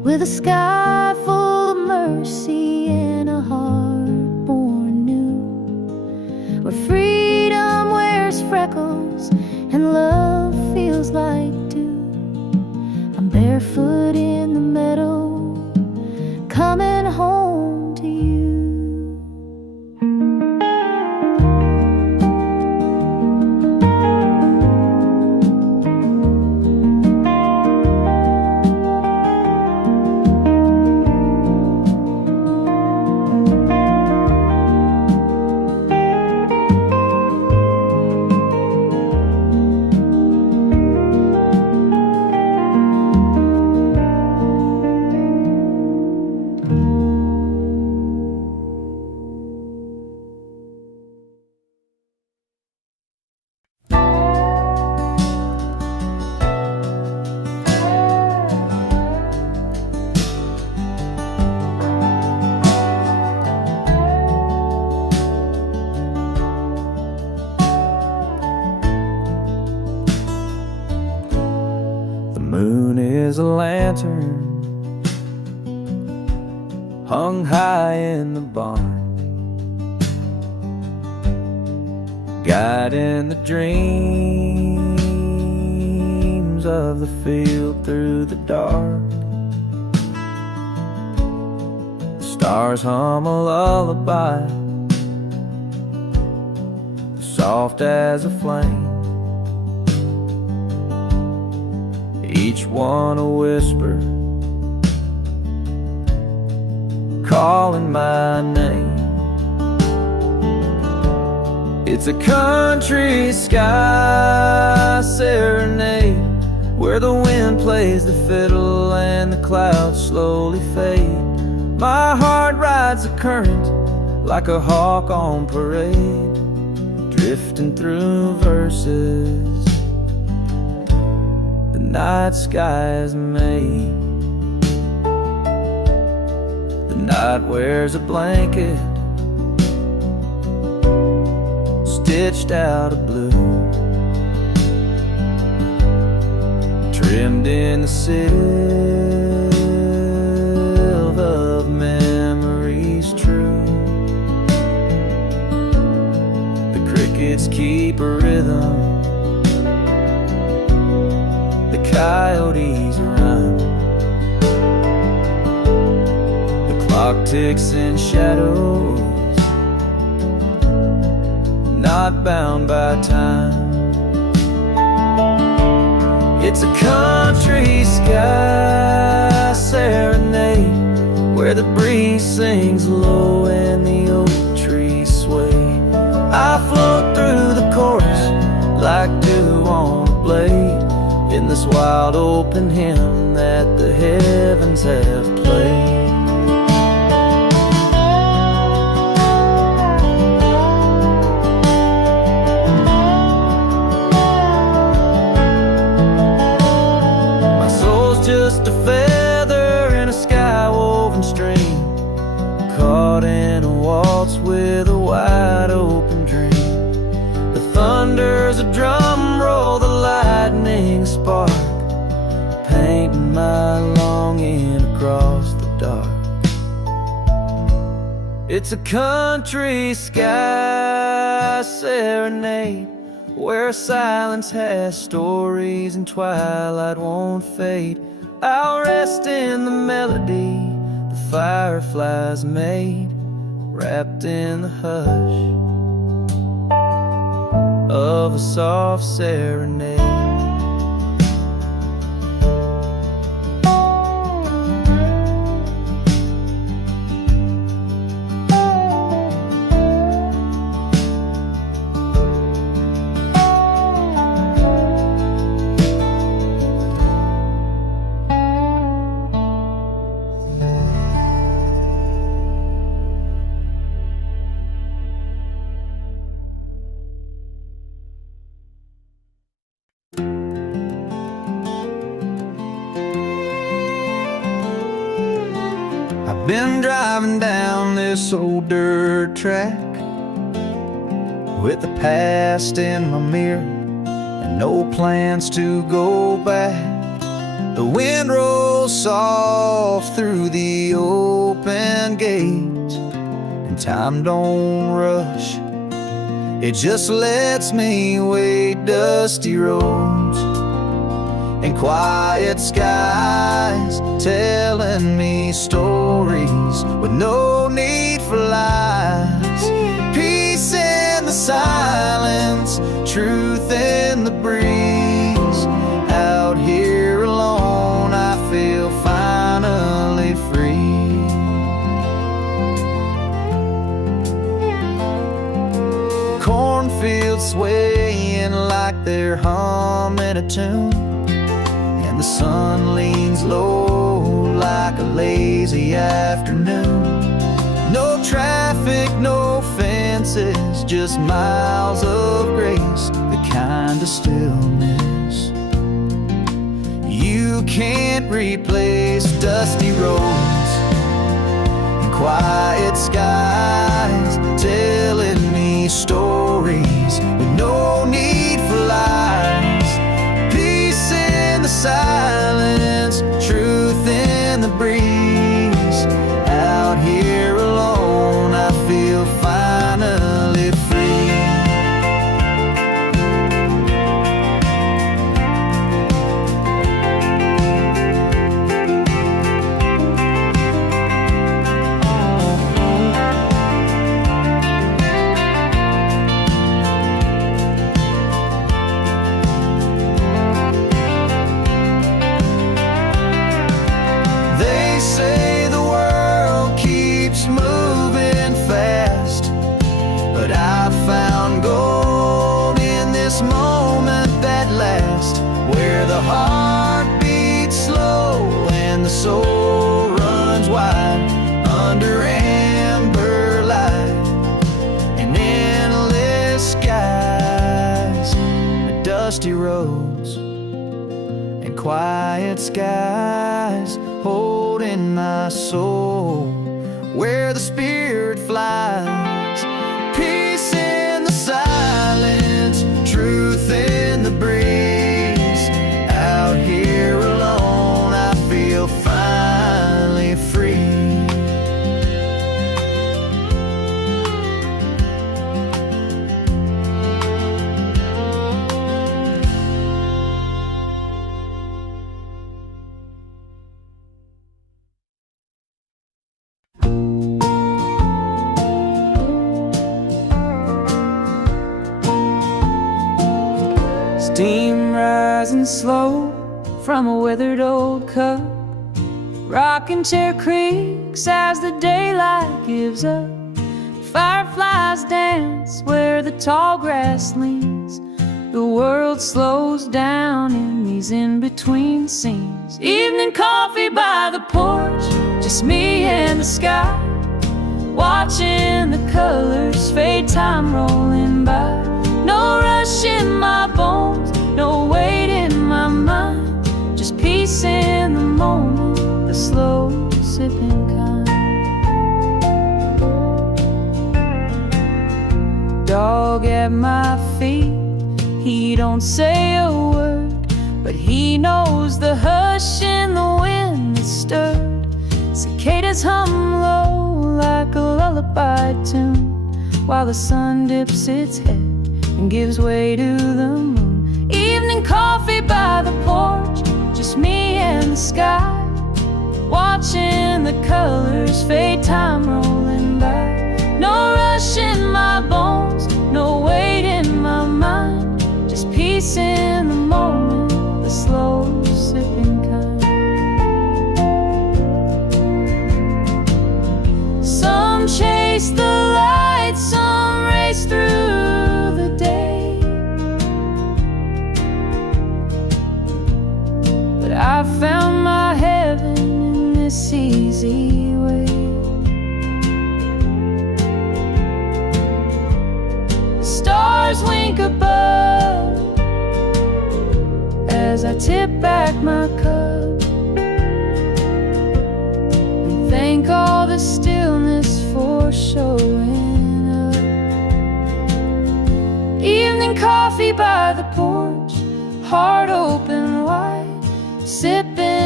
with a sky full of mercy and a heart born new, where freedom wears freckles and love feels like dew. I'm barefoot in the meadow, coming home to you. Is a lantern hung high in the barn, guiding the dreams of the field through the dark. The stars hum a lullaby, soft as a flame, each one a whisper, calling my name. It's a country sky serenade, where the wind plays the fiddle and the clouds slowly fade. My heart rides the current like a hawk on parade, drifting through verses night sky is made. The night wears a blanket stitched out of blue, trimmed in the silver of memories true. The crickets keep a rhythm, coyotes run, the clock ticks in shadows, not bound by time. It's a country sky serenade, where the breeze sings low and the oak trees sway. I float through the chorus like dew on a blade, in this wild open hymn that the heavens have played. My soul's just a feather in a sky-woven stream, caught in a waltz with a wide open dream. The thunder's a drum roll, the lightning spark, painting my longing across the dark. It's a country sky serenade, where silence has stories and twilight won't fade. I'll rest in the melody the fireflies made, wrapped in the hush of a soft serenade. Been driving down this old dirt track with the past in my mirror and no plans to go back. The wind rolls soft through the open gate, and time don't rush, it just lets me wait. Dusty roads and quiet skies telling me stories with no need for lies. Peace in the silence, truth in the breeze. Out here alone, I feel finally free. Cornfields swaying like they're humming a tune, and the sun leans low like a lazy afternoon. No traffic, no fences, just miles of grace, the kind of stillness you can't replace. Dusty roads and quiet skies telling me stories with no need for lies. Peace in the silence, truth in the breeze. Out here alone, I feel finally free. They say the world keeps moving fast, but I found gold in this moment that lasts, where the heart beats slow and the soul runs wide under amber light and endless skies. Dusty roads and quiet skies holding my soul where the spirit flies. Peace in the silence, truth in the breeze. Out here alone, I feel finally free. Steam rising slow from a withered old cup. Rocking chair creaks as the daylight gives up. Fireflies dance where the tall grass leans. The world slows down in these in-between scenes. Evening coffee by the porch, just me and the sky, watching the colors fade, time rolling by. No rush in my bones, no weight in my mind, just peace in the moment, the slow sipping kind. Dog at my feet, he don't say a word, but he knows the hush in the wind that stirred. Cicadas hum low like a lullaby tune, while the sun dips its head and gives way to the moon. Evening coffee by the porch, just me and the sky, watching the colors fade, time rolling by. No rush in my bones, no weight in my mind, just peace in the moment, the slow sipping kind. Some chase the light, some race through the day, but I found my heaven in this easy way. The stars wink above as I tip back my cup and thank all the stillness for showing up. coffee by the porch, heart open wide, sipping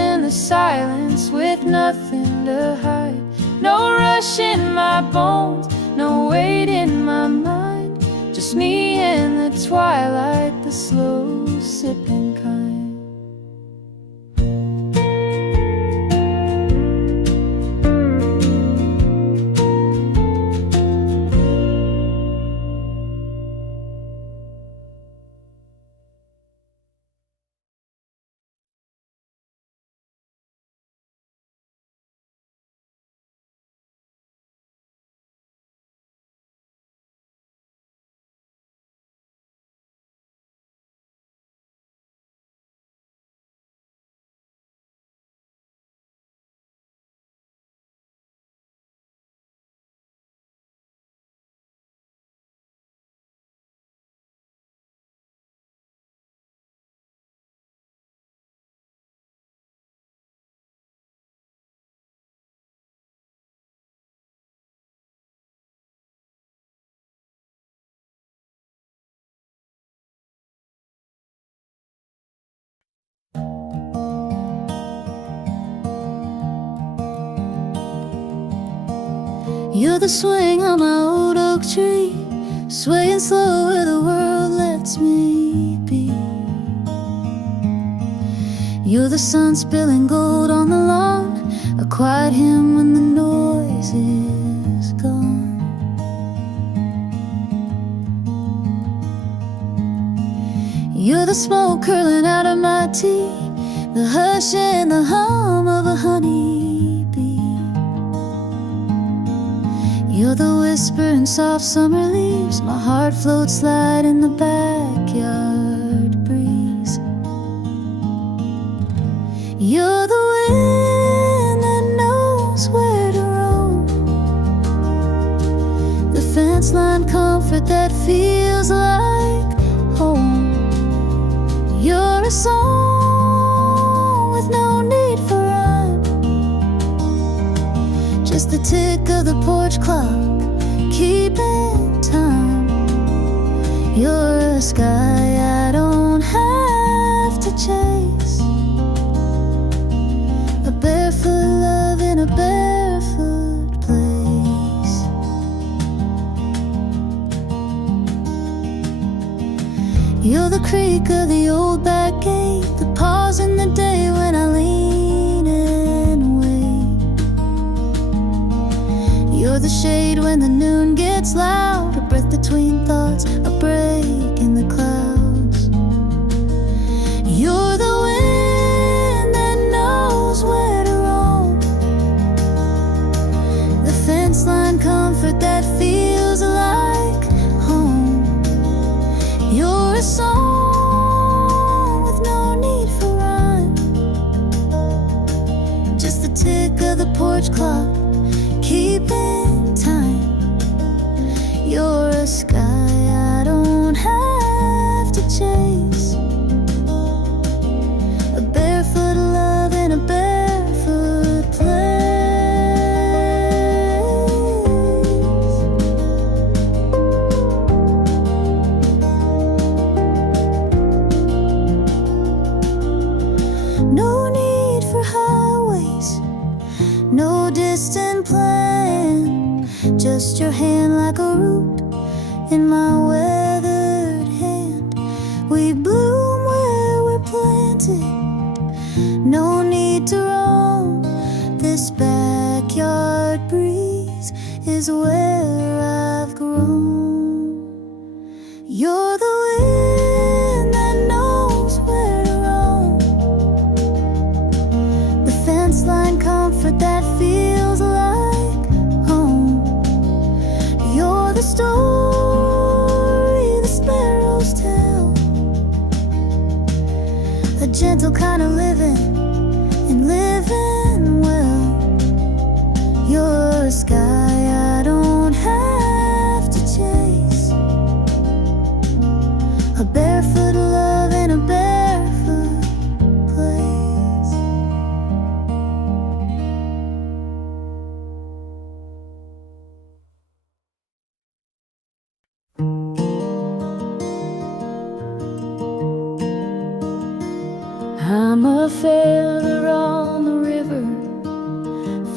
silence with nothing to hide. No rush in my bones, no weight in my mind. Just me in the twilight, the slow sipping kind. You're the swing on my old oak tree, swaying slow where the world lets me be. You're the sun spilling gold on the lawn, a quiet hymn when the noise is gone. You're the smoke curling out of my tea, the hush and the hum of a honeybee. You're the whisper in soft summer leaves, my heart floats light in the backyard breeze. You're the wind that knows where to roam, the fence line comfort that feels like home. You're a song with no need for rhyme, just the tick of the porch clock, keeping time. You're a sky I don't have to chase, a barefoot love in a barefoot place. You're the creak of the old back gate, the pause in the day when I lean and wait. You're the shade when the noon gets loud, a breath between thoughts, a break in the clouds. You're the wind that knows where to roam, the fence line comfort that feels like home. You're a song with no need for rhyme, just the tick of the porch clock, keeping time. You're a sky I don't have to chase, a barefoot love in a barefoot place. No need for highways, no distant plan, just your hand like a root in my weathered hand. We bloom where we're planted, no need to roam, this backyard breeze is where I've grown. You're the wind that knows where to roam, the fence line comfort that feels like home. You're the story the sparrows tell, a gentle kind of living and living well. You're a sky I don't have to chase, a barefoot love in a barefoot place. I'm a feather on the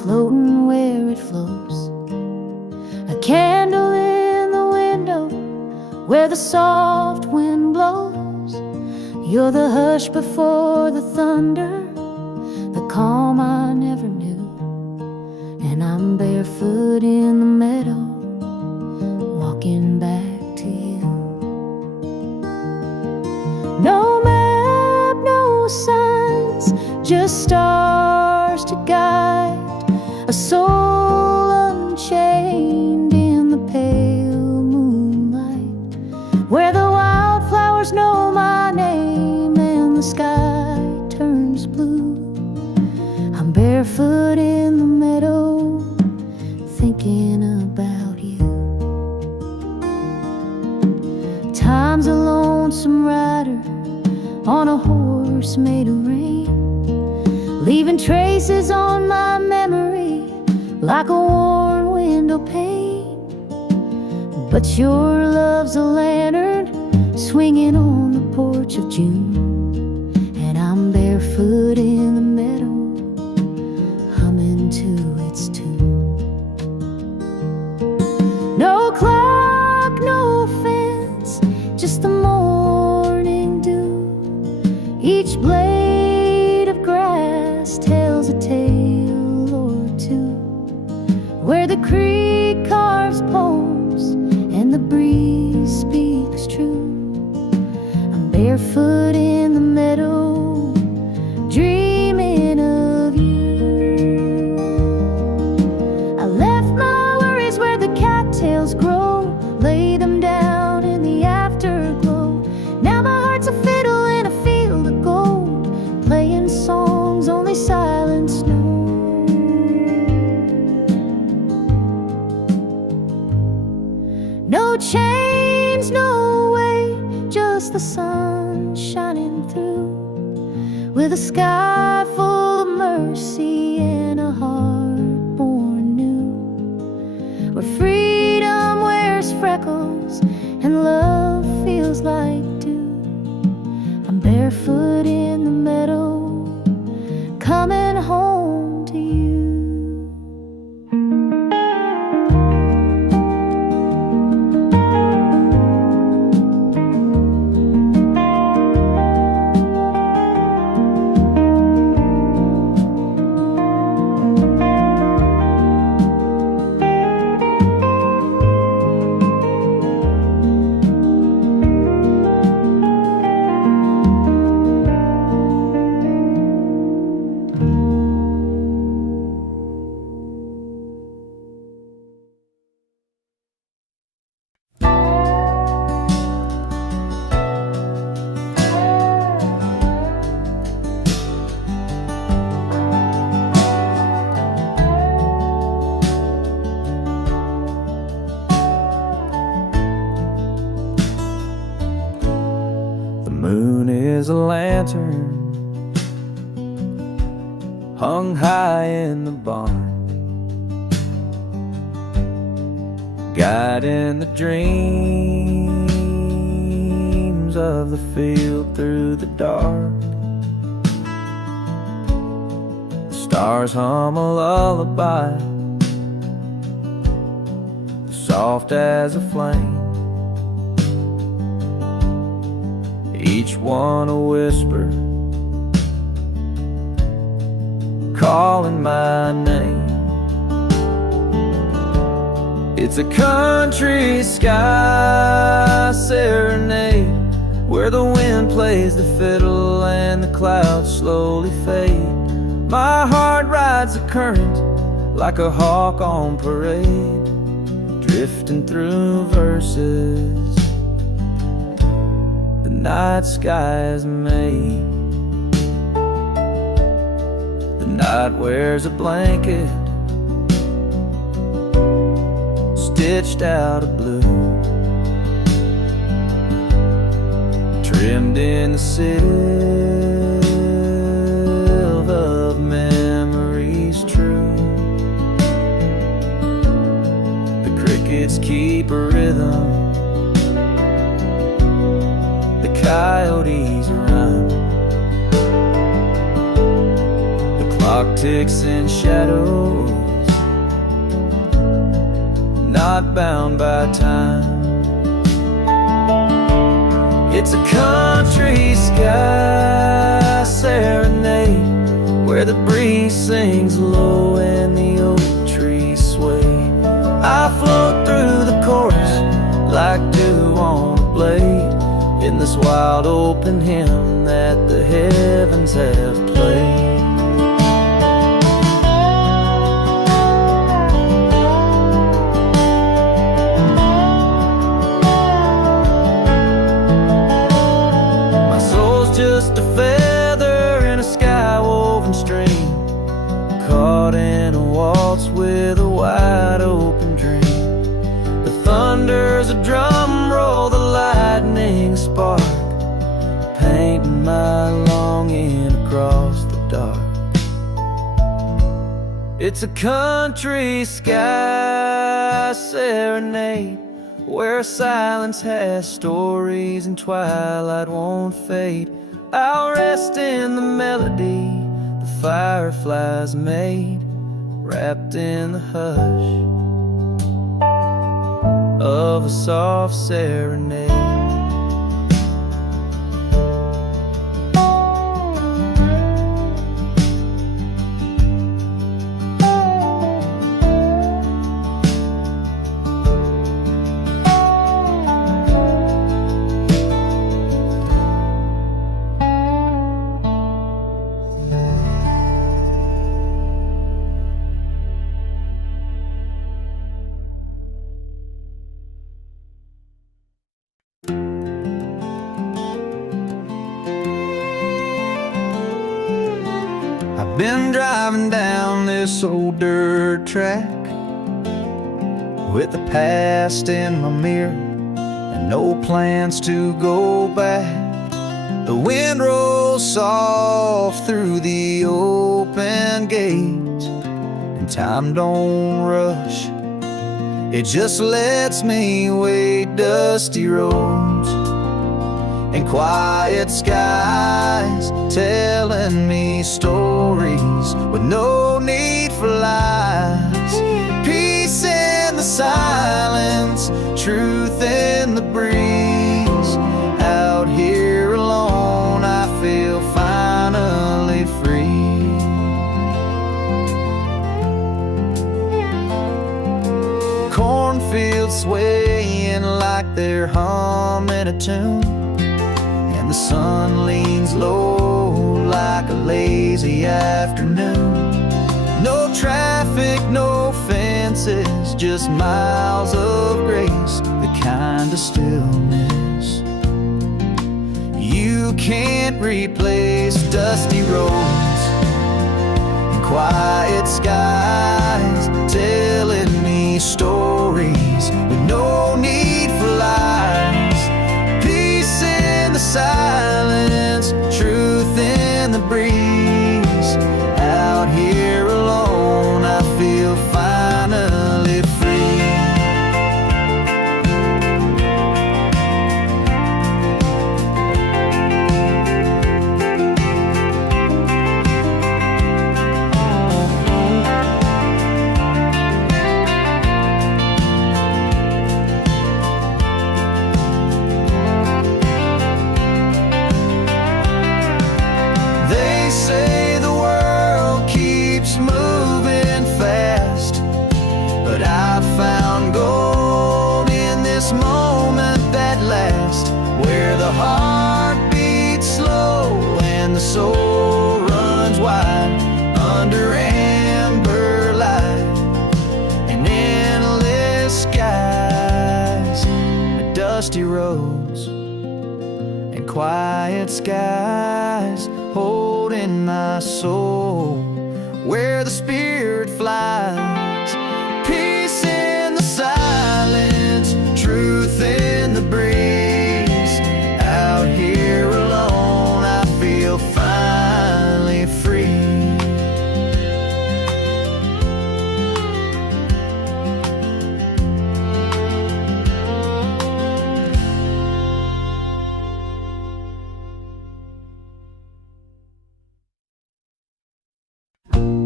floating where it flows. A candle in the window where the soft wind blows. You're the hush before the thunder, the calm I never knew. And I'm barefoot in the meadow, walking back to you. No map, no signs, just stars to guide a soul unchained in the pale moonlight, where the wildflowers know my name and the sky turns blue. I'm barefoot in the meadow, thinking about you. Time's a lonesome rider on a horse made of rain, leaving traces on my memory like a worn window pane. But your love's a lantern swinging on the porch of June, and I'm barefoot in the meadow, humming to its tune. No clock, no fence, just the morning dew. Each blade of grass tells a tale or two, where the creek carves poems and the breeze speaks true. I'm barefoot in the meadow, dreaming of you. I left my worries where the cattails grow, lay them down in the afterglow. Now my heart's a fiddle in a field of gold, playing songs only silence knows. No chains, no weight, just the sun shining through, with a sky full of mercy and a heart born new, where freedom wears freckles and love feels like dew. I'm barefoot in the meadow, coming home to you. Is a lantern hung high in the barn, guiding the dreams of the field through the dark. The stars hum a lullaby, soft as a flame, each one a whisper, calling my name. It's a country sky serenade, where the wind plays the fiddle and the clouds slowly fade. My heart rides the current like a hawk on parade, drifting through verses the night sky is made. The night wears a blanket stitched out of blue, trimmed in the silver of memories true. The crickets keep a rhythm, coyotes run, the clock clock ticks in shadows, not bound by time. It's a country sky serenade, where the breeze sings low and the oak trees sway. I float through the chorus like dew on a blade, in this wild open hymn that the heavens have played. Just a feather in a sky-woven stream, caught in a waltz with a wide open dream. The thunder's a drum roll, the lightning spark, painting my longing across the dark. It's a country sky serenade, where silence has stories and twilight won't fade. I'll rest in the melody the fireflies made, wrapped in the hush of a soft serenade. Been driving down this old dirt track with the past in my mirror and no plans to go back. The wind rolls soft through the open gate, and time don't rush, it just lets me wait. Dusty roads and quiet skies telling me stories with no need for lies. Peace in the silence, truth in the breeze. Out here alone, I feel finally free. Cornfields swaying like they're humming a tune, the sun leans low like a lazy afternoon. No traffic, no fences, just miles of grace, the kind of stillness you can't replace. Dusty roads and quiet skies telling me stories with no need for lies. Silence, truth in the breeze. Out here alone, I feel finally free. Say the world keeps moving fast, but I found gold in this moment that lasts, where the heart beats slow and the soul runs wide under amber light and endless skies. Dusty roads and quiet skies holding my soul where the spirit flies. Peace in the silence, truth in the breeze. Out here alone, I feel finally free.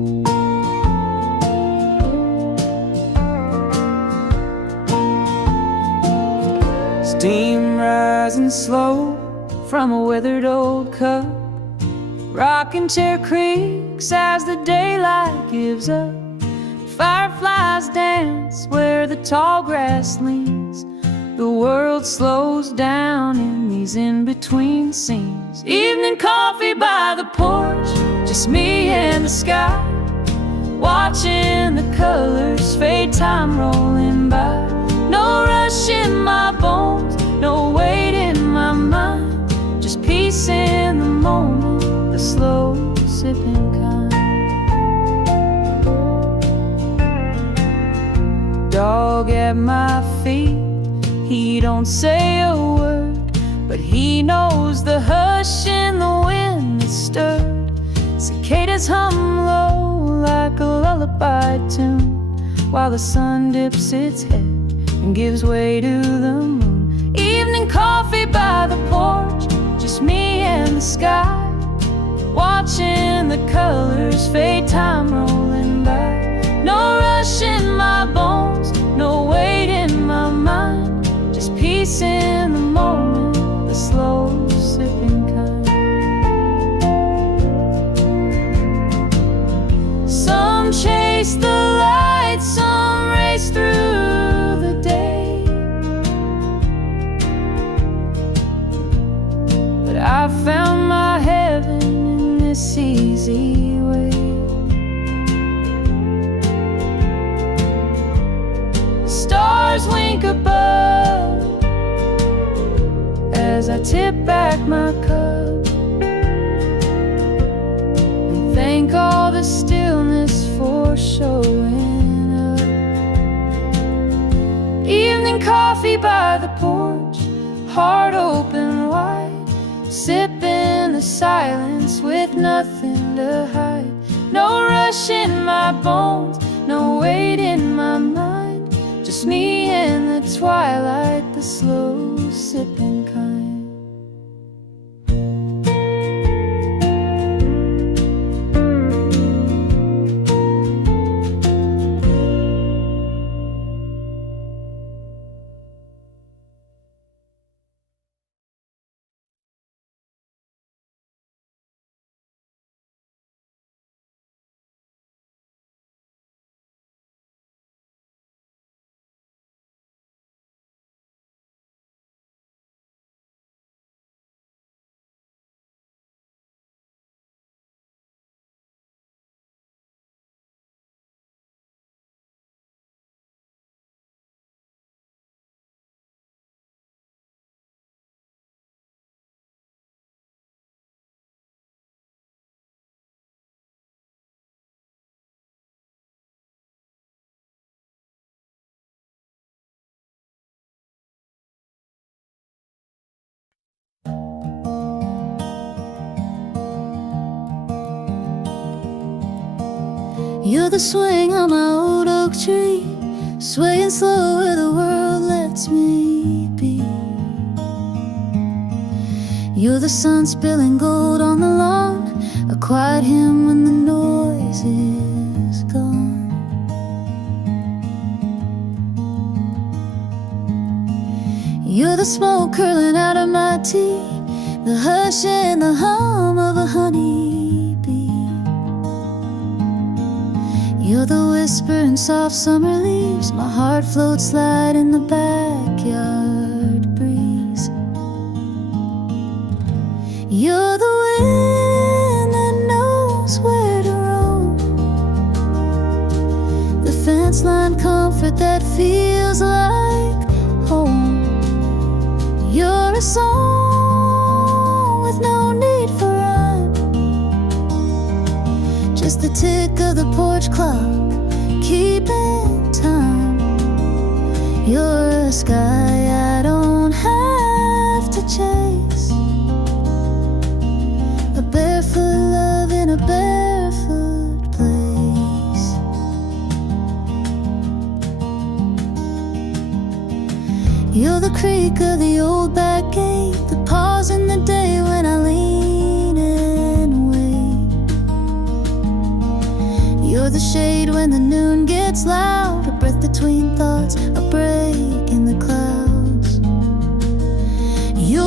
rising slow from a withered old cup. Rocking chair creaks as the daylight gives up. Fireflies dance where the tall grass leans. The world slows down in these in-between scenes. Evening coffee by the porch, just me and the sky, watching the colors fade, time rolling by. No rush in my bones, no weight in my mind, just peace in the moment, the slow sipping kind. Dog at my feet, he don't say a word, but he knows the hush in the wind that stirred. Cicadas hum low like a lullaby tune, while the sun dips its head and gives way to the moon. Evening coffee by the porch, just me and the sky, watching the colors fade, time rolling by. No rush in my bones, no weight in my mind, just peace in the moment, the slow sipping kind. Some chase the light, some race through the day, but I found my heaven in this easy way. The stars wink above as I tip back my cup and thank all the stillness for showing up. Evening coffee by the porch, heart open wide, sipping the silence with nothing to hide. No rush in my bones, no weight in my mind, just me in the twilight, the slow sipping kind. You're the swing on my old oak tree, swaying slow where the world lets me be. You're the sun spilling gold on the lawn, a quiet hymn when the noise is gone. You're the smoke curling out of my tea, the hush and the hum of a honeybee. You're the whisper in soft summer leaves, my heart floats light in the backyard breeze. You're the wind that knows where to roam, the fence line comfort that feels like home. You're a song with no need for rhyme, just the tick of the porch clock keeping time. You're a sky I don't have to chase, a barefoot love in a barefoot place. You're the creak of the old back gate, the pause in the day when I lean and wait. You're the shade when the noon gets loud, a breath between thoughts, a break in the clouds. You're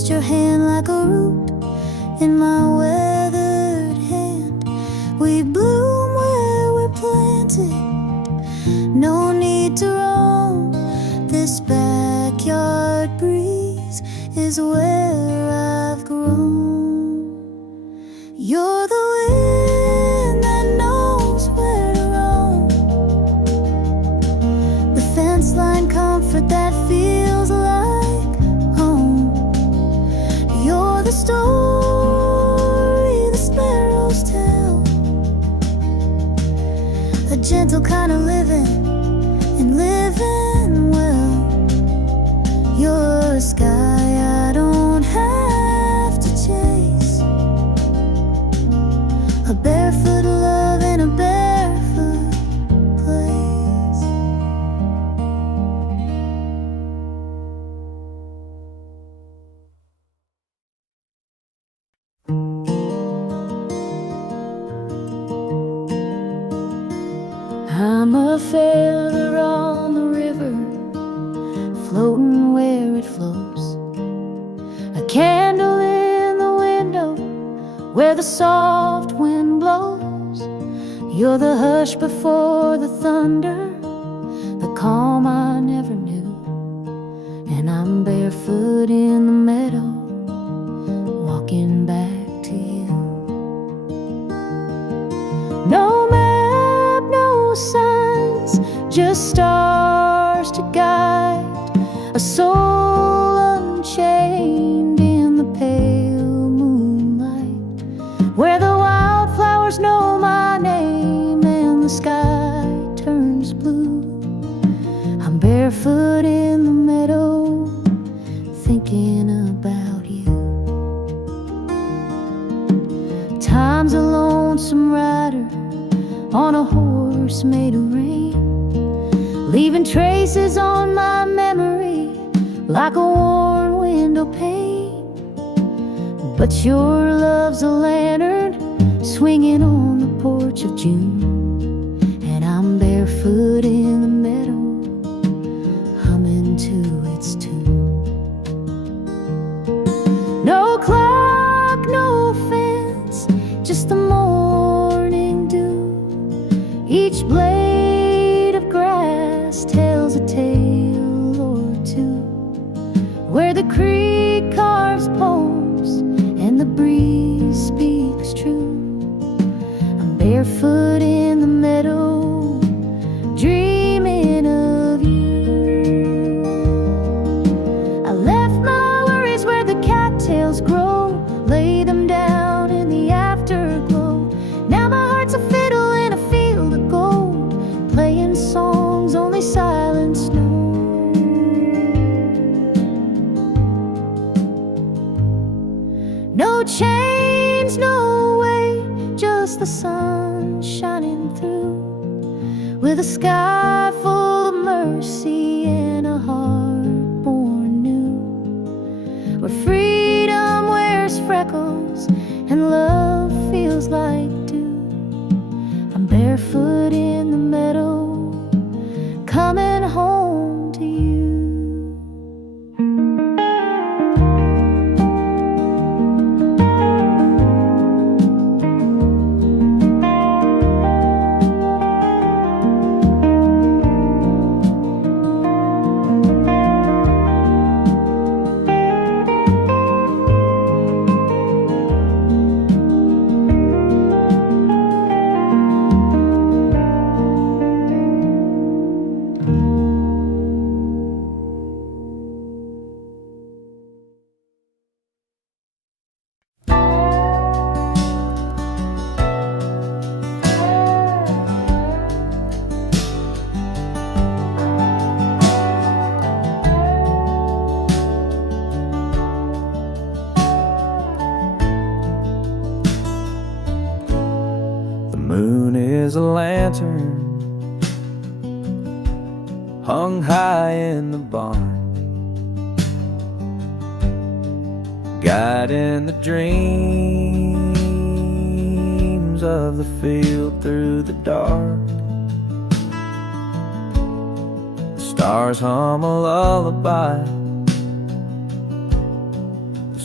twist your hand like a root in my weathered hand. We bloom where we're planted, no need to roam. This backyard breeze is where I've grown. You're the wind that knows where to roam, the fence line comfort that feels like home. You're the story the sparrows tell, a gentle kind of living and living well. You're a sky I don't have to chase, a barefoot love in a barefoot place. I'm a feather on the river, floating where it flows, a candle in the window where the soft wind blows. You're the hush before the thunder, the calm I never knew. And I'm barefoot in the meadow, walking back to you. No map, no signs, just stars to guide a soul unchained in the pale moonlight, where the wildflowers know my name and the sky turns blue. I'm barefoot in the meadow, thinking about you. Time's a lonesome rider on a horse made of rain, leaving traces on my memory like a worn window pane. But your love's a lantern swinging on the porch of June, and I'm barefoot in the meadow, humming to its tune. No clock, no fence, just the morning dew. Each blade of grass tells a tale or two, where the creek carves poems and the breeze speaks true. I'm barefoot in the meadow, dreaming of you. I left my worries where the cattails grow, lay them down in the afterglow. Now my heart's a fiddle in a field of gold, playing songs only silence knows. No chains, no way, just the sun shining through, with a sky full of mercy and a heart born new, where freedom wears freckles and love feels like dew. I'm barefoot in the meadow, coming home to you. Moon is a lantern hung high in the barn, guiding the dreams of the field through the dark. The stars hum a lullaby, the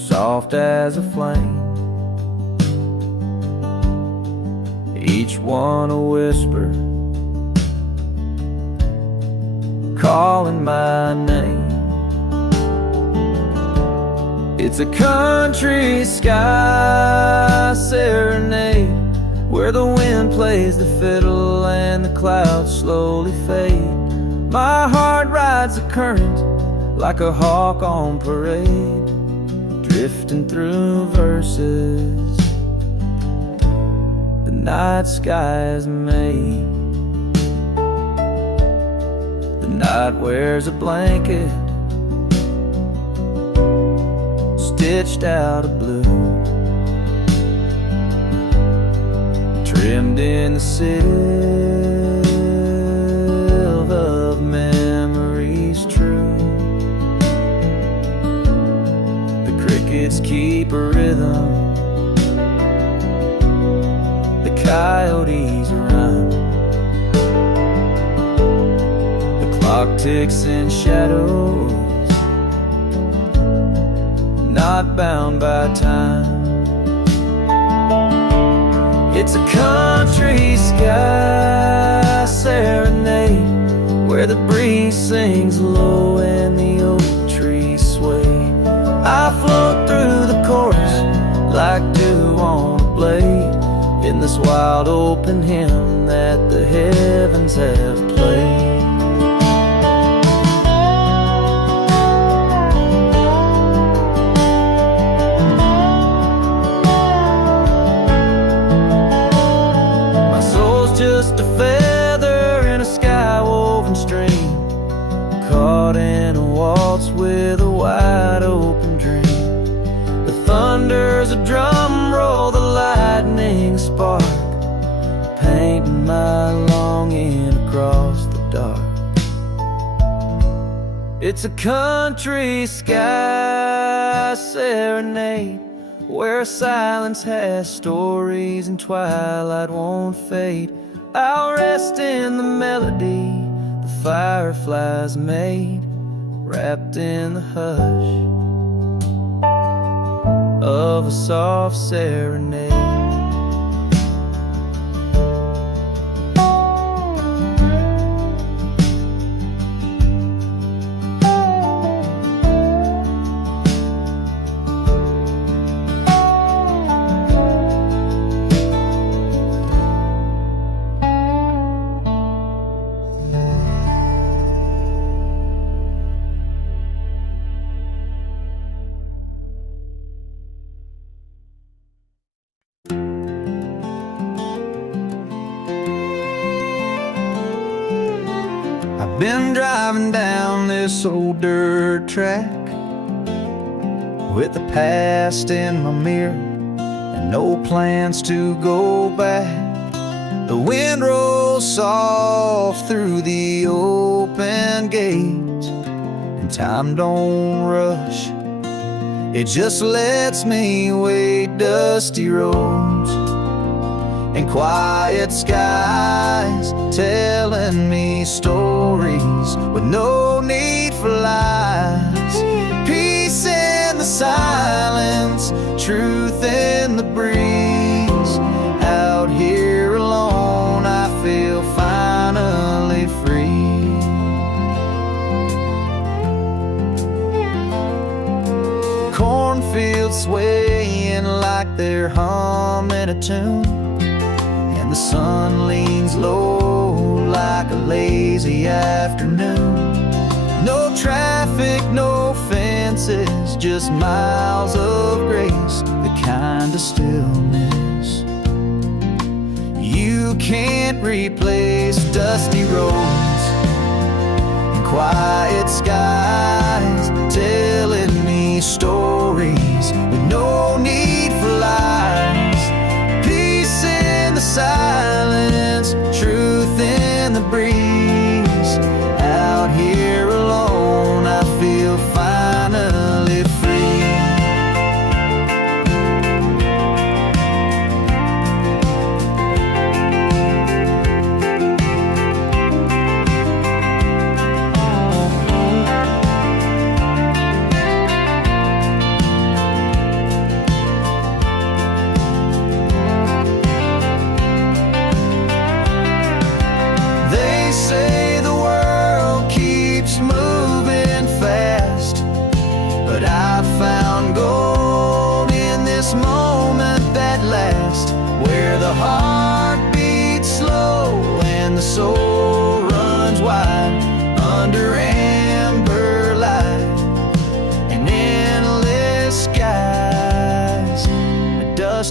soft as a flame, each one a whisper, calling my name. It's a country sky serenade, where the wind plays the fiddle and the clouds slowly fade. My heart rides the current like a hawk on parade, drifting through verses the night sky has made. The night wears a blanket stitched out of blue, trimmed in the silver of memories true. The crickets keep a rhythm, the coyotes run, the clock ticks in shadows, not bound by time. It's a country sky serenade, where the breeze sings low and the oak trees sway. I float through the chorus like dew on a blade, in this wild open hymn that the heavens have played. Just a feather in a sky-woven stream, caught in a waltz with a wide open dream. The thunder's a drum roll, the lightning spark, painting my longing across the dark. It's a country sky serenade, where silence has stories and twilight won't fade. I'll rest in the melody the fireflies made, wrapped in the hush of a soft serenade. Been driving down this old dirt track with the past in my mirror and no plans to go back. The wind rolls soft through the open gates, and time don't rush, it just lets me wade dusty roads and quiet skies, telling me stories with no need for lies. Peace in the silence, truth in the breeze. Out here alone, I feel finally free. Cornfields swaying like they're humming a tune, the sun leans low like a lazy afternoon. No traffic, no fences, just miles of grace, the kind of stillness you can't replace. Dusty roads and quiet skies, telling me stories with no need for lies. Peace in the silence, truth in the breeze. Out here alone, I feel finally free.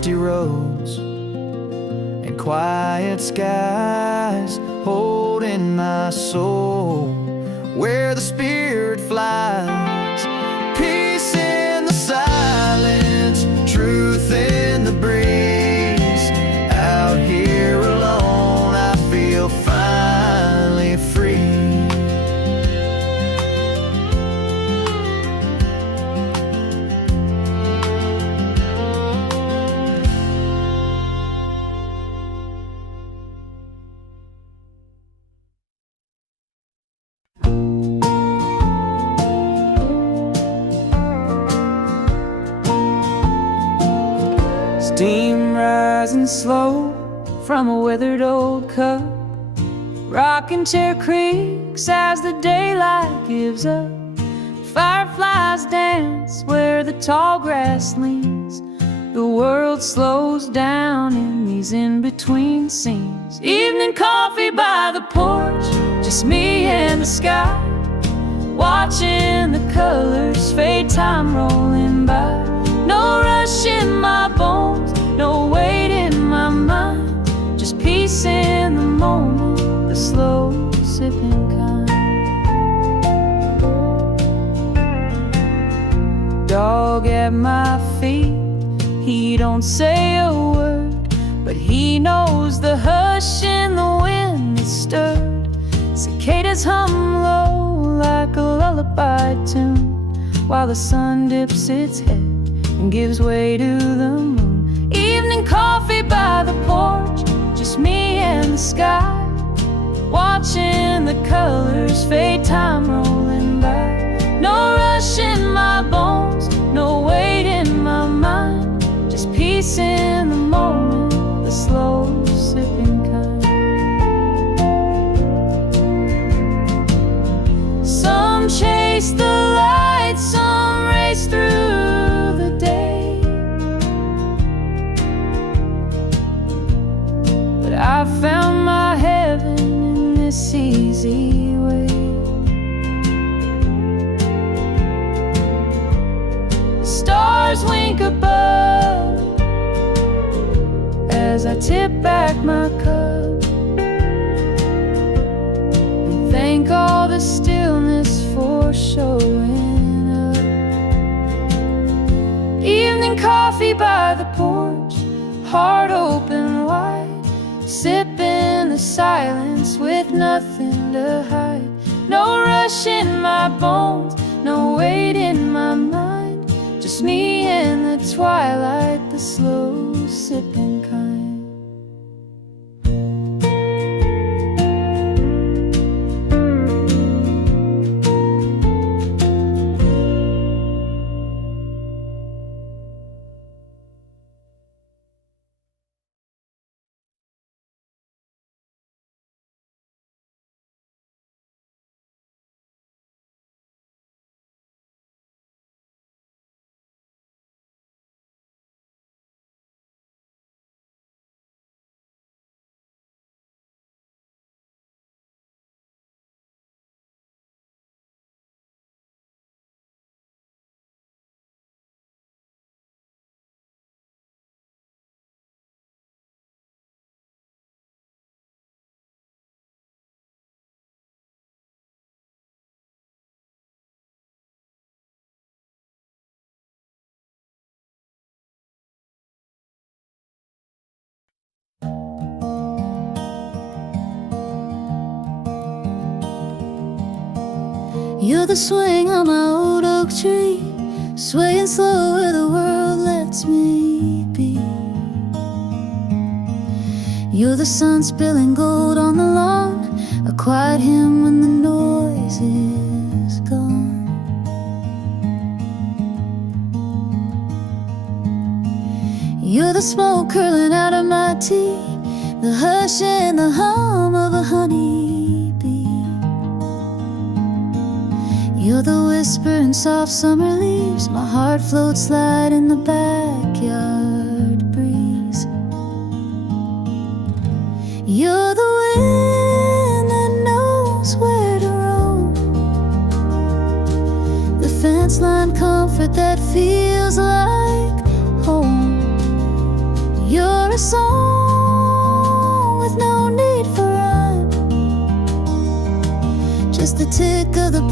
dusty roads and quiet skies, holding my soul where the spirit flies. Peace in the silence, truth in the breeze. Out here alone, I feel finally free. Steam rising slow from a withered old cup. Rocking chair creaks as the daylight gives up. Fireflies dance where the tall grass leans. The world slows down in these in-between scenes. Evening coffee by the porch, just me and the sky, watching the colors fade, time rolling by. No rush in my bones, no weight in my mind, just peace in the moment, the slow sipping kind. Dog at my feet, he don't say a word, but he knows the hush in the wind is stirred. Cicadas hum low like a lullaby tune, while the sun dips its head and gives way to the moon. Evening coffee by the porch, just me and the sky, watching the colors fade, time rolling by. No rush in my bones, no weight in my mind, just peace in the moment, the slow sipping kind. Some chase the light, some race through the day, but I found my heaven in this easy way. The stars wink above as I tip back my cup and thank all the stillness for showing up. Evening coffee by the porch, heart open wide, sipping the silence with nothing to hide. No rush in my bones, no weight in my mind, just me in the twilight, the slow sipping kind. You're the swing on my old oak tree, swaying slow where the world lets me be. You're the sun spilling gold on the lawn, a quiet hymn when the noise is gone. You're the smoke curling out of my tea, the hush and the hum of a honeybee. You're the whisper in soft summer leaves, my heart floats light in the backyard breeze. You're the wind that knows where to roam, the fence line comfort that feels like home.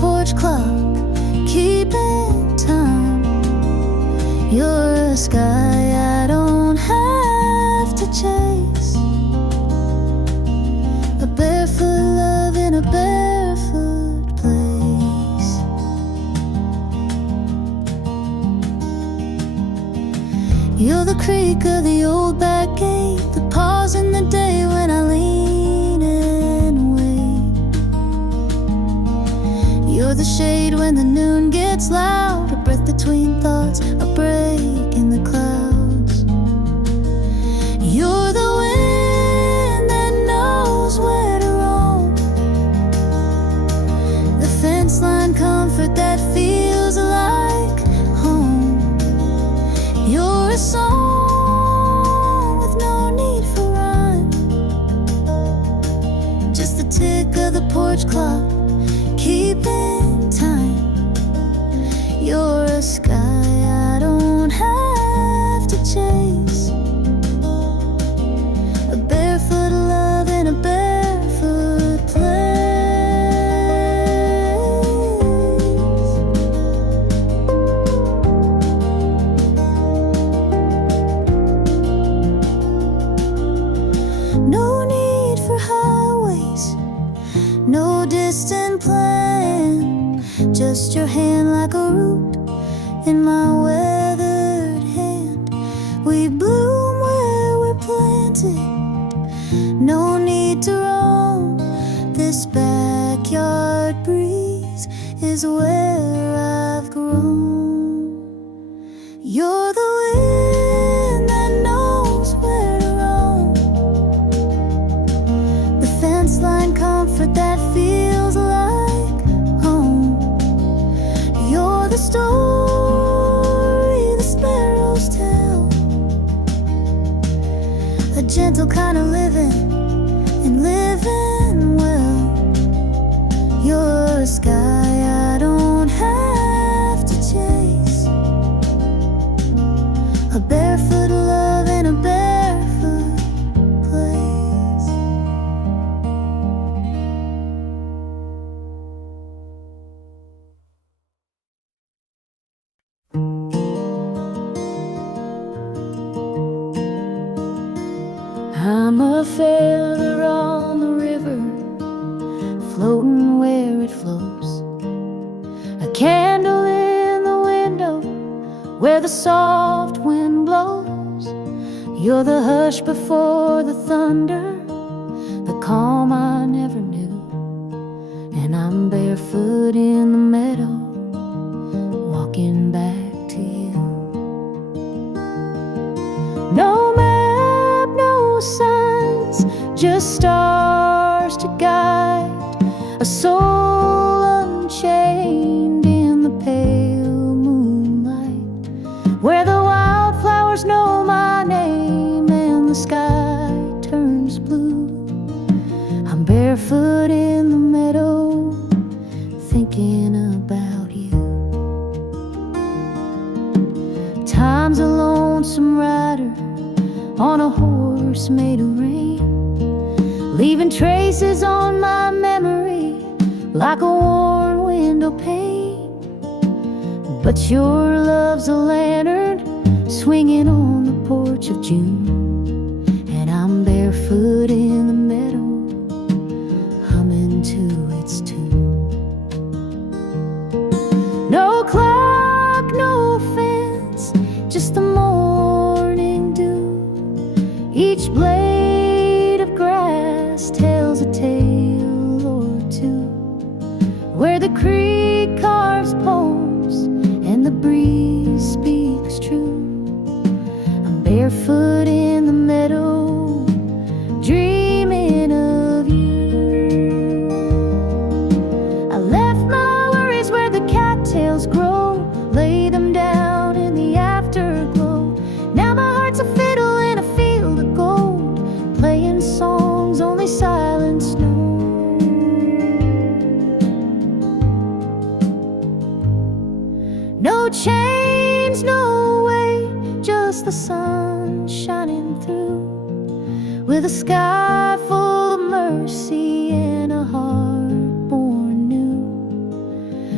porch clock, keeping time. You're a sky I don't have to chase, a barefoot love in a barefoot place. You're the creak of the old back gate, the pause in the day when I lean and wait. You're the shade when the noon gets loud, a breath between thoughts, a break in the clouds. You're the wind that knows where to roam, the fence line comfort that feels like home. You're a song with no need for rhyme, just the tick of the porch clock, keeping time. You're a sky I don't have to chase, a barefoot love in a barefoot place. No need for highways, no distant plan, just your hand like a root in my weathered hand. We bloom where we're planted, no need to roam. This backyard breeze is where I've grown. You're the wind that knows where to roam, the fence line comfort that feels like home. You're the story the sparrows tell, a gentle kind of living and living well. You're a sky I don't have to chase, a barefoot love in a barefoot place. I'm a feather on the river, floating where it flows, a candle in the window where the soft wind blows. You're the hush before the thunder, the calm I never knew. And I'm barefoot in the meadow, walking back to you. No map, no signs, just stars to guide a soul unchained in the pale moonlight, where the wildflowers know my name and the sky turns blue. I'm barefoot in the meadow, thinking about you. Time's a lonesome rider on a horse made of rain, leaving traces on my memory like a worn window pane. But your love's a lantern swinging on the porch of June, and I'm barefoot in the meadow, humming to its tune. No clock, no fence, just the morning dew. Each blade of grass tells a tale or two, where the creek carves poems and the breeze speaks true. I'm barefoot in the meadow, dreaming of you. I left my worries where the cattails grow, lay them down in the afterglow. Now my heart's a fiddle in a field of gold, playing songs only silence knows. No chains, no weight, just the sun shining through, with a sky full of mercy and a heart born new.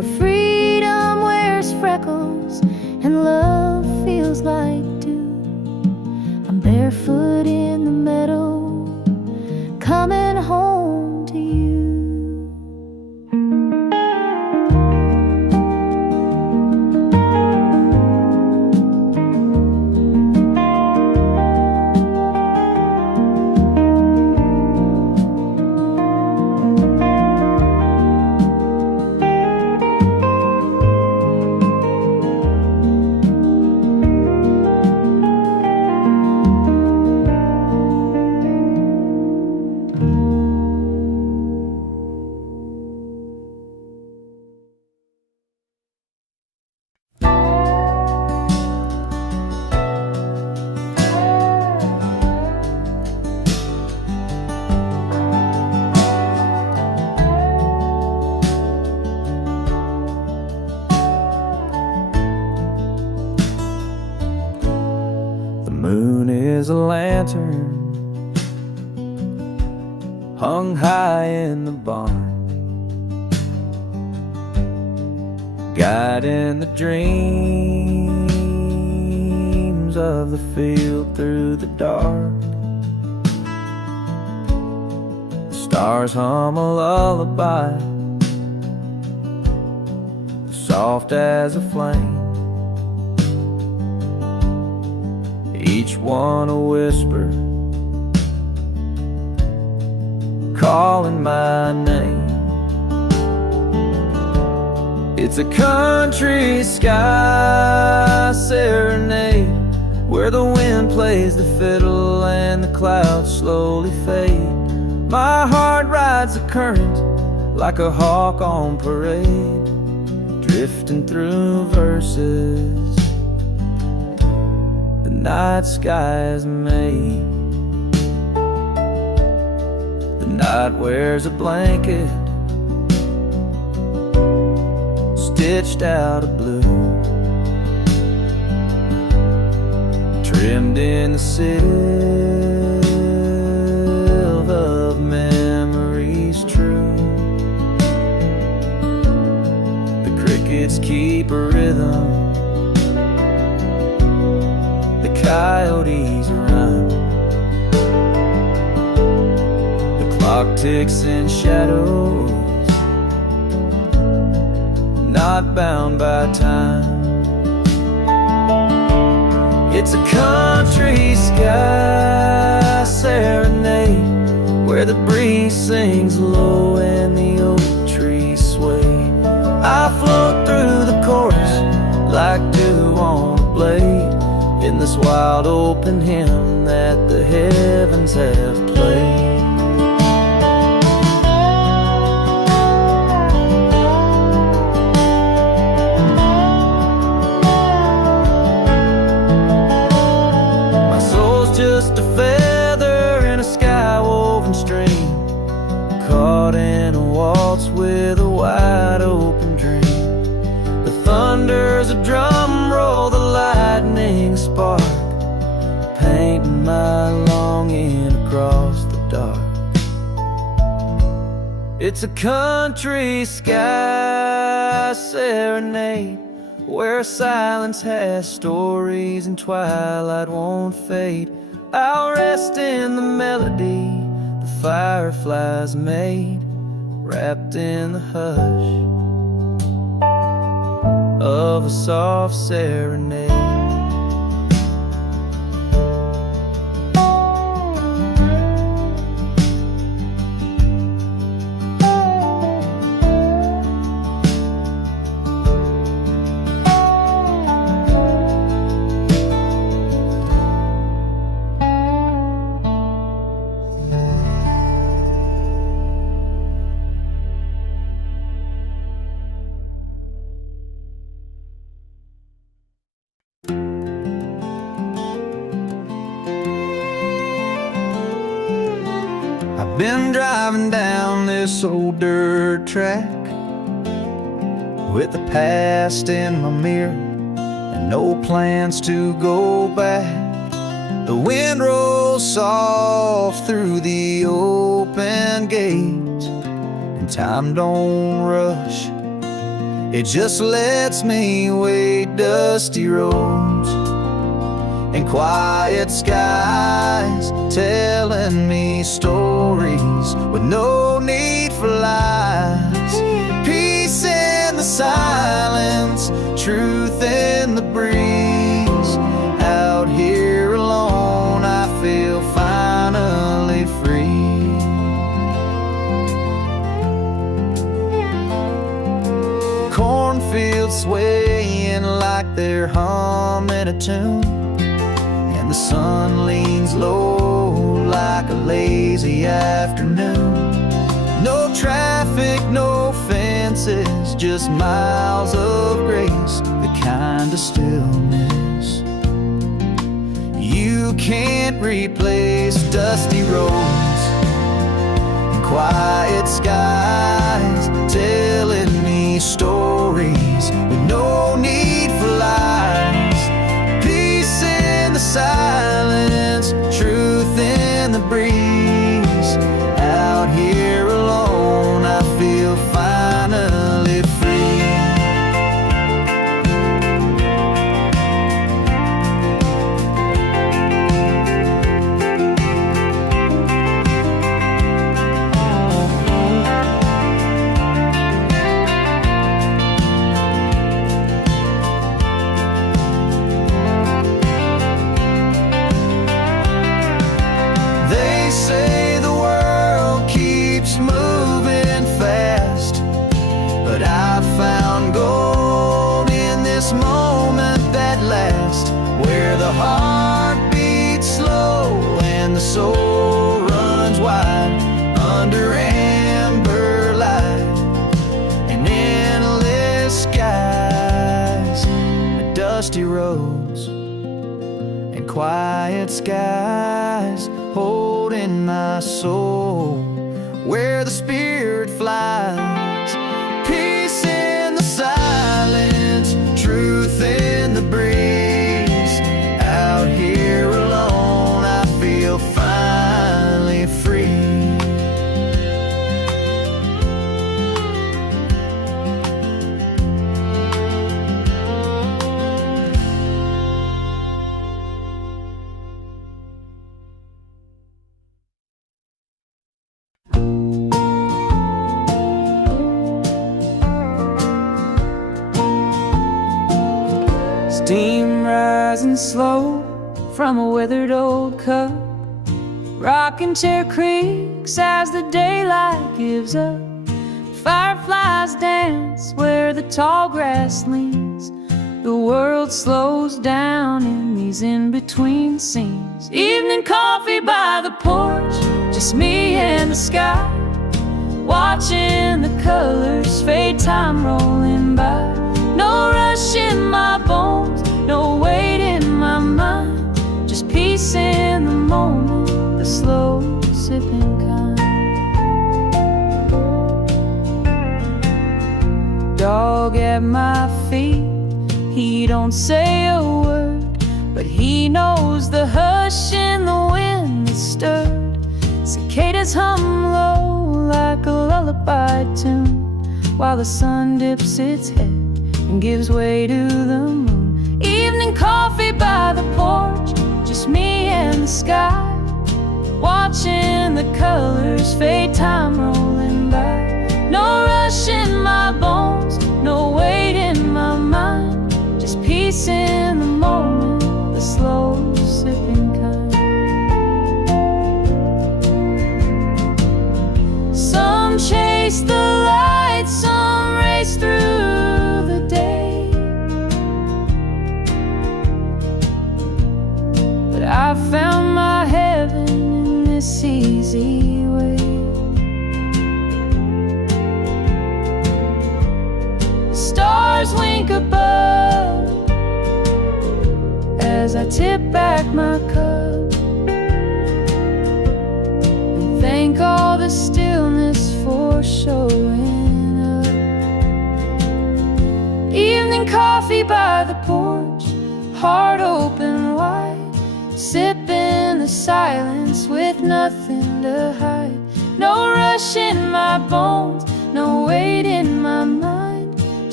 where freedom wears freckles and love feels like dew. I'm barefoot in the meadow, coming home to you. Is a lantern hung high in the barn, guiding the dreams of the field through the dark. The stars hum a lullaby, soft as a flame, each one a whisper, calling my name. It's a country sky serenade, where the wind plays the fiddle and the clouds slowly fade. My heart rides the current like a hawk on parade, drifting through verses night sky is made. The night wears a blanket stitched out of blue, trimmed in the silver of memories true. The crickets keep a rhythm, coyotes run, the clock ticks in shadows, not bound by time. It's a country sky serenade, where the breeze sings low and the oak trees sway. I float through the chorus like dew on a blade, in this wild open hymn that the heavens have played. My soul's just a feather in a sky-woven stream, caught in a waltz with a wide open dream. The thunder's a drum roll, the lightning spark, painting my longing across the dark. It's a country sky serenade, where silence has stories and twilight won't fade. I'll rest in the melody the fireflies made, wrapped in the hush of a soft serenade. Been driving down this old dirt track with the past in my mirror and no plans to go back. The wind rolls soft through the open gate, and time don't rush It just lets me wade dusty roads and quiet skies, telling me stories with no need for lies. Peace in the silence, truth in the breeze. Out here alone, I feel finally free. Cornfields swaying like they're humming a tune, and the sun leans low like a lazy afternoon. No traffic, no fences, just miles of grace, the kind of stillness you can't replace. Dusty roads and quiet skies, telling me stories with no need for lies. Peace in the silence, truth in the breeze. Out here alone, I feel finally free. They say the world keeps moving fast, but I found gold in this moment that lasts, where the heart beats slow and the soul runs wide under amber light and endless skies. Dusty roads and quiet skies, holding my soul where the spirit flies. Peace in the silence, truth in the breeze. Out here alone, I feel finally free. Steam rising slow from a withered old cup, rocking chair creaks as the daylight gives up. Fireflies dance where the tall grass leans. The world slows down in these in-between scenes. Evening coffee by the porch, just me and the sky, watching the colors fade, time rolling by. No rush in my bones, no weight in my mind, just peace in the moment, the slow sipping kind. Dog at my feet, he don't say a word, but he knows the hush in the wind that stirred. Cicadas hum low like a lullaby tune, while the sun dips its head and gives way to the moon. Evening coffee by the porch, just me and the sky, watching the colors fade, time rolling by. No rush in my bones, no weight in my mind, just peace in the moment, the slow sipping kind. Some chase the light, some race through the day, but I found my heaven in this easy way. The stars wink above as I tip back my cup and thank all the stillness for showing up. Evening coffee by the porch, heart open wide, sipping the silence with nothing to hide. No rush in my bones, no weight in my mind, just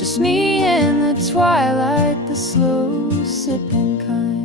just me in the twilight, the slow sipping kind.